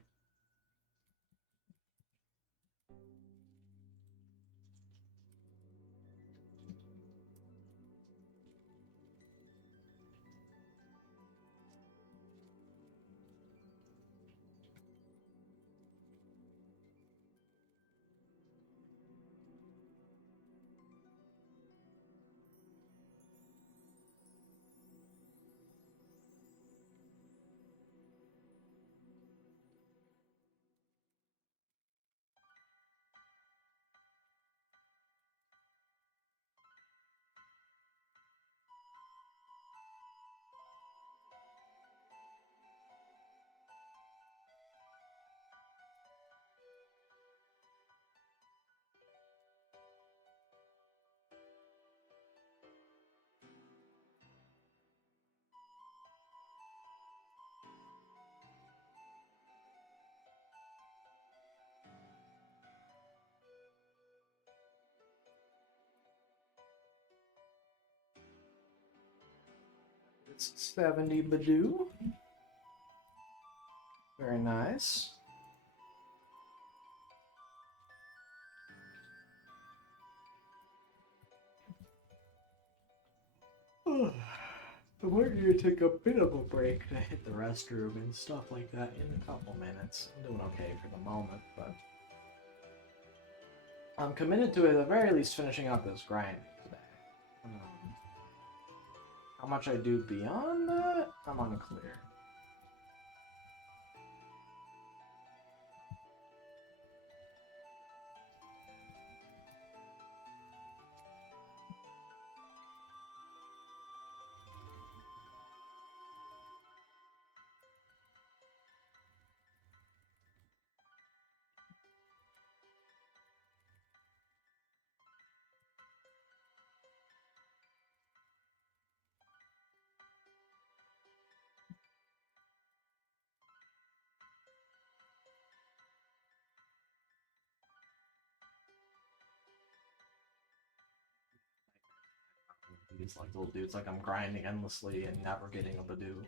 It's 70 Bidoof. Very nice. We're going to take a bit of a break to hit the restroom and stuff like that in a couple minutes. I'm doing okay for the moment, but I'm committed to, at the very least, finishing out this grind today. How much I do beyond that, I'm unclear. these like little dudes. Like I'm grinding endlessly and never getting a Badoo.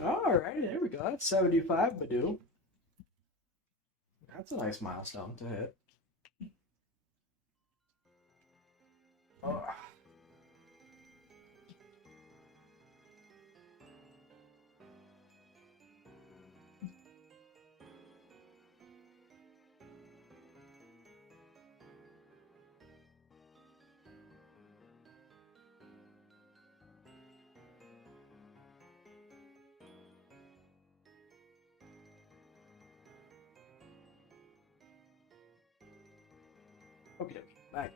Alright, there we go. That's 75 Badoo. That's a nice milestone to hit. Oh. Okay, back.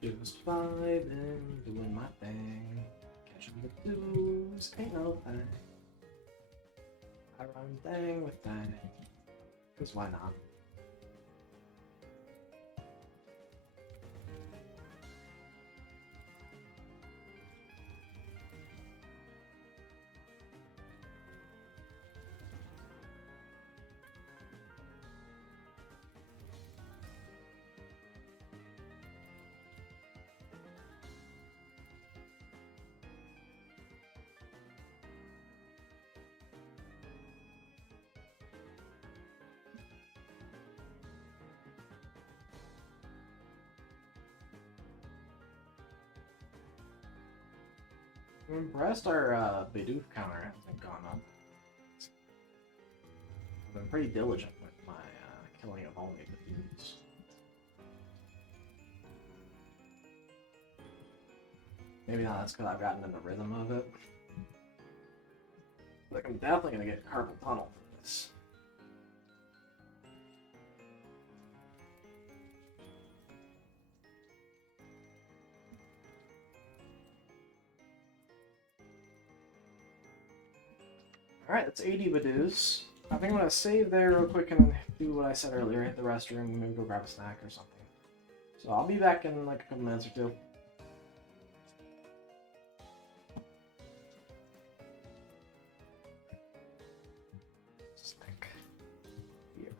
Just vibing, doing my thing. Catching the dudes, ain't no thing. I run thing with thing. Cause why not? I'm impressed our Bidoof counter hasn't gone up. I've been pretty diligent with my killing of only Bidoofs. Maybe not, that's because I've gotten in the rhythm of it. Like, I'm definitely gonna get carpal tunnel for this. Alright, that's 80 Badoos. I think I'm gonna save there real quick and do what I said earlier, hit the restroom, maybe go grab a snack or something. So I'll be back in like a couple minutes or two. Snack. Here.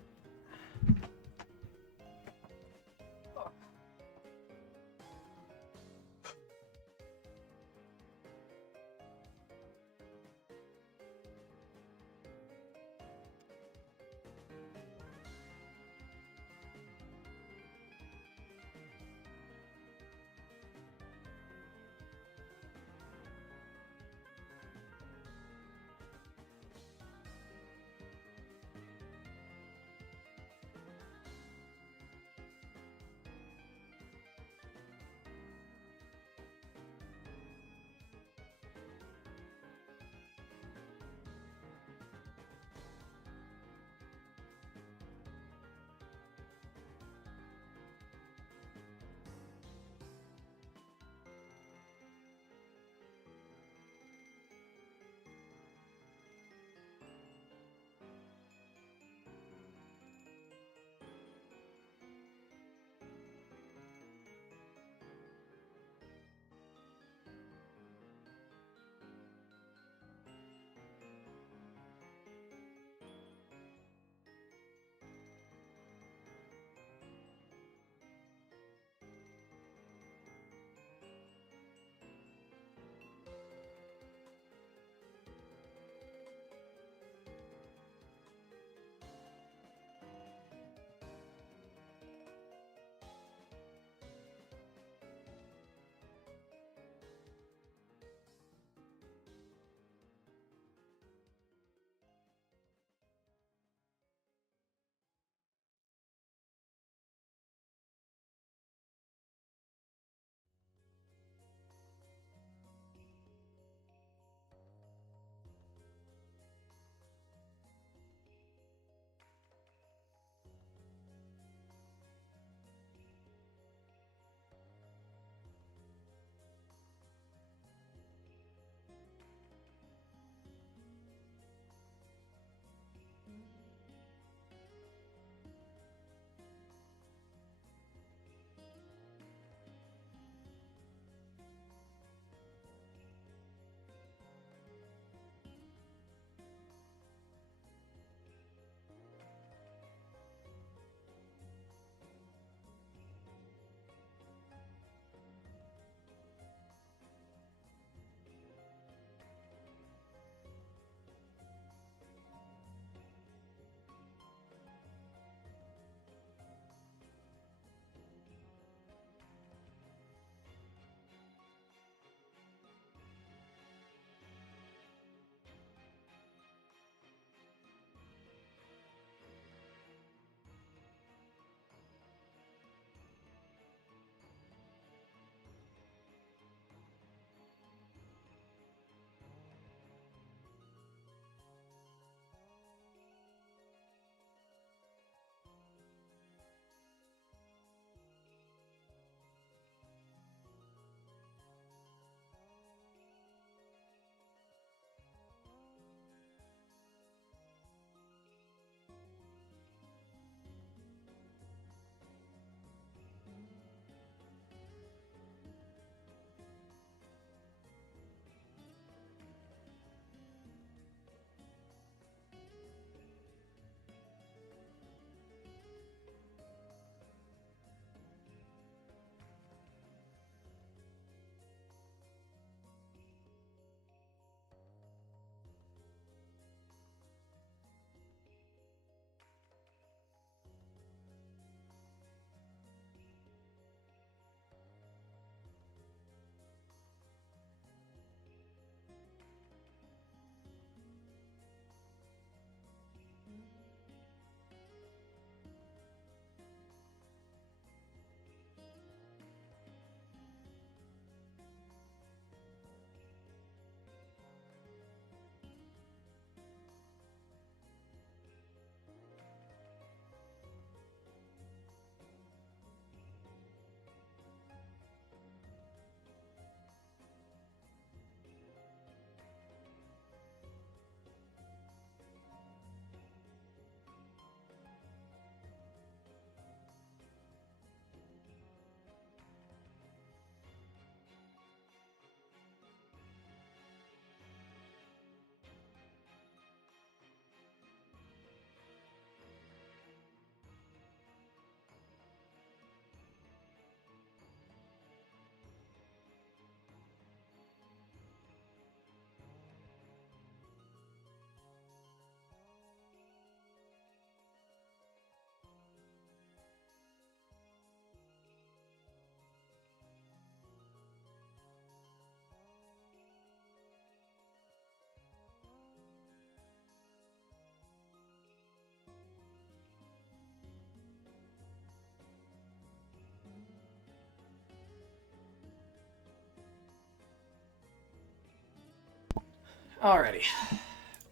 Alrighty,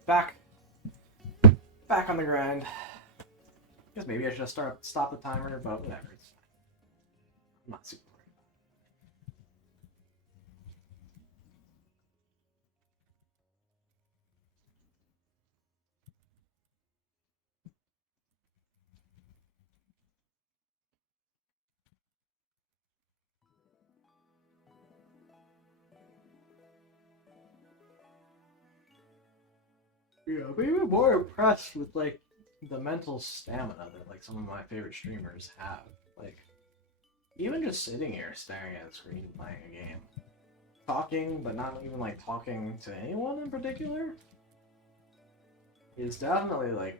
back on the grind. Guess maybe I should just stop the timer, but whatever. It's fine. I'm not super worried. Yeah, but even more impressed with like the mental stamina that like some of my favorite streamers have. Like even just sitting here staring at a screen playing a game, talking, but not even like talking to anyone in particular, is definitely like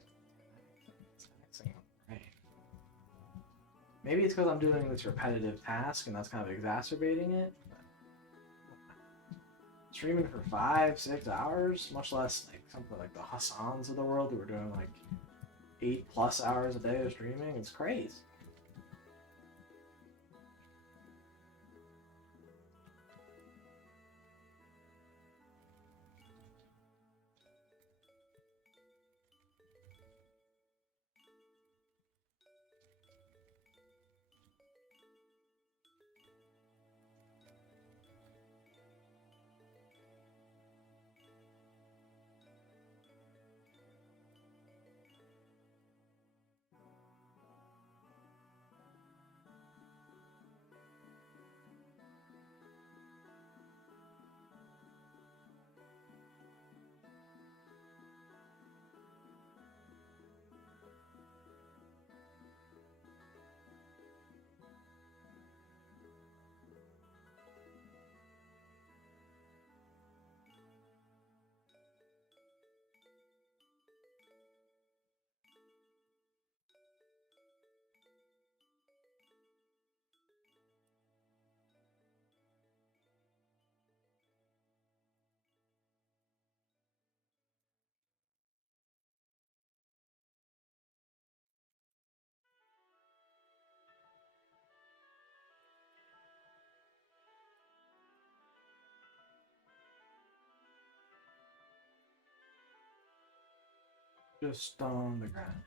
it's taxing on the brain. Maybe it's because I'm doing this repetitive task and that's kind of exacerbating it. Streaming for 5-6 hours, much less like something like the Hassans of the world who are doing like 8+ hours a day of streaming. It's crazy. Just on the ground.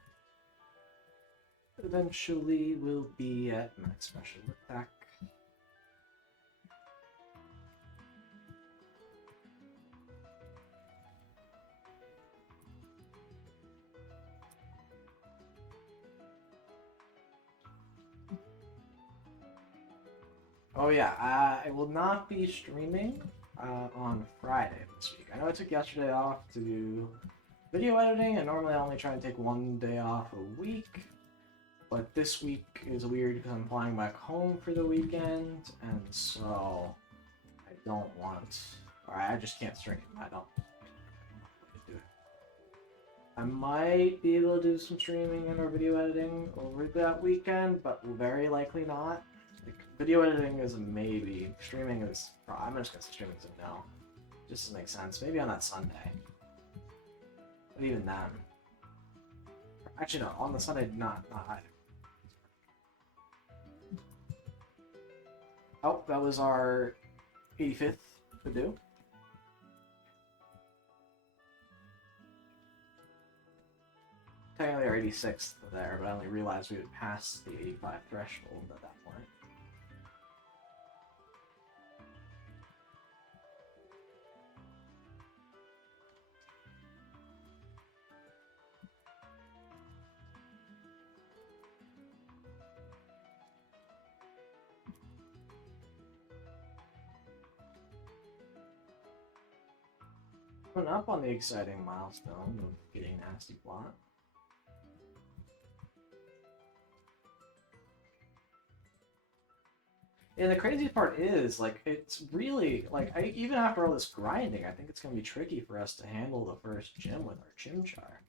Eventually we'll be at max special attack. Oh yeah, I will not be streaming on Friday this week. I know I took yesterday off to do video editing, and normally I only try and take one day off a week. But this week is weird because I'm flying back home for the weekend, and so I don't want, or I just can't stream. I don't do it. I might be able to do some streaming and or video editing over that weekend, but very likely not. Like, video editing is a maybe. Streaming is, I'm just gonna say streaming is a no. Just doesn't make sense. Maybe on that Sunday. But even then. Actually, no, on the Sunday, not either. Oh, that was our 85th to do. Technically our 86th there, but I only realized we had passed the 85 threshold at that point. Coming up on the exciting milestone of getting Nasty Plot. And the crazy part is, like, it's really, like, even after all this grinding, I think it's going to be tricky for us to handle the first gym with our Chimchar.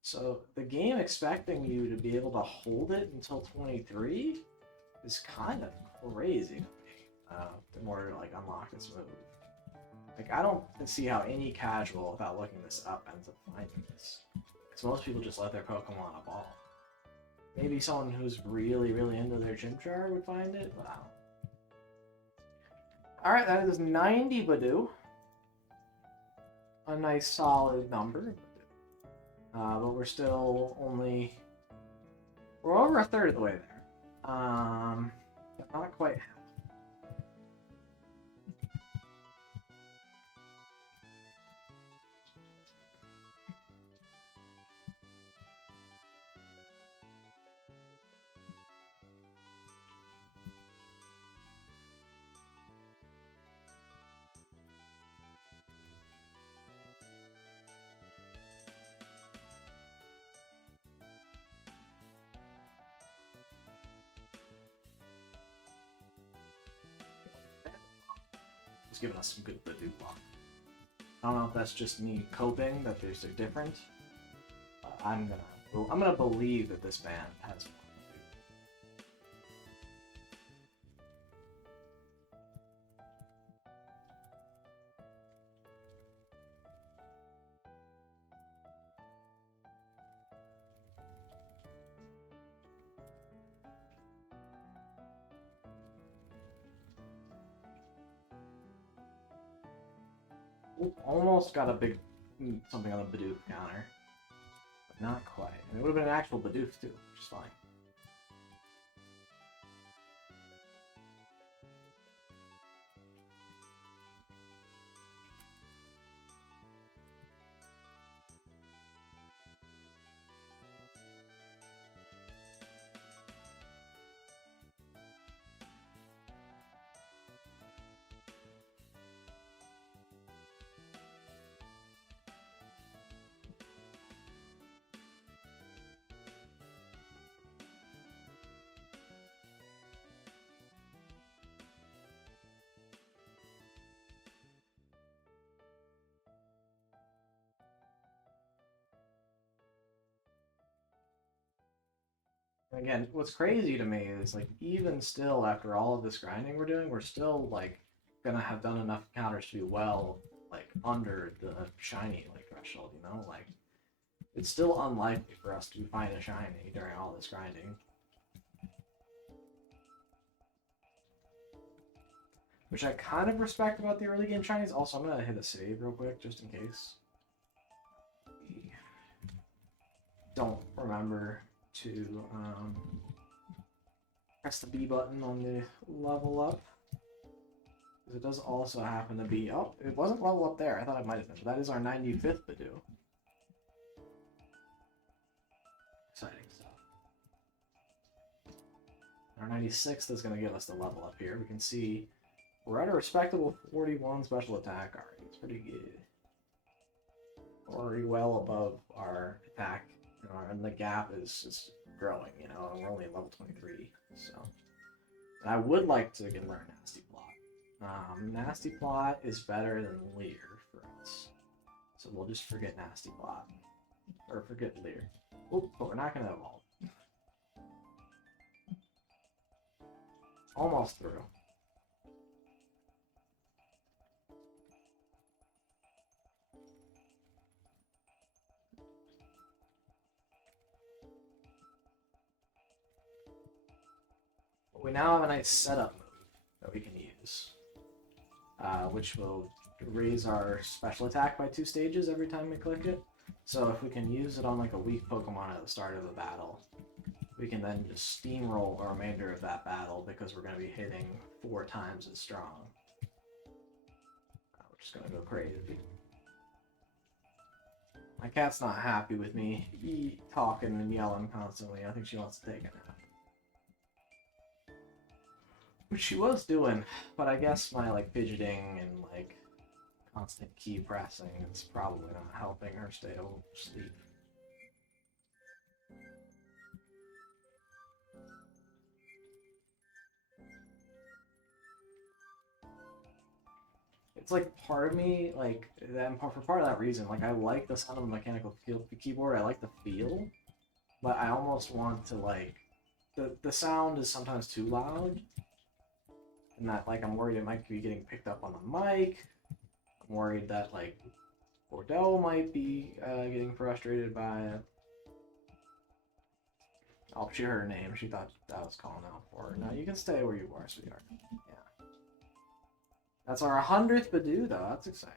So, the game expecting you to be able to hold it until 23 is kind of crazy to me. In order to, like, unlock this move. Like, I don't see how any casual, without looking this up, ends up finding this. Because most people just let their Pokemon evolve. Maybe someone who's really, really into their Chimchar would find it, but I don't. Alright, that is 90 Badoo. a nice solid number. But we're still only... We're over a third of the way there. But not quite. It's giving us some good Badoo luck. I don't know if that's just me coping that they're different. But I'm gonna believe that this band has more Badoo. Almost got a big something on the Badoo counter, but not quite. And it would have been an actual Badoo too, which is fine. Again, what's crazy to me is like even still after all of this grinding we're doing, we're still like gonna have done enough counters to be well like under the shiny like threshold, you know? Like it's still unlikely for us to find a shiny during all this grinding. Which I kind of respect about the early game shinies. Also, I'm gonna hit a save real quick just in case. Don't remember to press the B button on the level up. Because it does also happen to be... Oh, it wasn't level up there. I thought it might have been. But that is our 95th Badoo. Exciting stuff. Our 96th is going to give us the level up here. We can see we're at a respectable 41 special attack already. It's pretty good. Already well above our attack. And the gap is growing, you know, and we're only at level 23, so. And I would like to learn Nasty Plot. Nasty Plot is better than Leer for us. So we'll just forget Nasty Plot. Or forget Leer. Oh, but we're not going to evolve. Almost through. We now have a nice setup move that we can use, which will raise our special attack by 2 stages every time we click it. So if we can use it on like a weak Pokemon at the start of a battle, we can then just steamroll the remainder of that battle because we're going to be hitting 4 times as strong. We're just going to go crazy. My cat's not happy with me talking and yelling constantly. I think she wants to take a nap. Which she was doing, but I guess my like fidgeting and like constant key pressing is probably not helping her stay asleep. It's like part of me, like, and for part of that reason, like I like the sound of a mechanical keyboard, I like the feel, but I almost want to like, the sound is sometimes too loud. And that, like, I'm worried it might be getting picked up on the mic. I'm worried that, like, Bordeaux might be getting frustrated by it. I'll share her name. She thought that was calling out for her. No, you can stay where you are, sweetheart. Yeah. That's our 100th Badoo, though. That's exciting.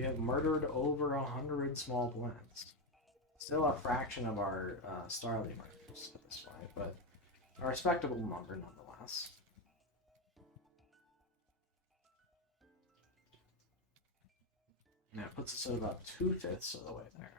We have murdered over 100 small plants. Still a fraction of our Starly murders at this point, but a respectable number nonetheless. Now it puts us at about 2/5 of the way there.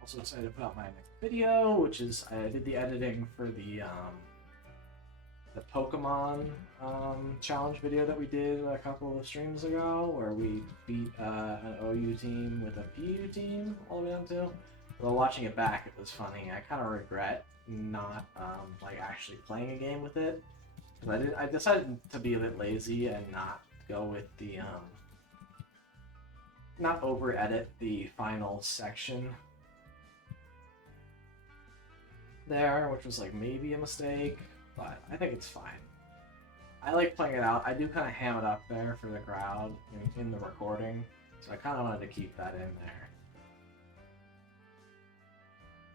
Also excited about my next video, which is I did the editing for the Pokemon challenge video that we did a couple of streams ago, where we beat an OU team with a PU team all the way up to. While watching it back, it was funny. I kind of regret not like actually playing a game with it, because I decided to be a bit lazy and not go with the not over edit the final section there, which was like maybe a mistake, but I think it's fine. I like playing it out. I do kind of ham it up there for the crowd in the recording, so I kind of wanted to keep that in there.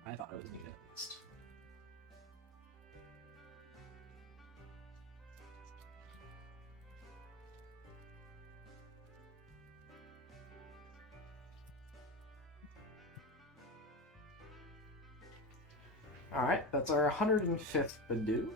I thought it was neat at least. Alright, that's our 105th Badoo.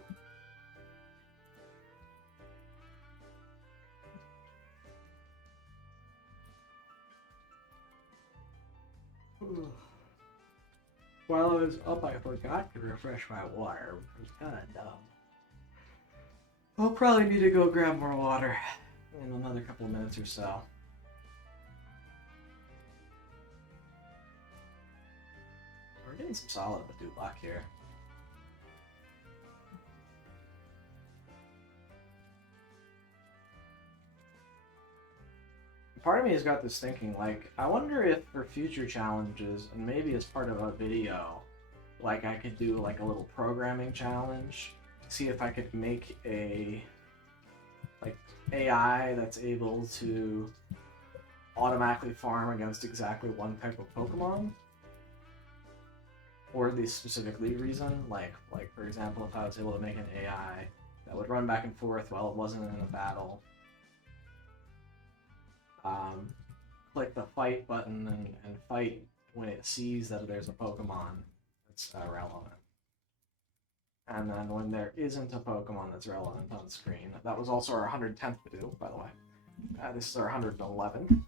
While I was up, I forgot to refresh my water, which was kind of dumb. I'll probably need to go grab more water in another couple of minutes or so. We're getting some solid Badoo luck here. Part of me has got this thinking, like, I wonder if for future challenges, and maybe as part of a video, like I could do like a little programming challenge, see if I could make a like AI that's able to automatically farm against exactly one type of Pokemon, or the specific league reason. Like for example, if I was able to make an AI that would run back and forth while it wasn't in a battle. Click the fight button and fight when it sees that there's a Pokemon that's relevant. And then when there isn't a Pokemon that's relevant on screen. That was also our 110th video, by the way. This is our 111th.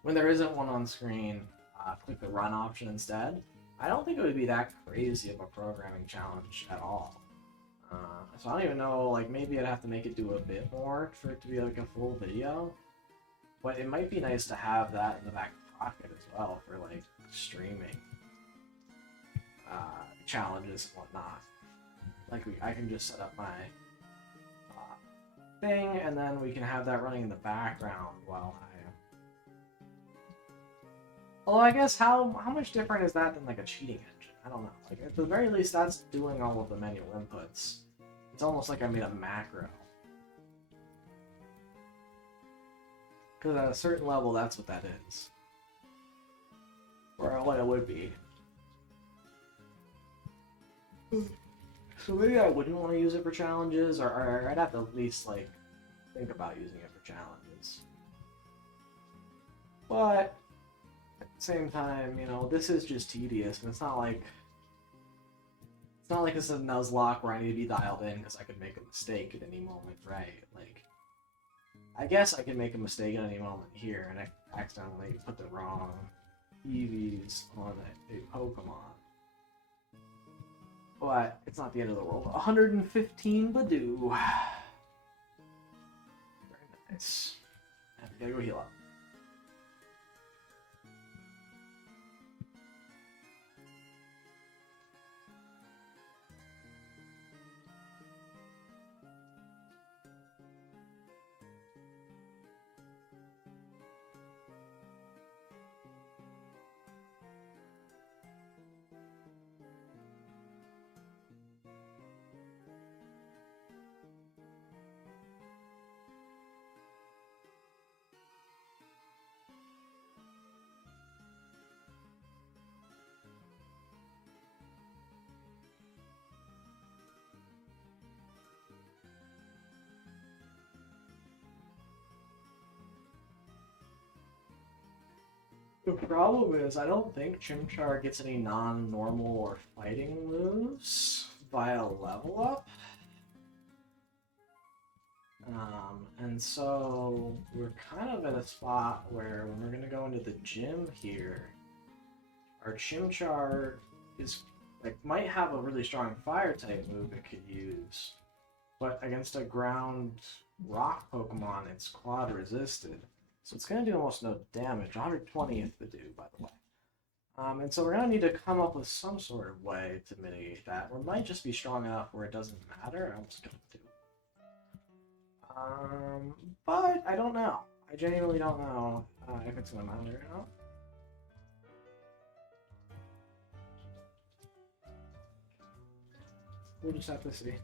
When there isn't one on screen, click the run option instead. I don't think it would be that crazy of a programming challenge at all. So I don't even know, like, maybe I'd have to make it do a bit more for it to be like a full video. But it might be nice to have that in the back pocket as well for like streaming challenges and whatnot. Like I can just set up my thing, and then we can have that running in the background while Although I guess how much different is that than like a cheating engine? I don't know. Like at the very least, that's doing all of the manual inputs. It's almost like I made a macro. Because at a certain level, that's what that is. Or what it would be. So maybe I wouldn't want to use it for challenges, or I'd have to at least like think about using it for challenges. But at the same time, you know, this is just tedious, and it's not like this is a Nuzlocke where I need to be dialed in because I could make a mistake at any moment, right? Like, I guess I can make a mistake at any moment here, and I accidentally put the wrong EVs on a Pokemon. But it's not the end of the world. 115 Badoo. Very nice. And we gotta go heal up. The problem is, I don't think Chimchar gets any non-normal or fighting moves via level up. And so we're kind of in a spot where when we're going to go into the gym here, our Chimchar is might have a really strong fire type move it could use, but against a ground rock Pokemon, it's quad resisted. So it's going to do almost no damage. 120th to do, by the way. And so we're going to need to come up with some sort of way to mitigate that. Or it might just be strong enough where it doesn't matter. I'm just going to do it. But I don't know. I genuinely don't know if it's going to matter or not. We'll just have to see.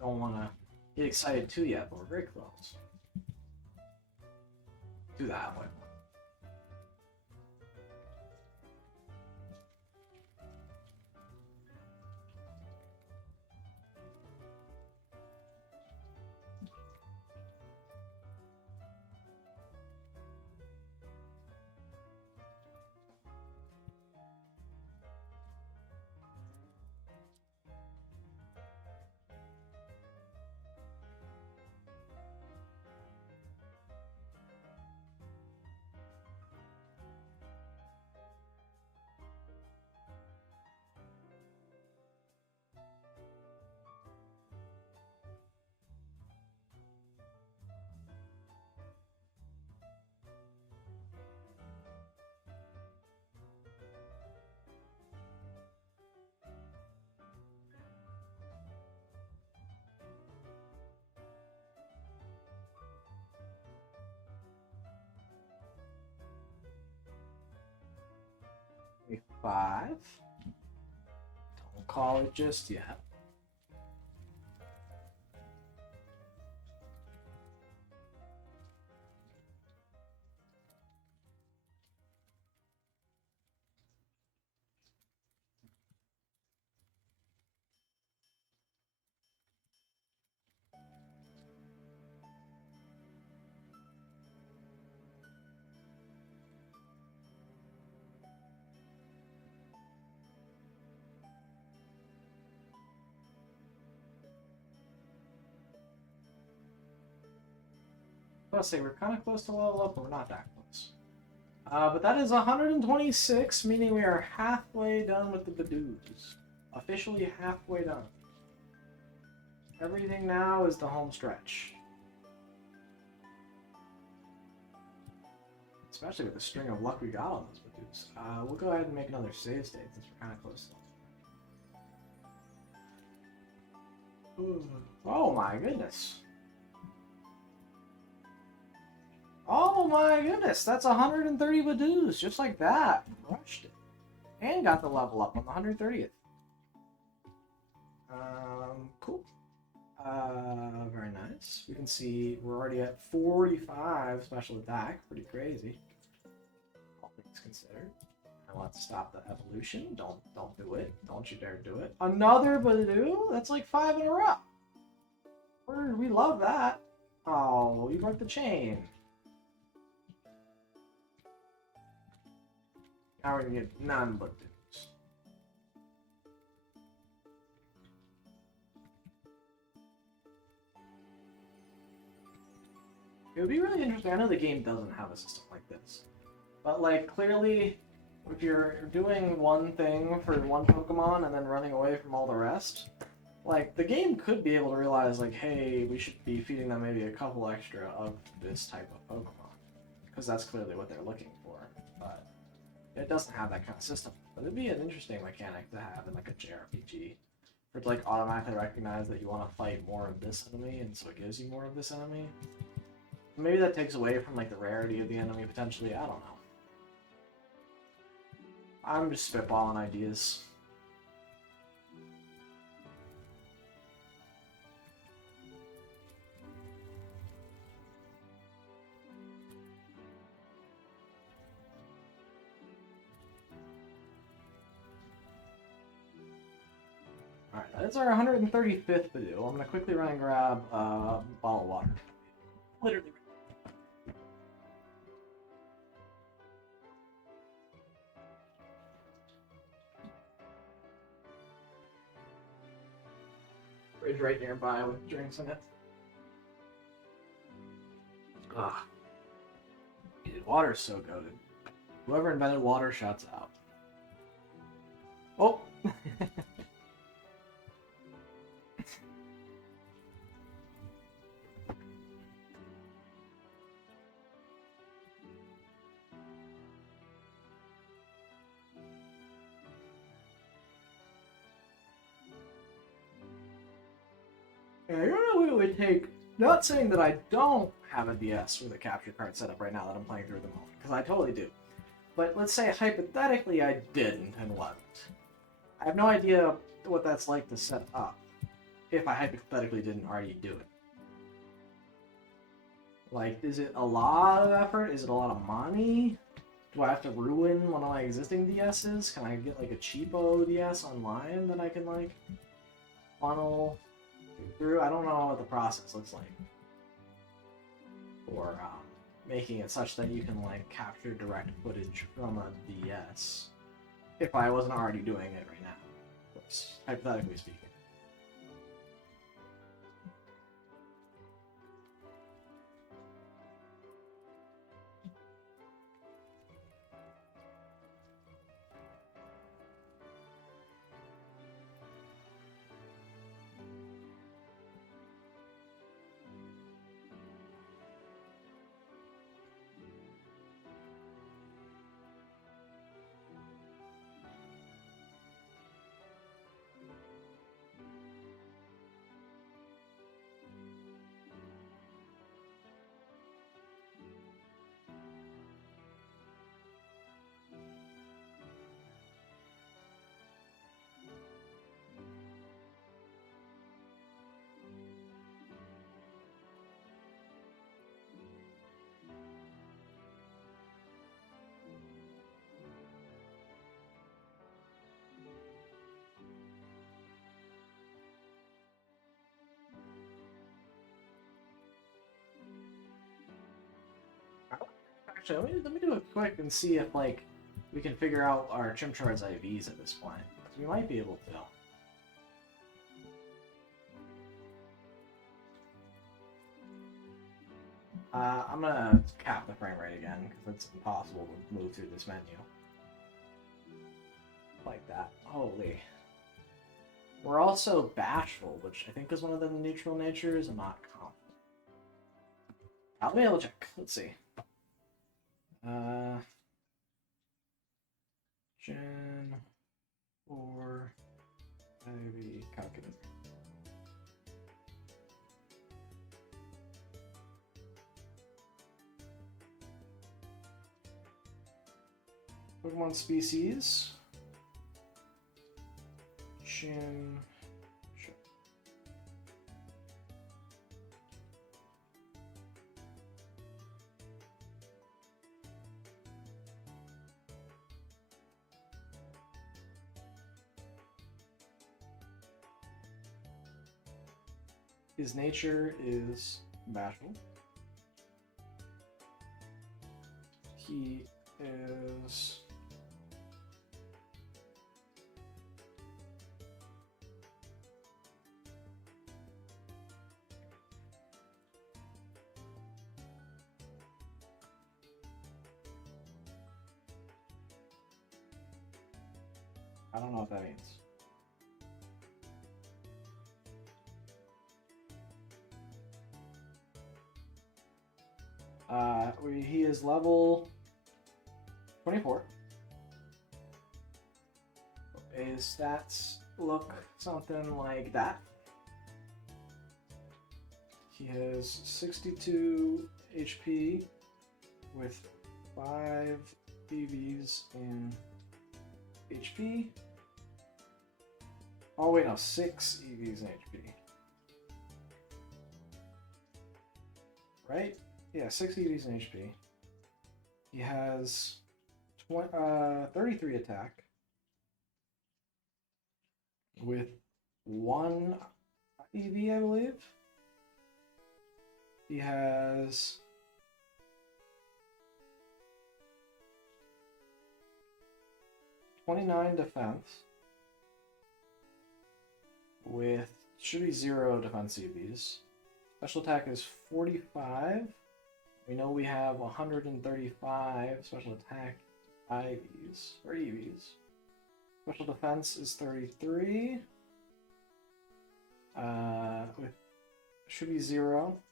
Don't want to get excited too yet, but we're very close. Do that way. Five. Don't call it just yet. Let's say we're kind of close to level up, but we're not that close. But that is 126, meaning we are halfway done with the Badoos. Officially halfway done. Everything now is the home stretch. Especially with the string of luck we got on those Badoos. We'll go ahead and make another save state since we're kind of close to it. Oh my goodness. Oh my goodness, that's 130 Badoos, just like that. Crushed it. And got the level up on the 130th. Cool. Very cards. We can see we're already at 45 special attack. Pretty crazy. All things considered. I want to stop the evolution. Don't do it. Don't you dare do it. Another Badoo? That's like 5 in a row. We love that. Oh, you broke the chain. Now we're gonna get non-Badoos. It would be really interesting. I know the game doesn't have a system like this. But, like, clearly, if you're doing one thing for one Pokemon and then running away from all the rest, like, the game could be able to realize, like, hey, we should be feeding them maybe a couple extra of this type of Pokemon. Because that's clearly what they're looking for. But it doesn't have that kind of system. But it'd be an interesting mechanic to have in, like, a JRPG. For it to, like, automatically recognize that you want to fight more of this enemy, and so it gives you more of this enemy. Maybe that takes away from, like, the rarity of the enemy, potentially. I don't know. I'm just spitballing ideas. Alright, that's our 135th Badoo. I'm gonna quickly run and grab a bottle of water. Literally. Fridge right nearby with drinks in it. Ah. Dude, water's so goated. Whoever invented water shouts out. Oh! Yeah, I don't know what it would take. Not saying that I don't have a DS with a capture card set up right now that I'm playing through at the moment, because I totally do. But let's say hypothetically I didn't and wasn't. I have no idea what that's like to set up if I hypothetically didn't already do it. Like, is it a lot of effort? Is it a lot of money? Do I have to ruin one of my existing DSs? Can I get like a cheapo DS online that I can like funnel through? I don't know what the process looks like. Or making it such that you can like capture direct footage from a DS if I wasn't already doing it right now. Of course, hypothetically speaking. Actually, let me do it quick and see if like we can figure out our Chimchar's IVs at this point. We might be able to. I'm gonna cap the frame rate again because it's impossible to move through this menu like that. Holy. We're also bashful, which I think is one of the neutral natures. I'm not confident. I'll be able to check. Let's see. Gen 4 IV calculator. Pokemon species. Chimchar. His nature is bashful. He is I don't know what that means. He is level 24. His stats look something like that. He has 62 HP with 5 EVs in HP. Oh wait, no, 6 EVs in HP. Right? Yeah, 6 EVs in HP. He has 33 attack with 1 EV, I believe. He has 29 defense with should be 0 defense EVs. Special attack is 45. We know we have 135 special attack IVs or EVs. Special defense is 33. With should be 0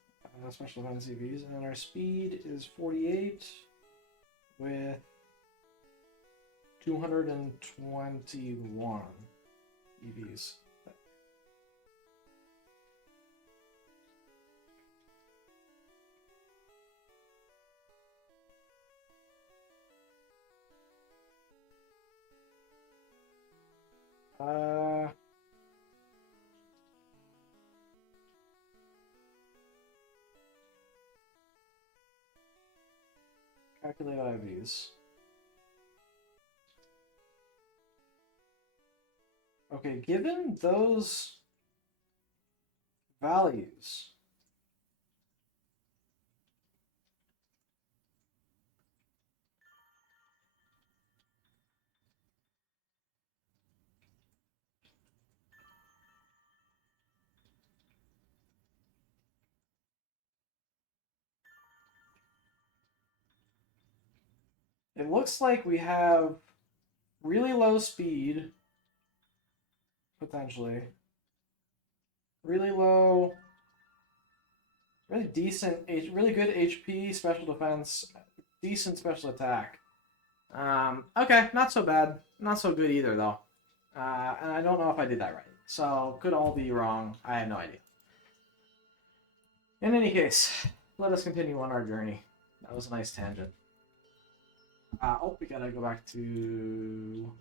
special defense EVs, and then our speed is 48 with 221 EVs. Calculate IVs. Okay, given those values, it looks like we have really low speed, potentially. Really low, really decent, really good HP, special defense, decent special attack. Okay, not so bad. Not so good either, though. And I don't know if I did that right. So, could all be wrong. I have no idea. In any case, let us continue on our journey. That was a nice tangent. Oh, we gotta go back to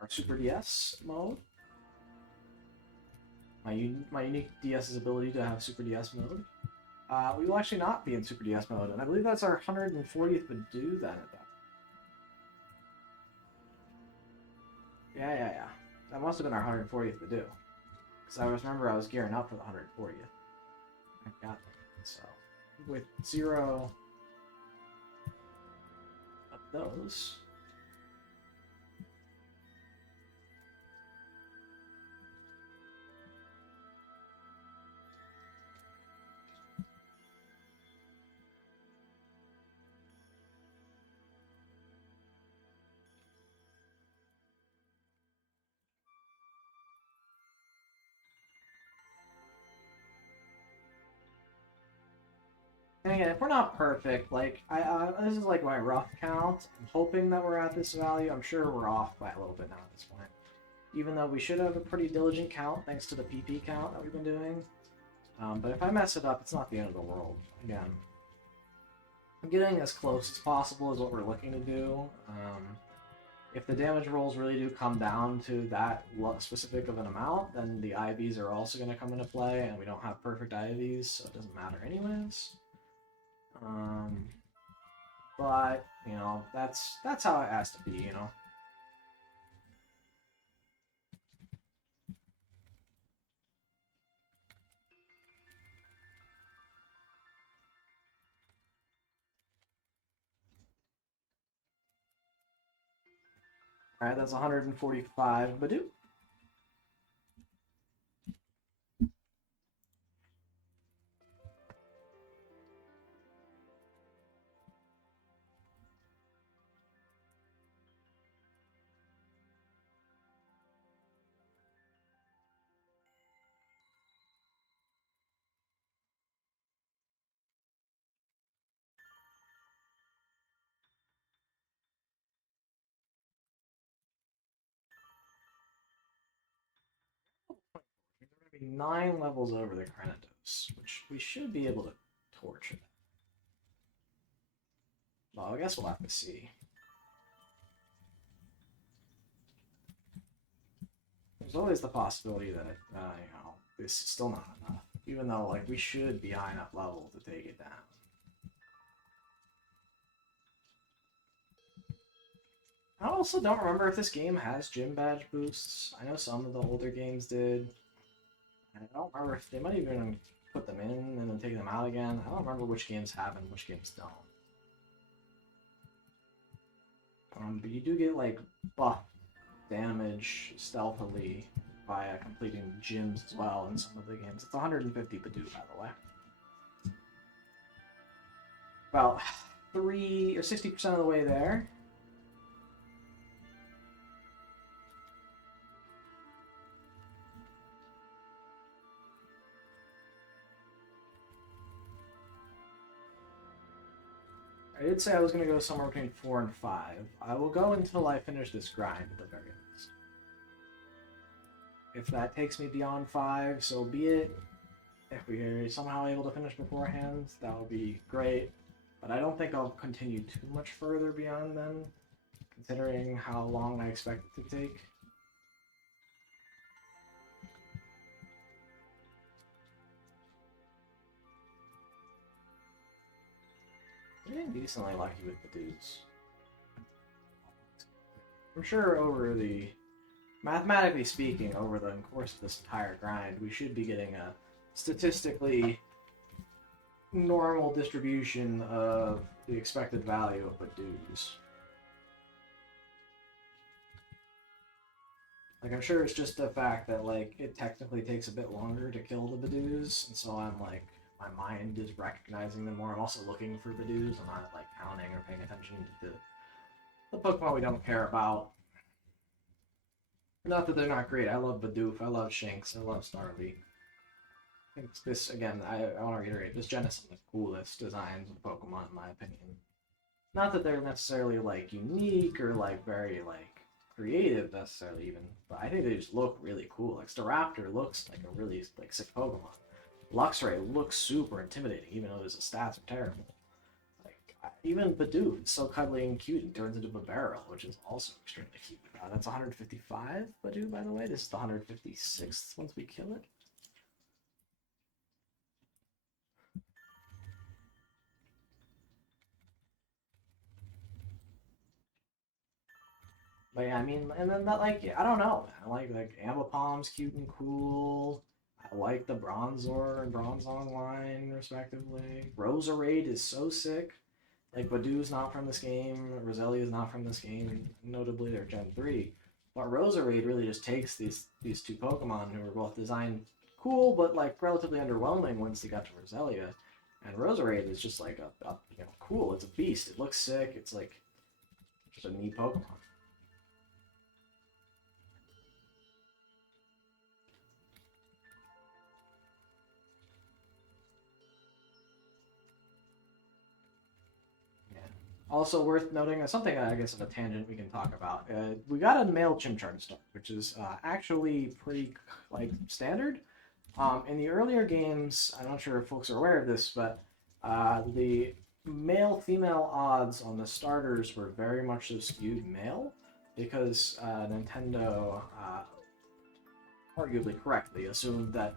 our Super DS mode. My unique DS's ability to have Super DS mode. We will actually not be in Super DS mode, and I believe that's our 140th Badoo then at that. Yeah. That must have been our 140th Badoo. Because I remember I was gearing up for the 140th. I got it. So, with 0 of those. And again, if we're not perfect, like, this is like my rough count. I'm hoping that we're at this value. I'm sure we're off by a little bit now at this point. Even though we should have a pretty diligent count, thanks to the PP count that we've been doing. But if I mess it up, it's not the end of the world. Again, I'm getting as close as possible is what we're looking to do. If the damage rolls really do come down to that specific of an amount, then the IVs are also going to come into play, and we don't have perfect IVs, so it doesn't matter anyways. But, you know, that's how it has to be, you know? Alright, that's 145 Badoo. We're going to be 9 levels over the Cranidos, which we should be able to torture them. Well, I guess we'll have to see. There's always the possibility that, this is still not enough. Even though, like, we should be high enough level to take it down. I also don't remember if this game has gym badge boosts. I know some of the older games did. And I don't remember if they might even put them in and then take them out again. I don't remember which games have and which games don't. But you do get, like, buff damage stealthily via completing gyms as well in some of the games. It's 150 Badoo, by the way. About 3 or 60% of the way there. I did say I was going to go somewhere between 4 and 5. I will go until I finish this grind at the very least. If that takes me beyond 5, so be it. If we are somehow able to finish beforehand, that would be great. But I don't think I'll continue too much further beyond then, considering how long I expect it to take. I'm getting decently lucky with the dudes. I'm sure over the... Mathematically speaking, over the course of this entire grind, we should be getting a statistically normal distribution of the expected value of Badoos. Like, I'm sure it's just the fact that, like, it technically takes a bit longer to kill the Badoos, and so I'm, like, my mind is recognizing them more. I'm also looking for Badoos. I'm not, like, counting or paying attention to the Pokemon we don't care about. Not that they're not great. I love Bidoof, I love Shinx, I love Starly. I think this, again, I want to reiterate, this gen is some of the coolest designs of Pokemon, in my opinion. Not that they're necessarily, like, unique or, like, very, like, creative, necessarily, even, but I think they just look really cool. Like, Staraptor looks like a really, like, sick Pokemon. Luxray looks super intimidating, even though his stats are terrible. Even Bidoof is so cuddly and cute and turns into a barrel, which is also extremely cute. That's 155 Badoo, by the way. This is the 156th once we kill it. But yeah, I mean, and then that, like, I don't know, man. I like Ambipom's cute and cool. I like the Bronzor and Bronzong line, respectively. Roserade is so sick. Like, Badoo's not from this game, Roselia is not from this game, notably they're Gen 3. But Roserade really just takes these two Pokemon who are both designed cool, but, like, relatively underwhelming once they got to Roselia. And Roserade is just, like, cool. It's a beast. It looks sick. It's, like, just a neat Pokemon. Also worth noting, something I guess of a tangent we can talk about. We got a male Chimchar to start, which is actually pretty like standard. In the earlier games, I'm not sure if folks are aware of this, but the male-female odds on the starters were very much so skewed male because Nintendo, arguably correctly, assumed that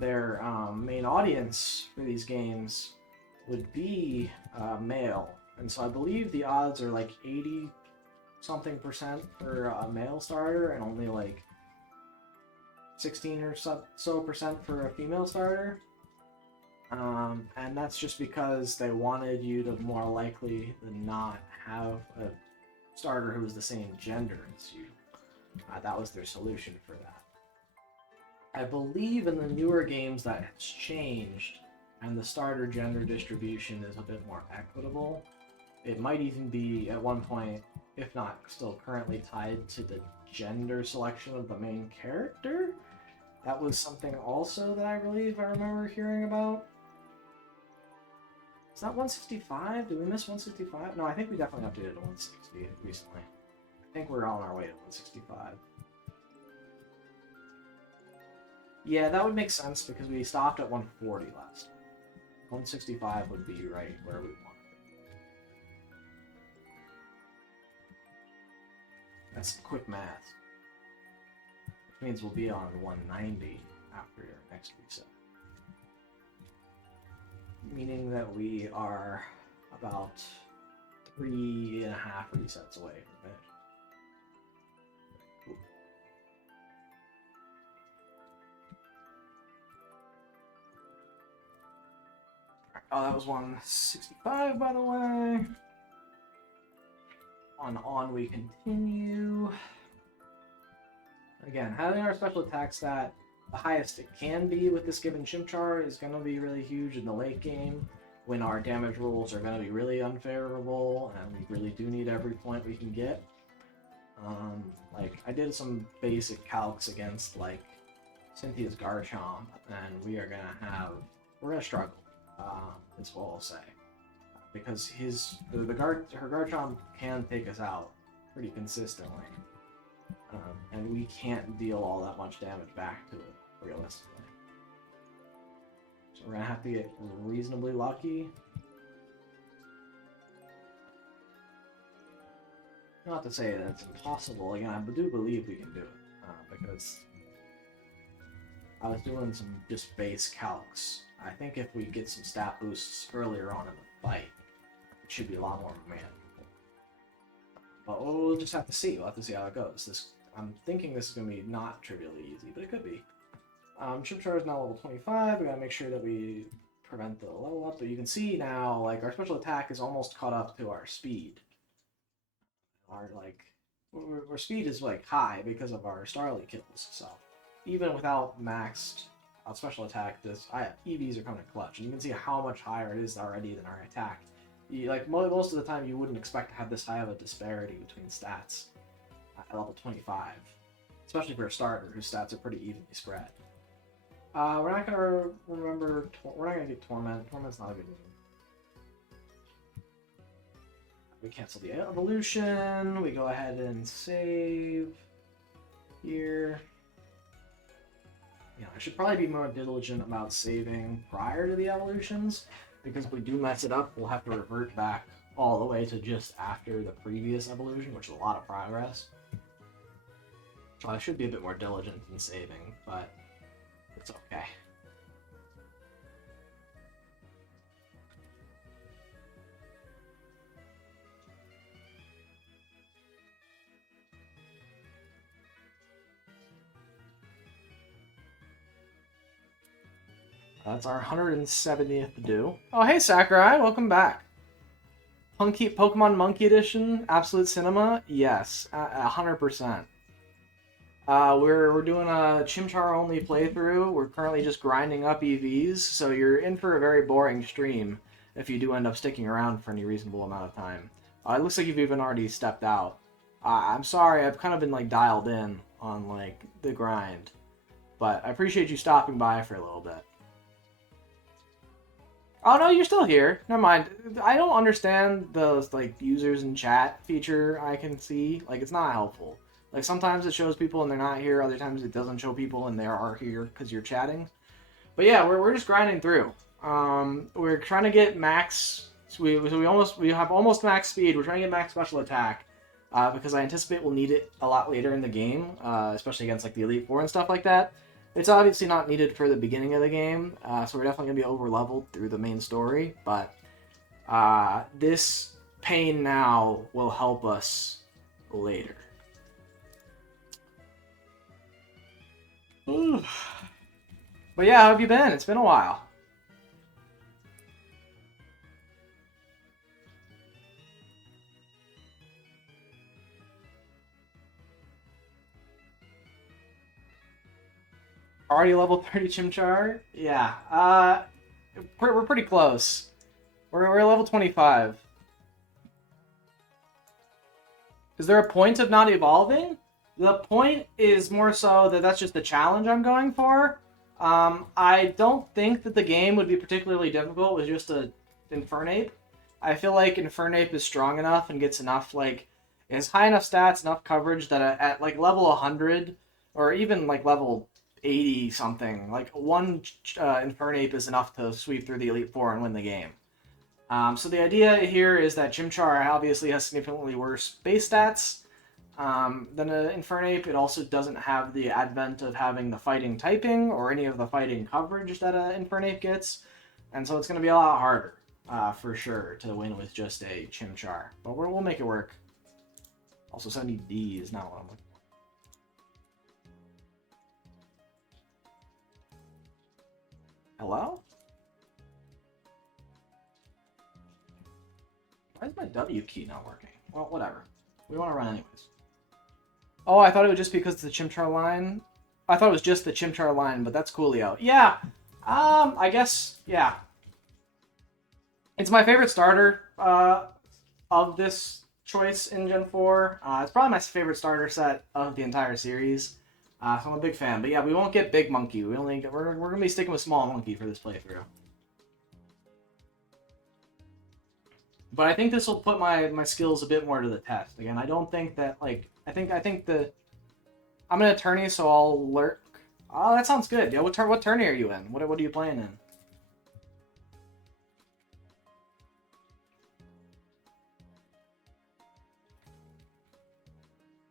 their main audience for these games would be male. And so I believe the odds are like 80 something percent for a male starter and only like 16 or so percent for a female starter. And that's just because they wanted you to more likely than not have a starter who was the same gender as you. That was their solution for that. I believe in the newer games that has changed, and the starter gender distribution is a bit more equitable. It might even be, at one point, if not still currently, tied to the gender selection of the main character. That was something also that I believe I remember hearing about. Is that 165? Did we miss 165? No, I think we definitely updated to 160 recently. I think we're on our way to 165. Yeah, that would make sense because we stopped at 140 last time. 165 would be right where we want it. That's quick math. Which means we'll be on 190 after your next reset. Meaning that we are about 3.5 resets away from it. Oh, that was 165, by the way. On we continue. Again, having our special attack stat the highest it can be with this given Chimchar is going to be really huge in the late game, when our damage rolls are going to be really unfavorable, and we really do need every point we can get. Like, I did some basic calcs against, like, Cynthia's Garchomp, and we're going to struggle. Is what I'll say, because her Garchomp can take us out pretty consistently, and we can't deal all that much damage back to it realistically. So we're gonna have to get reasonably lucky. Not to say that it's impossible. Again, I do believe we can do it, because I was doing some just base calcs. I think if we get some stat boosts earlier on in the fight, it should be a lot more manageable. But we'll just have to see. We'll have to see how it goes. I'm thinking this is going to be not trivially easy, but it could be. Chimchar is now level 25. We got to make sure that we prevent the level up. But you can see now, like, our special attack is almost caught up to our speed. Our speed is like high because of our Starly kills. So even without maxed special attack, EVs are coming in clutch, and you can see how much higher it is already than our attack. Most of the time, you wouldn't expect to have this high of a disparity between stats at level 25, especially for a starter whose stats are pretty evenly spread. We're not gonna remember. We're not gonna do Torment. Torment's not a good move. We cancel the evolution. We go ahead and save here. I should probably be more diligent about saving prior to the evolutions, because if we do mess it up, we'll have to revert back all the way to just after the previous evolution, which is a lot of progress. So I should be a bit more diligent in saving, but it's okay. That's our 170th do. Oh, hey, Sakurai, welcome back. Pokemon Monkey Edition, Absolute Cinema? Yes, 100%. We're doing a Chimchar-only playthrough. We're currently just grinding up EVs, so you're in for a very boring stream if you do end up sticking around for any reasonable amount of time. It looks like you've even already stepped out. I'm sorry, I've kind of been, like, dialed in on, like, the grind. But I appreciate you stopping by for a little bit. Oh, no, you're still here. Never mind. I don't understand the, like, users in chat feature I can see. Like, it's not helpful. Like, sometimes it shows people and they're not here. Other times it doesn't show people and they are here because you're chatting. But yeah, we're just grinding through. We're trying to get max... we have almost max speed. We're trying to get max special attack. Because I anticipate we'll need it a lot later in the game. Especially against, like, the Elite Four and stuff like that. It's obviously not needed for the beginning of the game, so we're definitely going to be over-leveled through the main story, but this pain now will help us later. But yeah, how have you been? It's been a while. Already level 30 Chimchar? Yeah. We're pretty close. We're level 25. Is there a point of not evolving? The point is more so that that's just the challenge I'm going for. I don't think that the game would be particularly difficult with just a Infernape. I feel like Infernape is strong enough and gets enough, like, it has high enough stats, enough coverage that at like level 100 or even like level 80 something, like one Infernape is enough to sweep through the Elite Four and win the game. So the idea here is that Chimchar obviously has significantly worse base stats than an Infernape. It also doesn't have the advent of having the fighting typing or any of the fighting coverage that an Infernape gets. And so it's going to be a lot harder, for sure, to win with just a Chimchar. But we'll make it work. Also, 70D is not what I'm looking for. Hello? Why is my W key not working? Well, whatever. We want to run anyways. Oh, I thought it was just because it's the Chimchar line. I thought it was just the Chimchar line, but that's Coolio. Yeah. I guess, yeah. It's my favorite starter of this choice in Gen 4. It's probably my favorite starter set of the entire series. So I'm a big fan. But yeah, we won't get Big Monkey. We're going to be sticking with Small Monkey for this playthrough. But I think this will put my skills a bit more to the test. Again, I don't think that, like, I think I'm an attorney, so I'll lurk. Oh, that sounds good. Yeah, what tourney are you in? What are you playing in?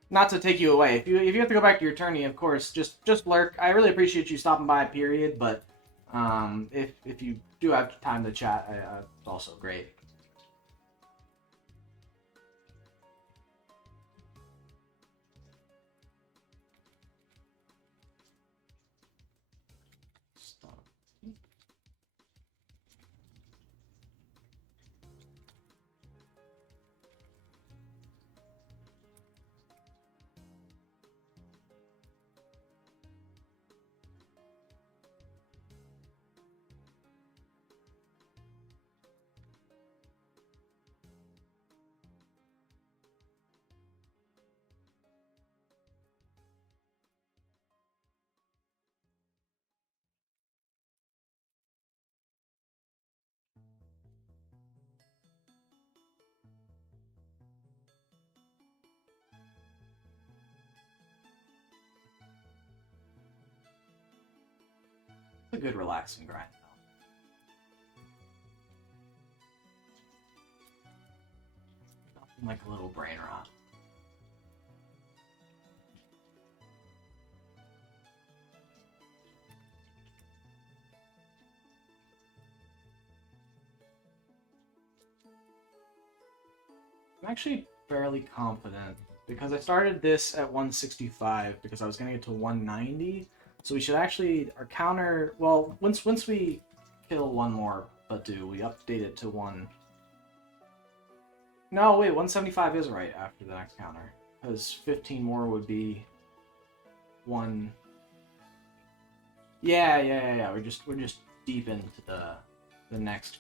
Not to take you away. If you have to go back to your tourney, of course, just lurk. I really appreciate you stopping by, period. But if you do have time to chat, it's also great. It's a good relaxing grind, though. Nothing like a little brain rot. I'm actually fairly confident because I started this at 165 because I was going to get to 190. So we should actually, our counter, well, once we kill one more Badu, we update it to 1. No, wait, 175 is right after the next counter. Because 15 more would be 1. Yeah. We're just deep into the next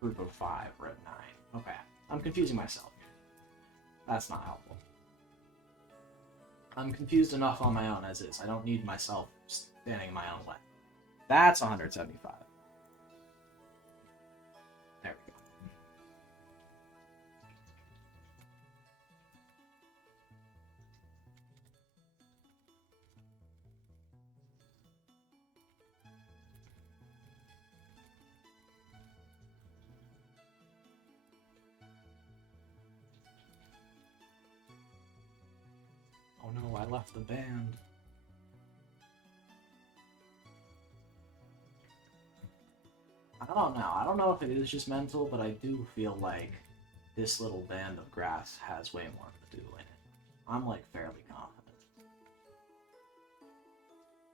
group of 5. We're at 9. Okay. I'm confusing myself. That's not helpful. I'm confused enough on my own as is. I don't need myself standing in my own way. That's 175. There we go. Oh no, I left the band. I don't know. I don't know if it is just mental, but I do feel like this little band of grass has way more to do in it. I'm like fairly confident.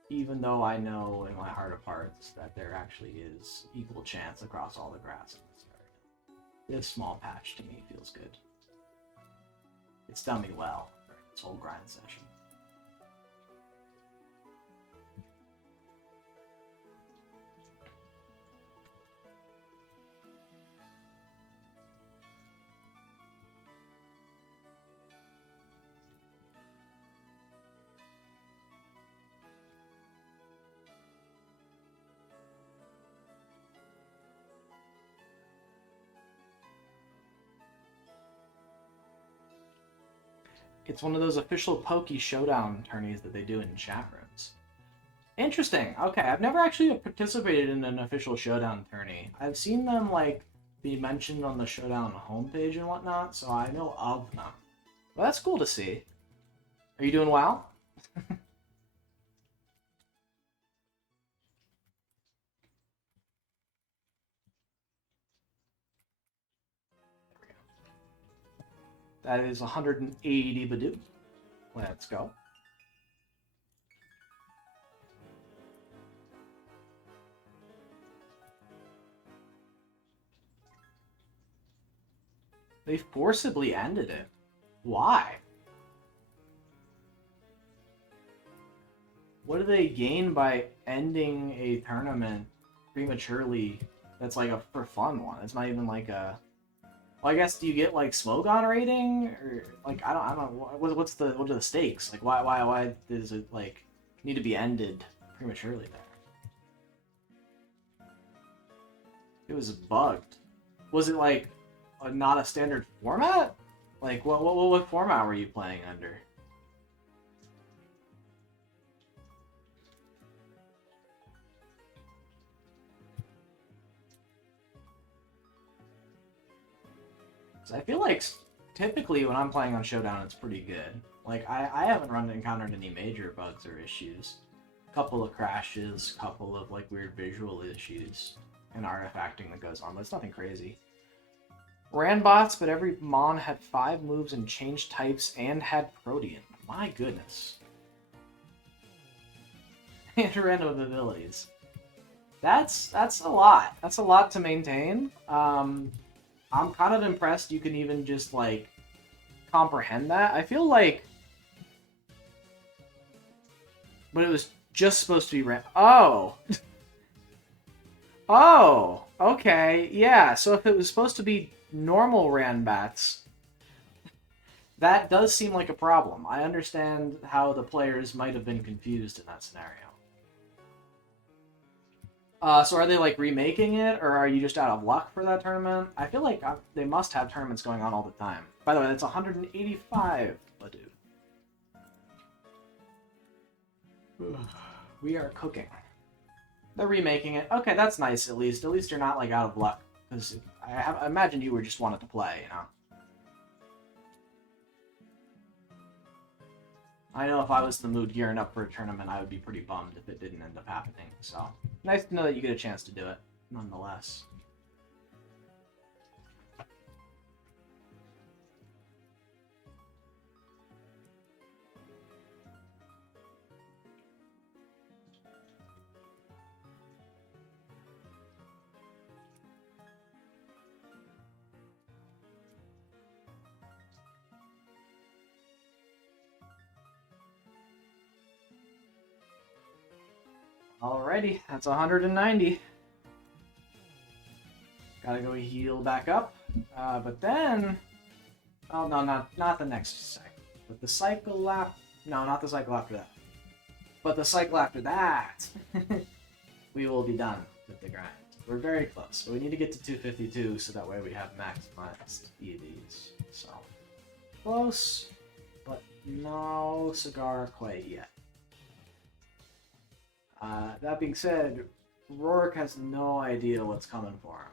Even though I know in my heart of hearts that there actually is equal chance across all the grass in this area. This small patch to me feels good. It's done me well during this whole grind session. It's one of those official Pokey Showdown tourneys that they do in chat rooms. Interesting. Okay, I've never actually participated in an official Showdown tourney. I've seen them, like, be mentioned on the Showdown homepage and whatnot, so I know of them. Well, that's cool to see. Are you doing well? That is 180 Badoo. Let's go. They forcibly ended it. Why? What do they gain by ending a tournament prematurely that's like a for fun one? It's not even like a... Well, I guess, do you get like Smogon rating? Or like I don't know what are the stakes? Like why does it like need to be ended prematurely there? It was bugged. Was it like not a standard format? Like what format were you playing under? So I feel like typically when I'm playing on Showdown, it's pretty good. Like I haven't encountered any major bugs or issues. Couple of crashes, couple of like weird visual issues and artifacting that goes on, but it's nothing crazy. Ran bots, but every Mon had 5 moves and changed types and had Protean. My goodness. And random abilities. That's a lot. That's a lot to maintain. I'm kind of impressed you can even just like comprehend that. I feel like when it was just supposed to be ran. Oh. Oh, okay. Yeah, so if it was supposed to be normal Ranbats, that does seem like a problem. I understand how the players might have been confused in that scenario. So are they like remaking it, or are you just out of luck for that tournament? I feel like they must have tournaments going on all the time. By the way, that's 185, dude. We are cooking. They're remaking it. Okay, that's nice at least. At least you're not like out of luck. Because I imagine you were just wanted to play, you know? I know if I was in the mood gearing up for a tournament, I would be pretty bummed if it didn't end up happening. So, nice to know that you get a chance to do it, nonetheless. Alrighty, that's 190. Gotta go heal back up. But then... Oh, no, not the next cycle. But the cycle after... No, not the cycle after that. But the cycle after that, we will be done with the grind. We're very close, but we need to get to 252 so that way we have maximized EVs. So, close, but no cigar quite yet. That being said, Rourke has no idea what's coming for him.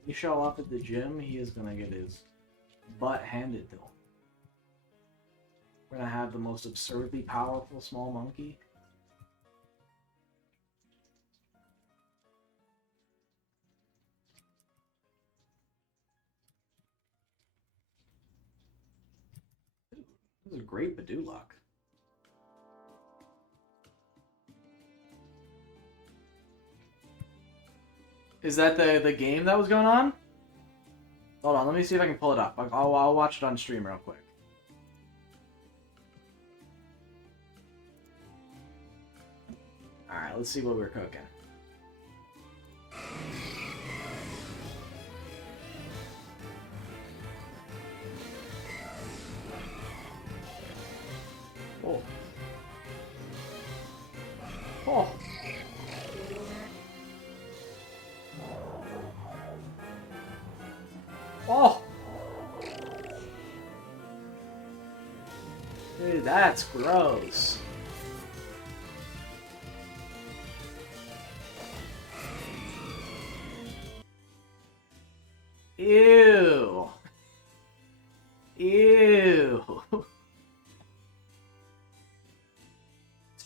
When you show up at the gym, he is going to get his butt handed to him. We're going to have the most absurdly powerful small monkey. Ooh, this is great Badoo luck. Is that the game that was going on? Hold on, let me see if I can pull it up. I'll watch it on stream real quick. Alright, let's see what we're cooking. Oh. Oh. Oh! Dude, that's gross. Ew. Ew.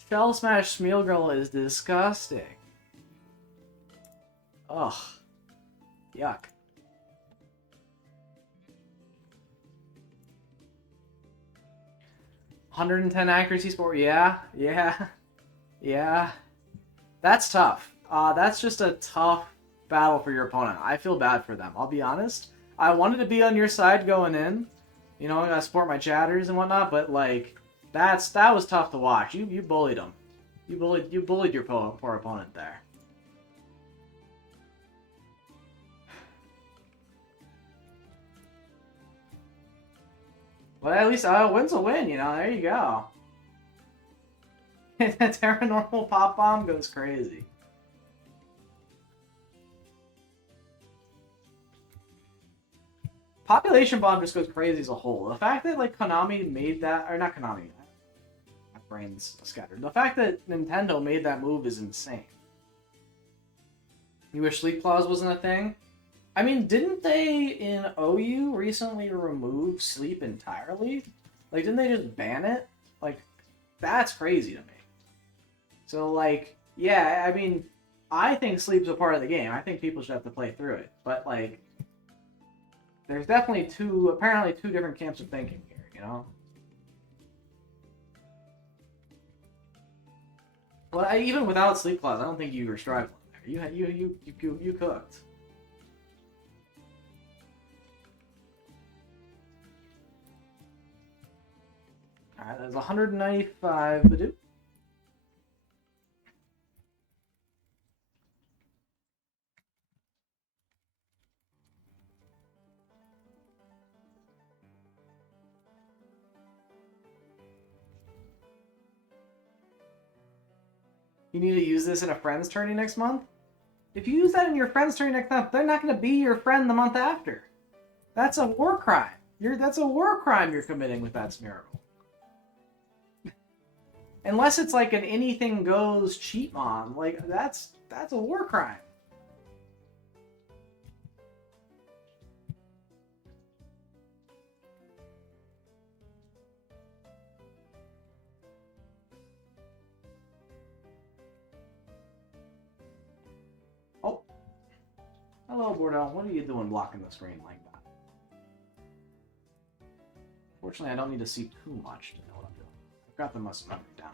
Shell Smash Smeargle is disgusting. Ugh. Yuck. $110 accuracy score. Yeah. That's tough. That's just a tough battle for your opponent. I feel bad for them. I'll be honest. I wanted to be on your side going in. You know, I gotta support my chatters and whatnot, but like, that was tough to watch. You bullied them. You bullied your poor opponent there. But at least a win's a win, you know. There you go. The Terra Normal Pop Bomb goes crazy. Population Bomb just goes crazy as a whole. The fact that like Konami made that, or not Konami, my brain's scattered. The fact that Nintendo made that move is insane. You wish Sleep Clause wasn't a thing? I mean, didn't they in OU recently remove sleep entirely? Like, didn't they just ban it? Like, that's crazy to me. So, like, yeah, I mean, I think sleep's a part of the game. I think people should have to play through it. But, like, there's definitely apparently two different camps of thinking here, you know? Well, even without Sleep Clause, I don't think you were struggling there. You cooked. Alright, that's 195 Badoo. You need to use this in a friend's tourney next month? If you use that in your friend's tourney next month, they're not going to be your friend the month after. That's a war crime. That's a war crime you're committing with that Smeargle. Unless it's like an anything goes cheat mon, like that's a war crime. Oh. Hello, Bordeaux. What are you doing blocking the screen like that? Fortunately, I don't need to see too much to know what I'm doing. I've got the muscle memory down.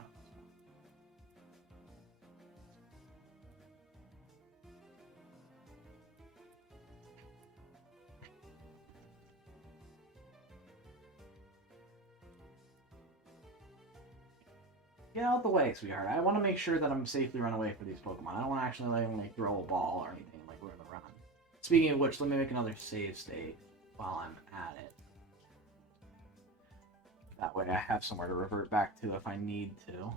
Get out the way, sweetheart. I want to make sure that I'm safely run away for these Pokemon. I don't want to actually like throw a ball or anything like we're gonna run. Speaking of which, let me make another save state while I'm at it. That way I have somewhere to revert back to if I need to.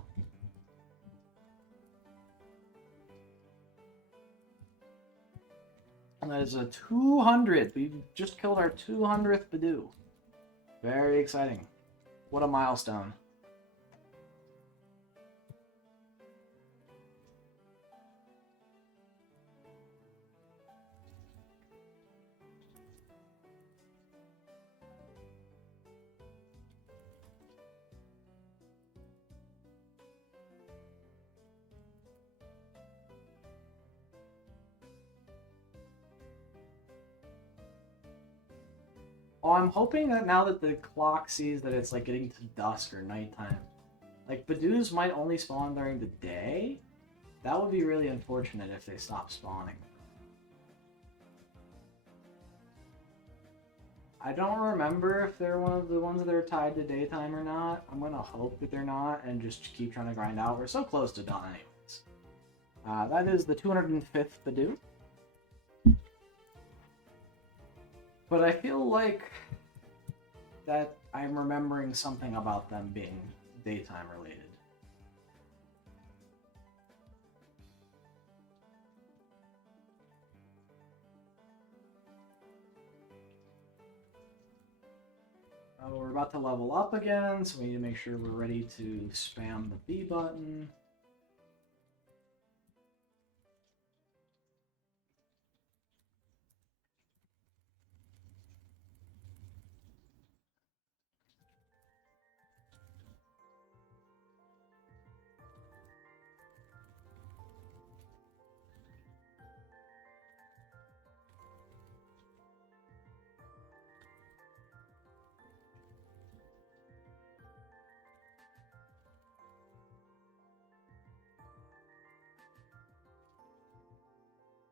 And that is a 200. We just killed our 200th Badoo. Very exciting. What a milestone. Oh, I'm hoping that now that the clock sees that it's like getting to dusk or nighttime, like Badoos might only spawn during the day. That would be really unfortunate if they stop spawning. I don't remember if they're one of the ones that are tied to daytime or not. I'm gonna hope that they're not and just keep trying to grind out. We're so close to done anyways. That is the 205th Badoo. But I feel like that I'm remembering something about them being daytime related. We're about to level up again, so we need to make sure we're ready to spam the B button.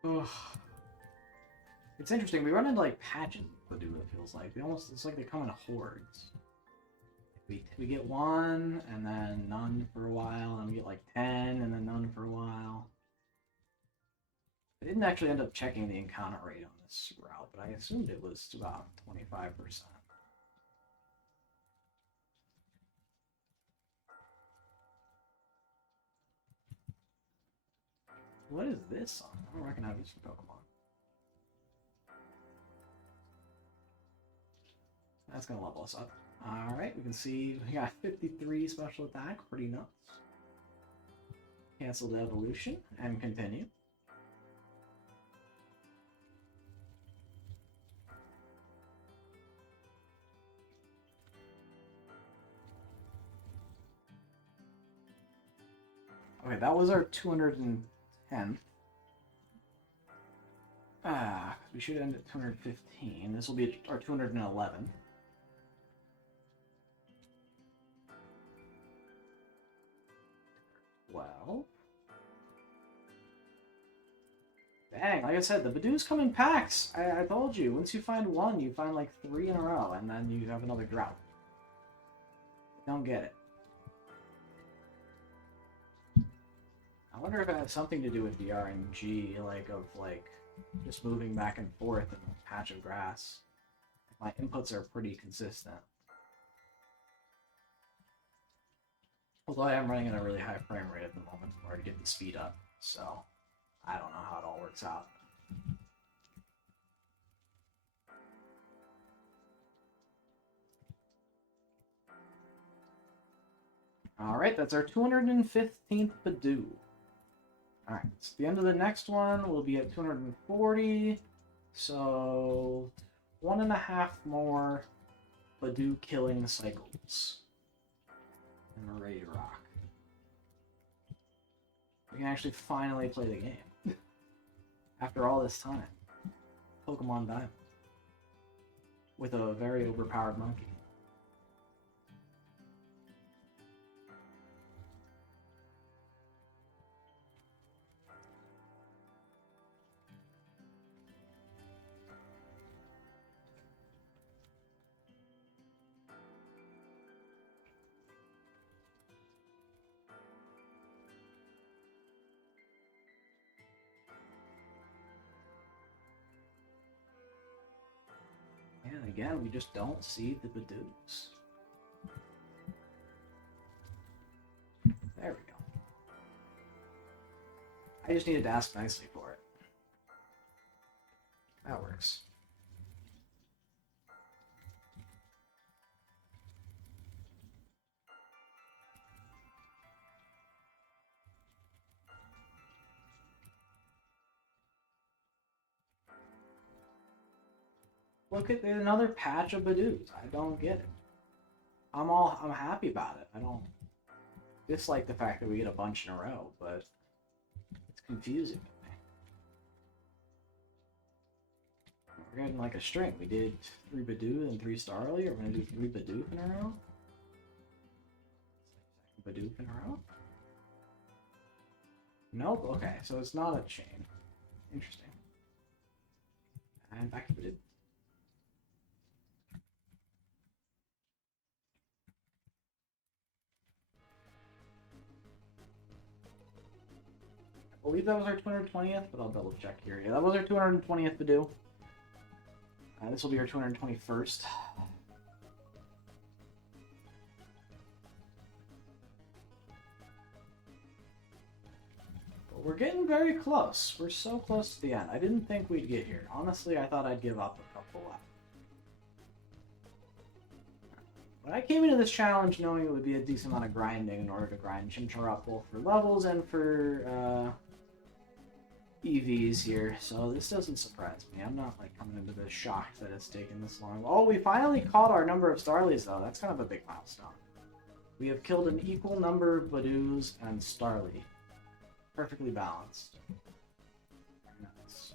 Ugh. It's interesting. We run into like patches of Badoo, it feels like. It's like they come in hordes. We get one, and then none for a while, and we get like 10, and then none for a while. I didn't actually end up checking the encounter rate on this route, but I assumed it was about 25%. What is this song? I don't recognize this from Pokemon. That's gonna level us up. Alright, we can see we got 53 special attack, pretty nuts. Cancel the evolution and continue. Okay, that was our 210th. We should end at 215. This will be our 211. Well, dang, like I said, the Badoos come in packs. I told you, once you find one, you find like 3 in a row, and then you have another drought. Don't get it. I wonder if it has something to do with the RNG, like, of, like, just moving back and forth in a patch of grass. My inputs are pretty consistent. Although I am running at a really high frame rate at the moment in order to get the speed up, so I don't know how it all works out. Alright, that's our 215th Badoo. Alright, so the end of the next one will be at 240, so 1.5 more Badoo killing cycles. And we're ready to rock. We can actually finally play the game. After all this time. Pokemon Diamond. With a very overpowered monkey. And again, we just don't see the Badoos. There we go. I just needed to ask nicely for it. That works. Look at another patch of Badoos. I don't get it. I'm happy about it. I don't dislike the fact that we get a bunch in a row, but it's confusing to me. We're getting like a string. We did 3 Badoo and 3 Starly. We're gonna do 3 Badoo in a row. Badoo in a row? Nope. Okay, so it's not a chain. Interesting. And back to Badoo. I believe that was our 220th, but I'll double check here. Yeah, that was our 220th Badoo. This will be our 221st. But we're getting very close. We're so close to the end. I didn't think we'd get here. Honestly, I thought I'd give up a couple left. But I came into this challenge knowing it would be a decent amount of grinding in order to grind Chimchar up both for levels and for EVs here, so this doesn't surprise me. I'm not like coming into this shocked that it's taken this long. Oh, we finally caught our number of Starlies though. That's kind of a big milestone. We have killed an equal number of Badoos and Starly. Perfectly balanced. Nice.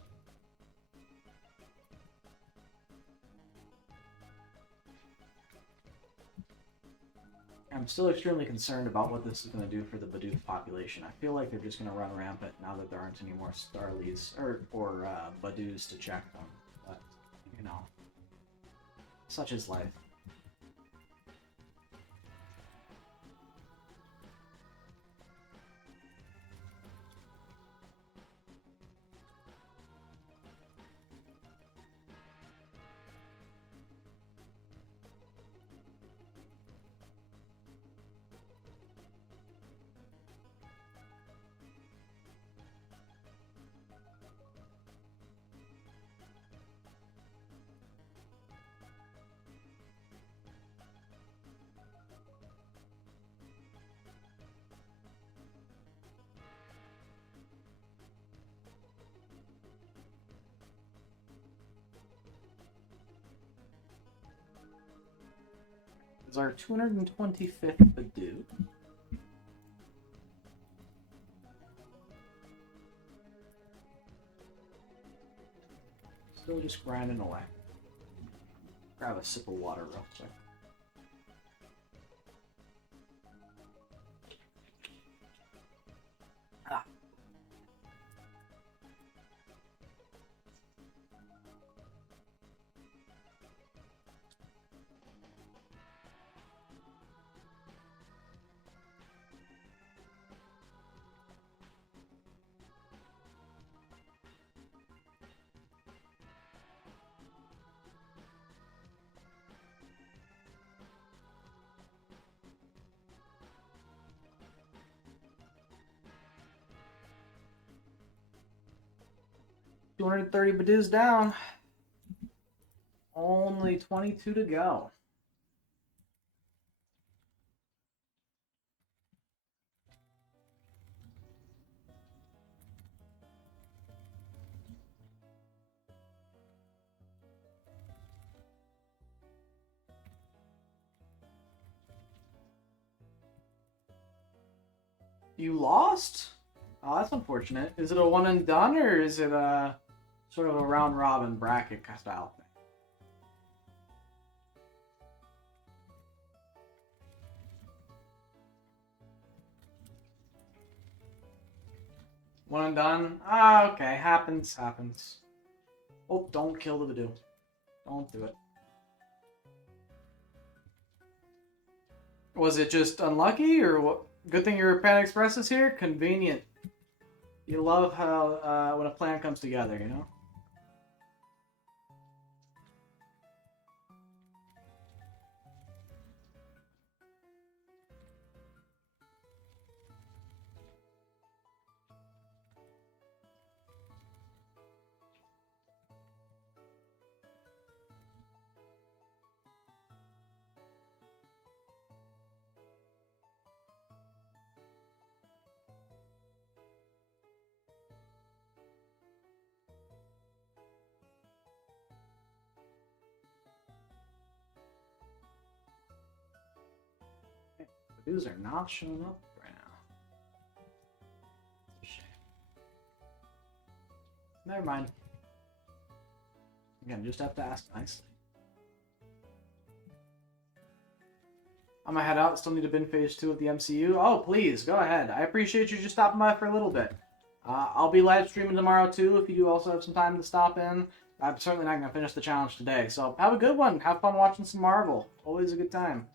I'm still extremely concerned about what this is going to do for the Badoof population. I feel like they're just going to run rampant now that there aren't any more Starlies or Badoos to check them. But, you know, such is life. Is our 225th Badoo. Still just grinding away. Grab a sip of water real quick. Ah. 230 Badoos down. Only 22 to go. You lost? Oh, that's unfortunate. Is it a one and done, or is it a sort of a round robin bracket style thing? One and done? Ah, okay. Happens, happens. Oh, don't kill the Badoo. Don't do it. Was it just unlucky, or what? Good thing your Panda Express is here? Convenient. You love how, when a plan comes together, you know? Badoos are not showing up right now. It's a shame. Never mind. Again, just have to ask nicely. I'm gonna head out. Still need to bin phase 2 of the MCU. Oh, please, go ahead. I appreciate you just stopping by for a little bit. I'll be live streaming tomorrow too if you do also have some time to stop in. I'm certainly not gonna finish the challenge today. So have a good one. Have fun watching some Marvel. Always a good time.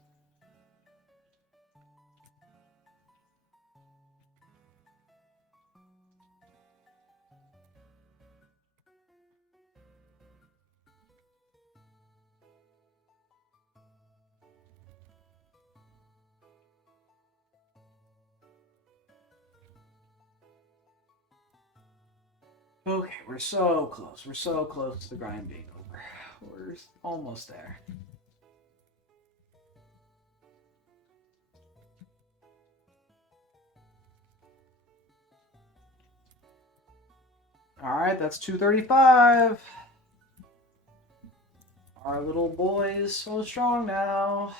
Okay, we're so close. We're so close to the grind being over. We're almost there. Alright, that's 235. Our little boy is so strong now.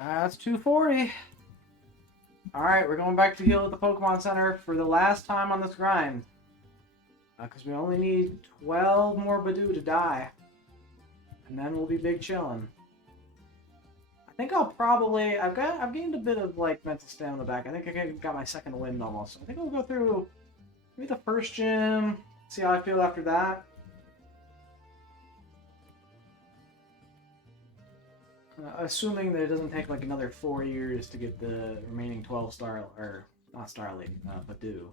That's 240. Alright, we're going back to heal at the Pokemon Center for the last time on this grind. Because we only need 12 more Badoo to die. And then we'll be big chillin'. I think I'll probably... I've gained a bit of, like, mental stamina back. I think I got my second wind almost. I think we'll go through maybe the first gym, see how I feel after that. Assuming that it doesn't take like another 4 years to get the remaining 12 star, or not Starly, Badoo.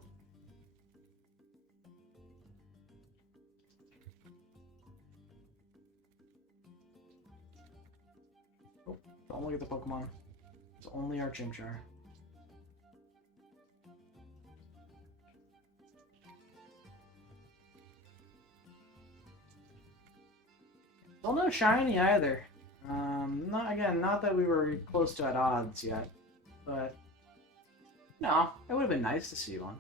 Oh, don't look at the Pokemon. It's only our Chimchar. Still no shiny either. Not that we were close to at odds yet, but no, it would have been nice to see one.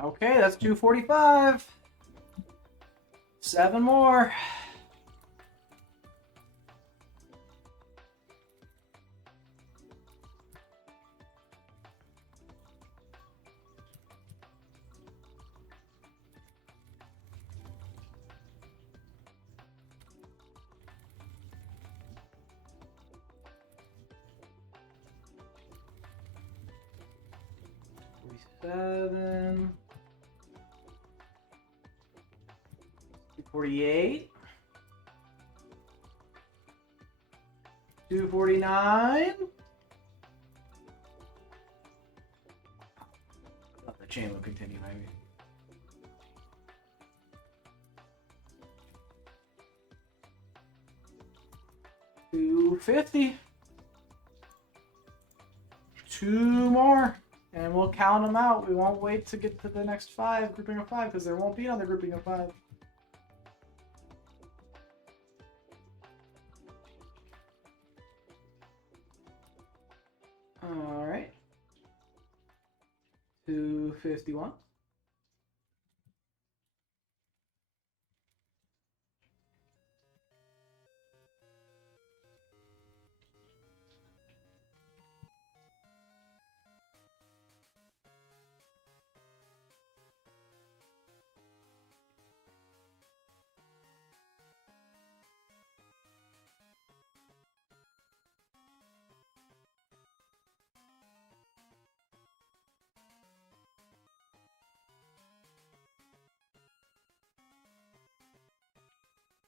Okay, that's 245. 7 more. Seven. 248. 249. I thought the chain will continue, maybe. $250. 2 more. And we'll count them out. We won't wait to get to the next 5, grouping of 5, because there won't be another grouping of 5. Alright. 251.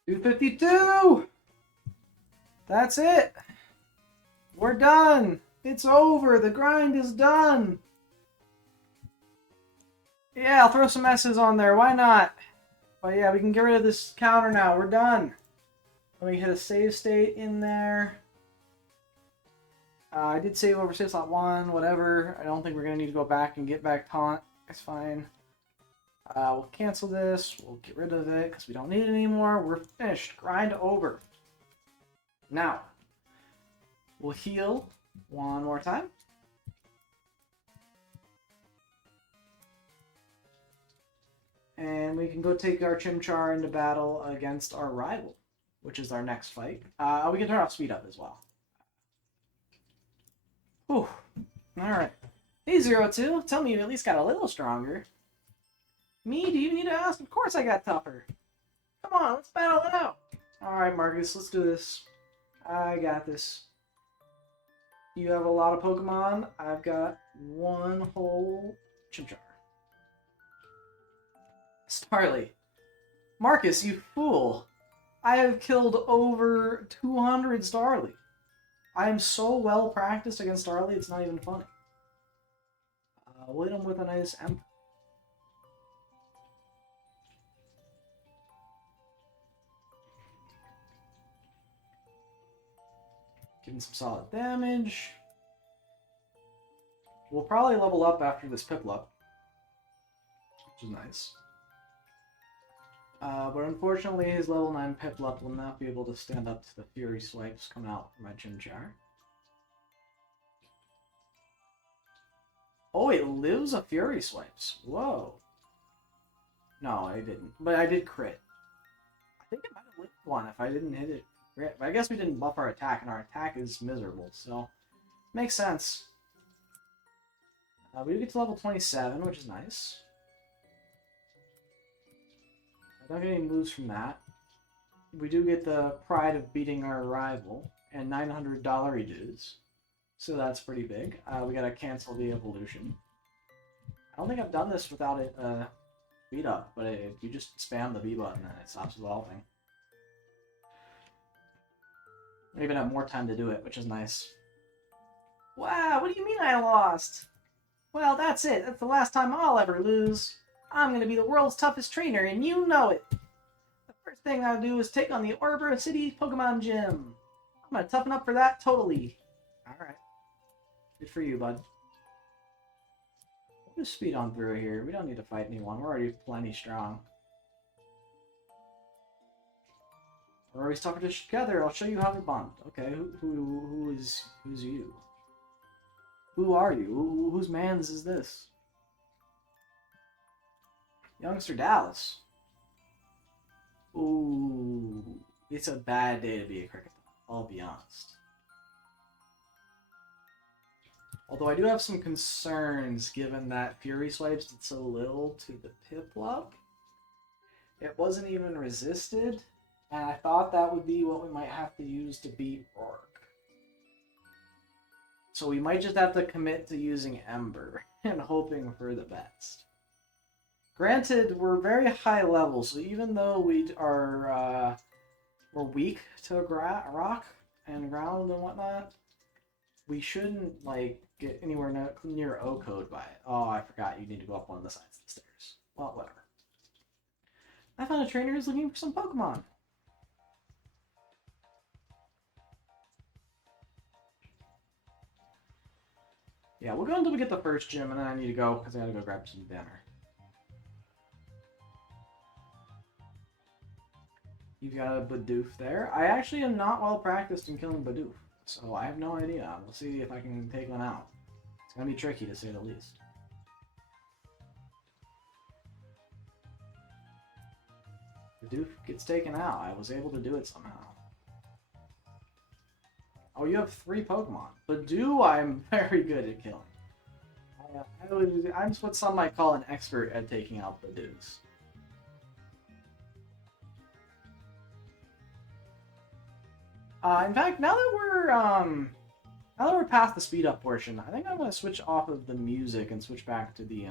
$252. That's it. We're We're done! It's over! The grind is done! Yeah, I'll throw some S's on there. Why not? But yeah, we can get rid of this counter now. We're done. Let me hit a save state in there. I did save over save slot 1, whatever. I don't think we're going to need to go back and get back taunt. It's fine. We'll cancel this. We'll get rid of it because we don't need it anymore. We're finished. Grind over. Now, we'll heal one more time. And we can go take our Chimchar into battle against our rival, which is our next fight. We can turn off speed up as well. Whew. Alright. Hey, 02. Tell me you at least got a little stronger. Me? Do you need to ask? Of course I got tougher. Come on, let's battle it out. Alright, Marcus, let's do this. I got this. You have a lot of Pokemon. I've got one whole Chimchar. Starly. Marcus, you fool. I have killed over 200 Starly. I am so well practiced against Starly, it's not even funny. We'll hit him with a nice Ember. Getting some solid damage. We'll probably level up after this Piplup, which is nice. But unfortunately, his level 9 Piplup will not be able to stand up to the Fury Swipes coming out from my Chimchar. Oh, it lives a Fury Swipes. Whoa. No, I didn't. But I did crit. I think it might have lived one if I didn't hit it. But I guess we didn't buff our attack, and our attack is miserable, so makes sense. We do get to level 27, which is nice. I don't get any moves from that. We do get the pride of beating our rival, and $900 dues. So that's pretty big. We gotta cancel the evolution. I don't think I've done this without it beat up, but if you just spam the B button, then it stops evolving. I even have more time to do it, which is nice. Wow, what do you mean I lost? Well, that's it. That's the last time I'll ever lose. I'm gonna be the world's toughest trainer, and you know it. The first thing I'll do is take on the Orbor City Pokemon Gym. I'm gonna toughen up for that totally. Alright. Good for you, bud. We'll just speed on through here. We don't need to fight anyone. We're already plenty strong. We're always talking together. I'll show you how to bond. Okay, who's you? Who are you? Whose man's is this? Youngster Dallas. Ooh, it's a bad day to be a cricket. I'll be honest. Although I do have some concerns given that Fury Swipes did so little to the Piplup. It wasn't even resisted, and I thought that would be what we might have to use to beat Rourke. So we might just have to commit to using Ember and hoping for the best. Granted, we're very high level, so even though we're weak to rock and ground and whatnot, we shouldn't like get anywhere near O-code by it. Oh, I forgot you need to go up one of the sides of the stairs. Well, whatever. I found a trainer who's looking for some Pokemon. Yeah, we'll go until we get the first gym, and then I need to go because I gotta go grab some dinner. You've got a Bidoof there. I actually am not well practiced in killing Bidoof, so I have no idea. We'll see if I can take one out. It's gonna be tricky to say the least. Bidoof gets taken out. I was able to do it somehow. Oh, you have 3 Pokemon. Bidoof, I'm very good at killing. I'm what some might call an expert at taking out Bidoofs. In fact, now that we're past the speed up portion, I think I'm gonna switch off of the music and switch back to the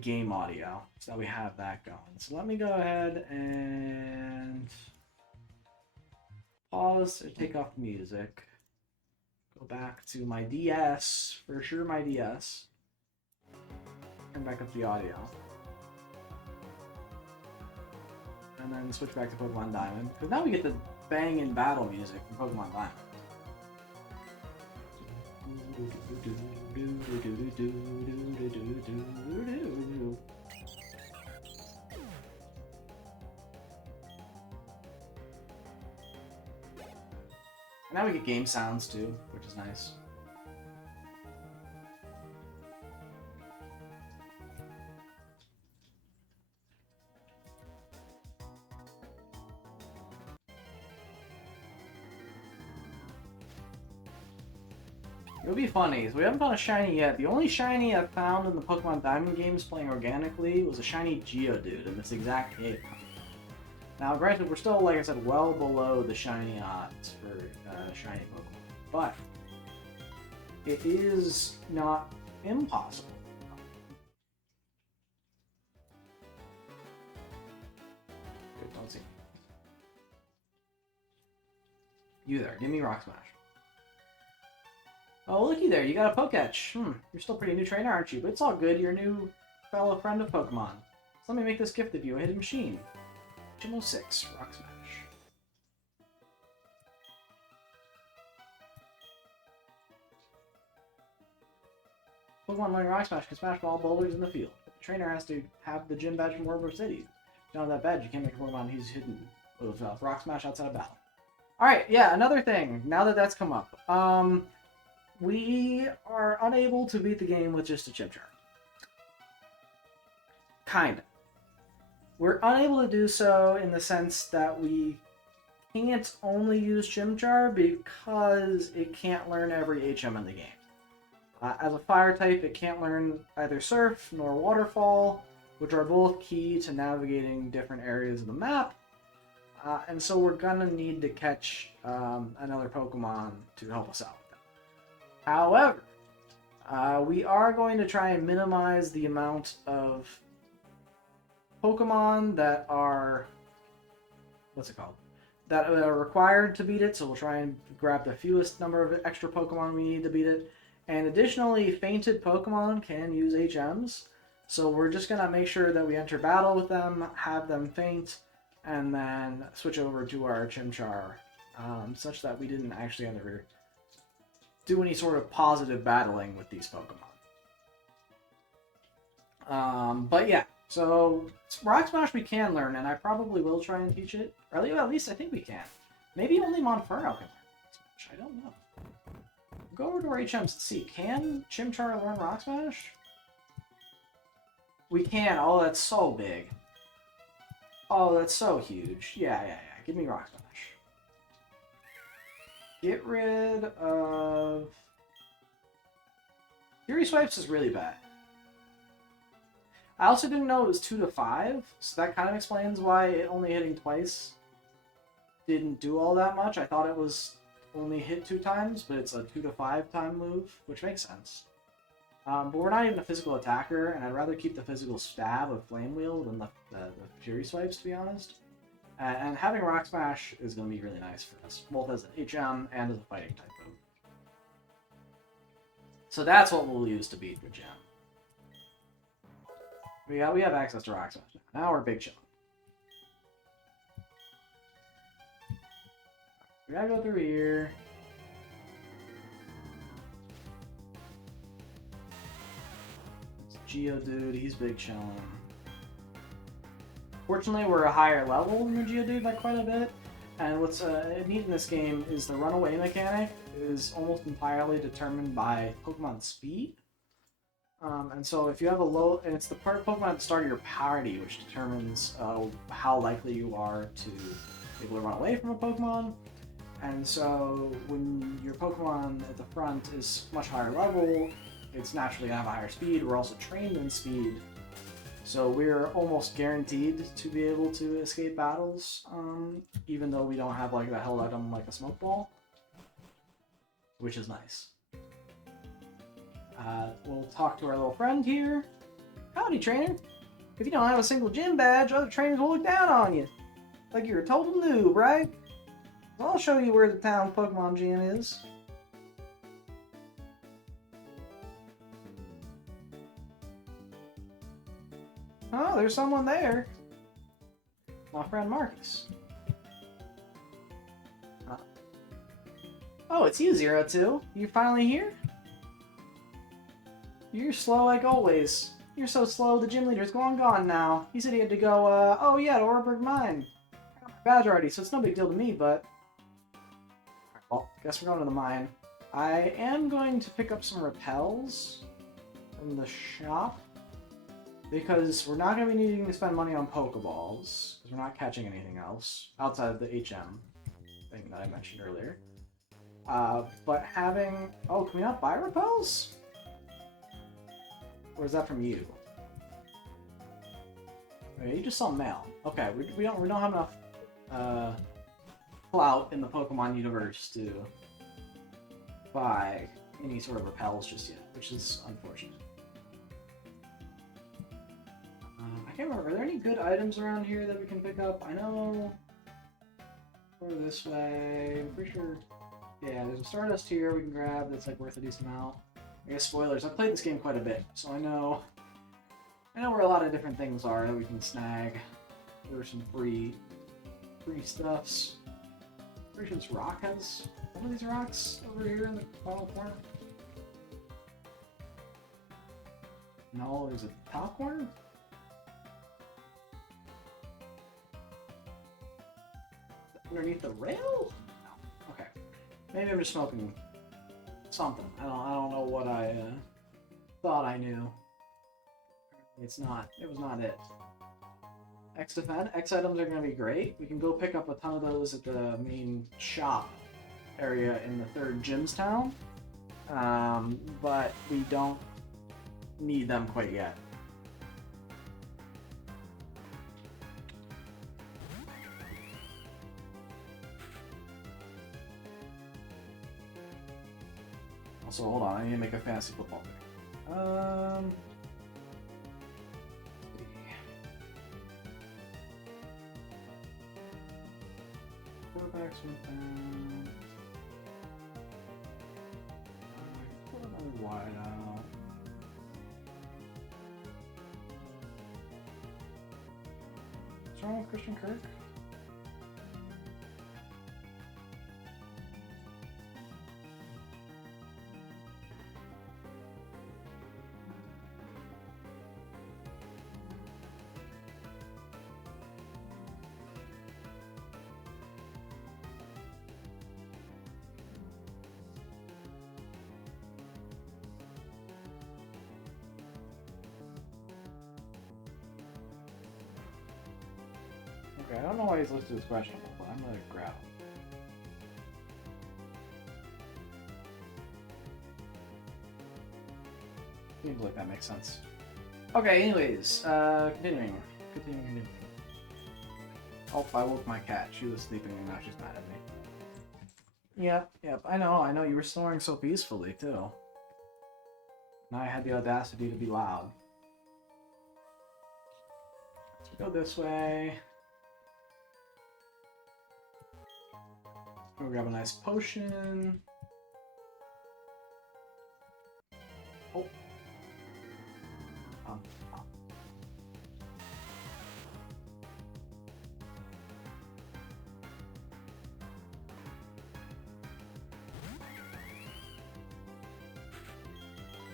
game audio so that we have that going. So let me go ahead and pause or take off music. Go back to my DS, for sure my DS. Turn back up the audio. And then switch back to Pokemon Diamond. Because now we get the banging battle music from Pokemon Diamond. And now we get game sounds too, which is nice. It would be funny. So we haven't found a shiny yet. The only shiny I've found in the Pokemon Diamond games playing organically was a shiny Geodude in this exact game. Now, granted, we're still, like I said, well below the shiny odds for shiny Pokemon, but it is not impossible. Good, don't see. You there, give me Rock Smash. Oh, looky there, you got a Poketch. You're still a pretty new trainer, aren't you? But it's all good, you're a new fellow friend of Pokemon. So let me make this gift of you, a hidden machine. Chimchar 6, Rock Smash. Pokemon learning Rock Smash can smash all boulders in the field. But the trainer has to have the gym badge from Warburg City. If you don't have that badge, you can't make a Pokemon who's hidden with Rock Smash outside of battle. Alright, yeah, another thing, now that that's come up. We are unable to beat the game with just a Chimchar. Kinda. We're unable to do so in the sense that we can't only use Chimchar because it can't learn every HM in the game. As a fire type, it can't learn either Surf nor Waterfall, which are both key to navigating different areas of the map. And so we're gonna need to catch another Pokemon to help us out with that. However, we are going to try and minimize the amount of Pokemon that are, that are required to beat it, so we'll try and grab the fewest number of extra Pokemon we need to beat it. And additionally, fainted Pokemon can use HMs, so we're just going to make sure that we enter battle with them, have them faint, and then switch over to our Chimchar, such that we didn't actually ever do any sort of positive battling with these Pokemon. But yeah. So, Rock Smash we can learn, and I probably will try and teach it. Or at least I think we can. Maybe only Monferno can learn Rock Smash. I don't know. Go over to our HMs and see. Can Chimchar learn Rock Smash? We can. Oh, that's so big. Oh, that's so huge. Yeah. Give me Rock Smash. Get rid of... Fury Swipes is really bad. I also didn't know it was 2 to 5, so that kind of explains why it only hitting twice didn't do all that much. I thought it was only hit 2 times, but it's a 2 to 5 time move, which makes sense. But we're not even a physical attacker, and I'd rather keep the physical stab of Flame Wheel than the Fury Swipes, to be honest. And having Rock Smash is going to be really nice for us, both as an HM and as a fighting type move. So that's what we'll use to beat the gym. We have access to Rock Smash now. Now we're big chillin'. We gotta go through here. It's Geodude, he's big chillin'. Fortunately, we're a higher level than the Geodude by quite a bit. And what's neat in this game is the runaway mechanic is almost entirely determined by Pokemon speed. And so if you have a low, and it's the part of Pokemon at the start of your party which determines how likely you are to be able to run away from a Pokemon. And so when your Pokemon at the front is much higher level, it's naturally going to have a higher speed. We're also trained in speed. So we're almost guaranteed to be able to escape battles, even though we don't have like a held item like a Smoke Ball, which is nice. We'll talk to our little friend here. Howdy, trainer. If you don't have a single gym badge, other trainers will look down on you. Like you're a total noob, right? Well, I'll show you where the town Pokemon gym is. Oh, there's someone there. My friend Marcus. Oh, it's you, Zero Two. You finally here? You're slow like always. You're so slow, the gym leader's gone now. He said he had to go, oh yeah, to Orberg Mine. I got my badge already, so it's no big deal to me, but... Well, guess we're going to the mine. I am going to pick up some repels from the shop, because we're not going to be needing to spend money on Pokeballs, because we're not catching anything else, outside of the HM thing that I mentioned earlier. But having... Oh, can we not buy repels? Or is that from you? Okay, you just saw mail. Okay, we don't have enough clout in the Pokemon universe to buy any sort of repels just yet, which is unfortunate. I can't remember. Are there any good items around here that we can pick up? I know. Go this way. I'm pretty sure. Yeah, there's a Stardust here we can grab that's like worth a decent amount. I guess spoilers. I've played this game quite a bit, so I know where a lot of different things are that we can snag. There are some free stuffs. Pretty sure this rock has one of these rocks over here in the bottom corner. No, is it the top corner? Underneath the rail? No. Okay. Maybe I'm just smoking something. I don't know what I thought I knew. It's not. It was not it. X defend. X items are going to be great. We can go pick up a ton of those at the main shop area in the 3rd Gym's Town. But we don't need them quite yet. Also, hold on, I need to make a fantasy football pick. Quarterbacks went down. Put another wide out. What's wrong with Christian Kirk? Okay, I don't know why he's listed as questionable, but I'm gonna grab him. Seems like that makes sense. Okay, anyways, continuing. Oh, I woke my cat. She was sleeping and now she's mad at me. Yep, I know, you were snoring so peacefully, too. Now I had the audacity to be loud. Let's go this way. We'll grab a nice potion. Oh.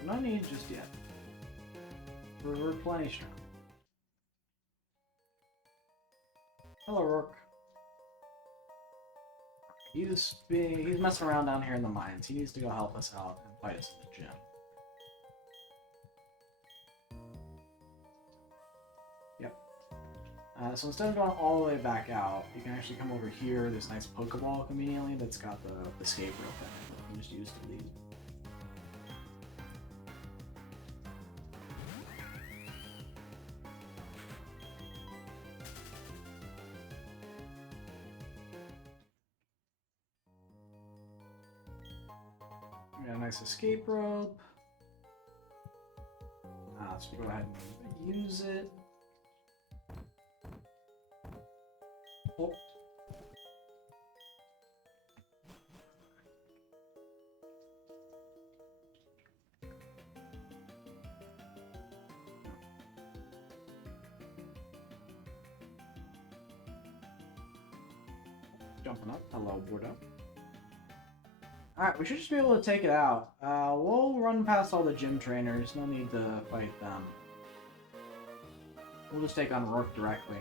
No need just yet. We're plenty strong. Hello, Rourke. He's messing around down here in the mines. He needs to go help us out and fight us in the gym. Yep. So instead of going all the way back out, you can actually come over here. There's a nice Pokeball conveniently that's got the escape rope in it. You can just use to leave. Got a nice escape rope. So we go ahead and use it. Oh. jumping up. Hello, Bordeaux. Alright, we should just be able to take it out. We'll run past all the gym trainers. No need to fight them. We'll just take on Rourke directly.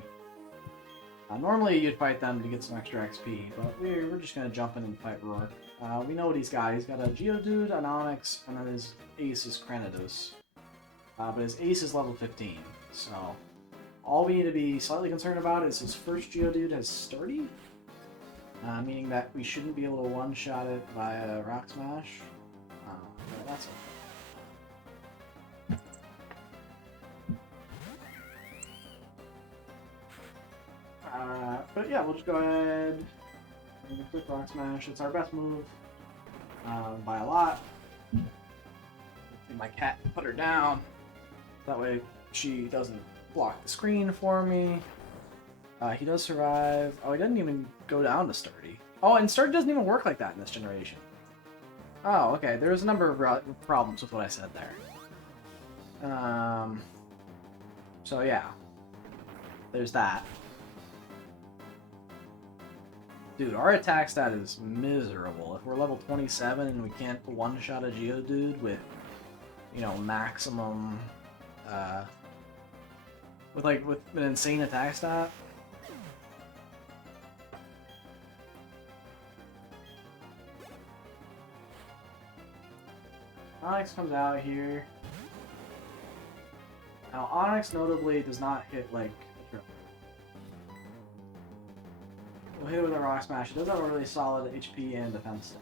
Normally you'd fight them to get some extra XP, but we're just going to jump in and fight Rourke. We know what he's got. He's got a Geodude, an Onyx, and then his ace is Cranidos. But his ace is level 15, so all we need to be slightly concerned about is his first Geodude has Sturdy, meaning that we shouldn't be able to one-shot it via Rock Smash. But that's okay. But yeah, we'll just go ahead and click Rock Smash. It's our best move by a lot. My cat put her down. That way she doesn't block the screen for me. He does survive. Oh, he doesn't even go down to Sturdy. Oh, and Sturdy doesn't even work like that in this generation. Oh, okay. There's a number of problems with what I said there. So yeah. There's that. Dude, our attack stat is miserable. If we're level 27 and we can't one-shot a Geodude with, you know, maximum, with an insane attack stat. Onyx comes out here. Now, Onyx notably does not hit, like, a triple. We'll hit it with a Rock Smash. It does have a really solid HP and defense stat.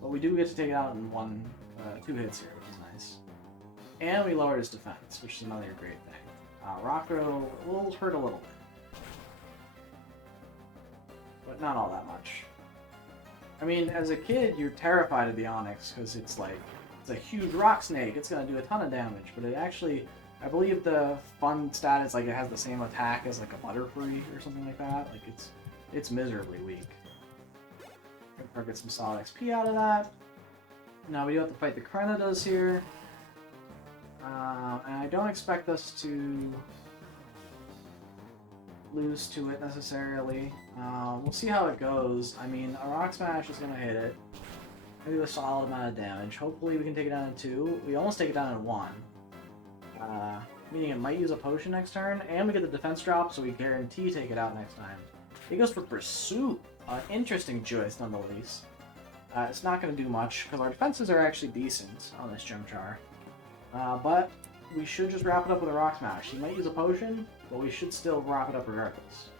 But we do get to take it out in two hits here, which is nice. And we lowered his defense, which is another great thing. Rock Throw will hurt a little bit. But not all that much. I mean, as a kid, you're terrified of the Onyx, because it's like, it's a huge rock snake. It's going to do a ton of damage, but it actually, I believe the fun stat is like it has the same attack as like a Butterfree or something like that. Like it's miserably weak. Gonna get some solid XP out of that. Now we do have to fight the Cranidos here. And I don't expect us to lose to it necessarily. We'll see how it goes. I mean, a Rock Smash is going to hit it. Maybe a solid amount of damage. Hopefully we can take it down in 2. We almost take it down in 1. Meaning it might use a potion next turn, and we get the defense drop, so we guarantee take it out next time. It goes for Pursuit. Interesting choice, nonetheless. It's not going to do much, because our defenses are actually decent on this Chimchar. But we should just wrap it up with a Rock Smash. He might use a potion, but we should still wrap it up regardless.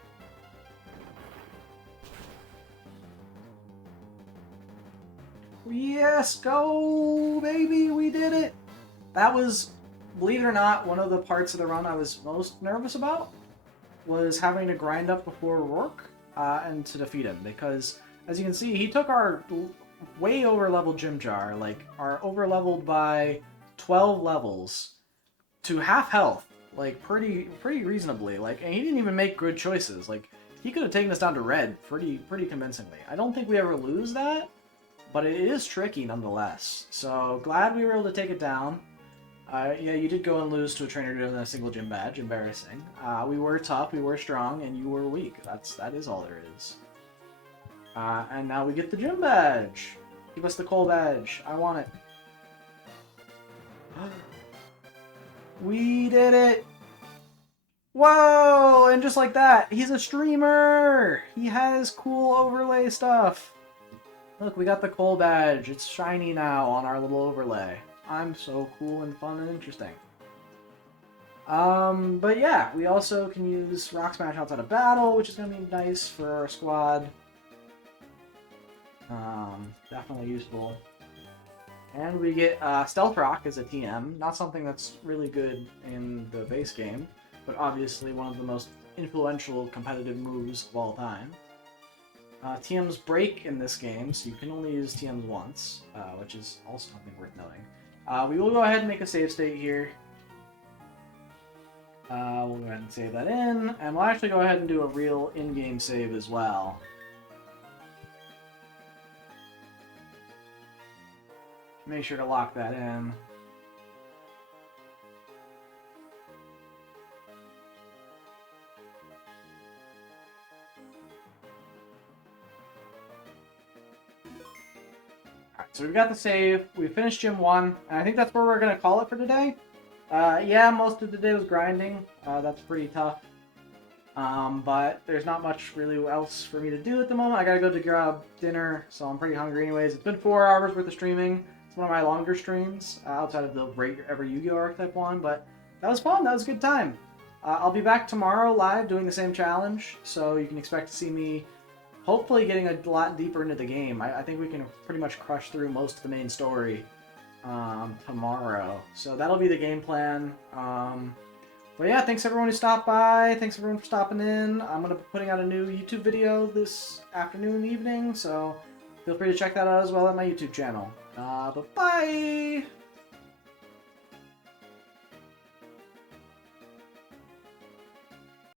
Yes, go, baby, we did it! That was, believe it or not, one of the parts of the run I was most nervous about, was having to grind up before Rourke, and to defeat him, because, as you can see, he took our way over-leveled Chimchar, like, our over-leveled by 12 levels, to half health, like, pretty reasonably, like, and he didn't even make good choices, like, he could have taken us down to red pretty convincingly. I don't think we ever lose that, but it is tricky nonetheless. So, glad we were able to take it down. Yeah, you did go and lose to a trainer who doesn't have a single gym badge. Embarrassing. We were tough, we were strong, and you were weak. That is all there is. And now we get the gym badge. Give us the coal badge. I want it. We did it! Whoa! And just like that, he's a streamer! He has cool overlay stuff. Look, we got the coal badge. It's shiny now on our little overlay. I'm so cool and fun and interesting. But yeah, we also can use Rock Smash outside of battle, which is going to be nice for our squad. Definitely useful. And we get Stealth Rock as a TM. Not something that's really good in the base game, but obviously one of the most influential competitive moves of all time. TMs break in this game, so you can only use TMs once, which is also something worth knowing. We will go ahead and make a save state here. We'll go ahead and save that in, and we'll actually go ahead and do a real in-game save as well. Make sure to lock that in. so we've got the save. We finished Gym 1, and I think that's where we're going to call it for today. Yeah, most of the day was grinding. That's pretty tough. But there's not much really else for me to do at the moment. I gotta go to grab dinner, so I'm pretty hungry anyways. It's been 4 hours worth of streaming. It's one of my longer streams, outside of the Rate Every Yu-Gi-Oh! Archetype one, but that was fun. That was a good time. I'll be back tomorrow live doing the same challenge, so you can expect to see me hopefully getting a lot deeper into the game. I think we can pretty much crush through most of the main story tomorrow. So that'll be the game plan. But yeah, thanks everyone who stopped by. Thanks everyone for stopping in. I'm going to be putting out a new YouTube video this afternoon, evening, so feel free to check that out as well at my YouTube channel. But bye!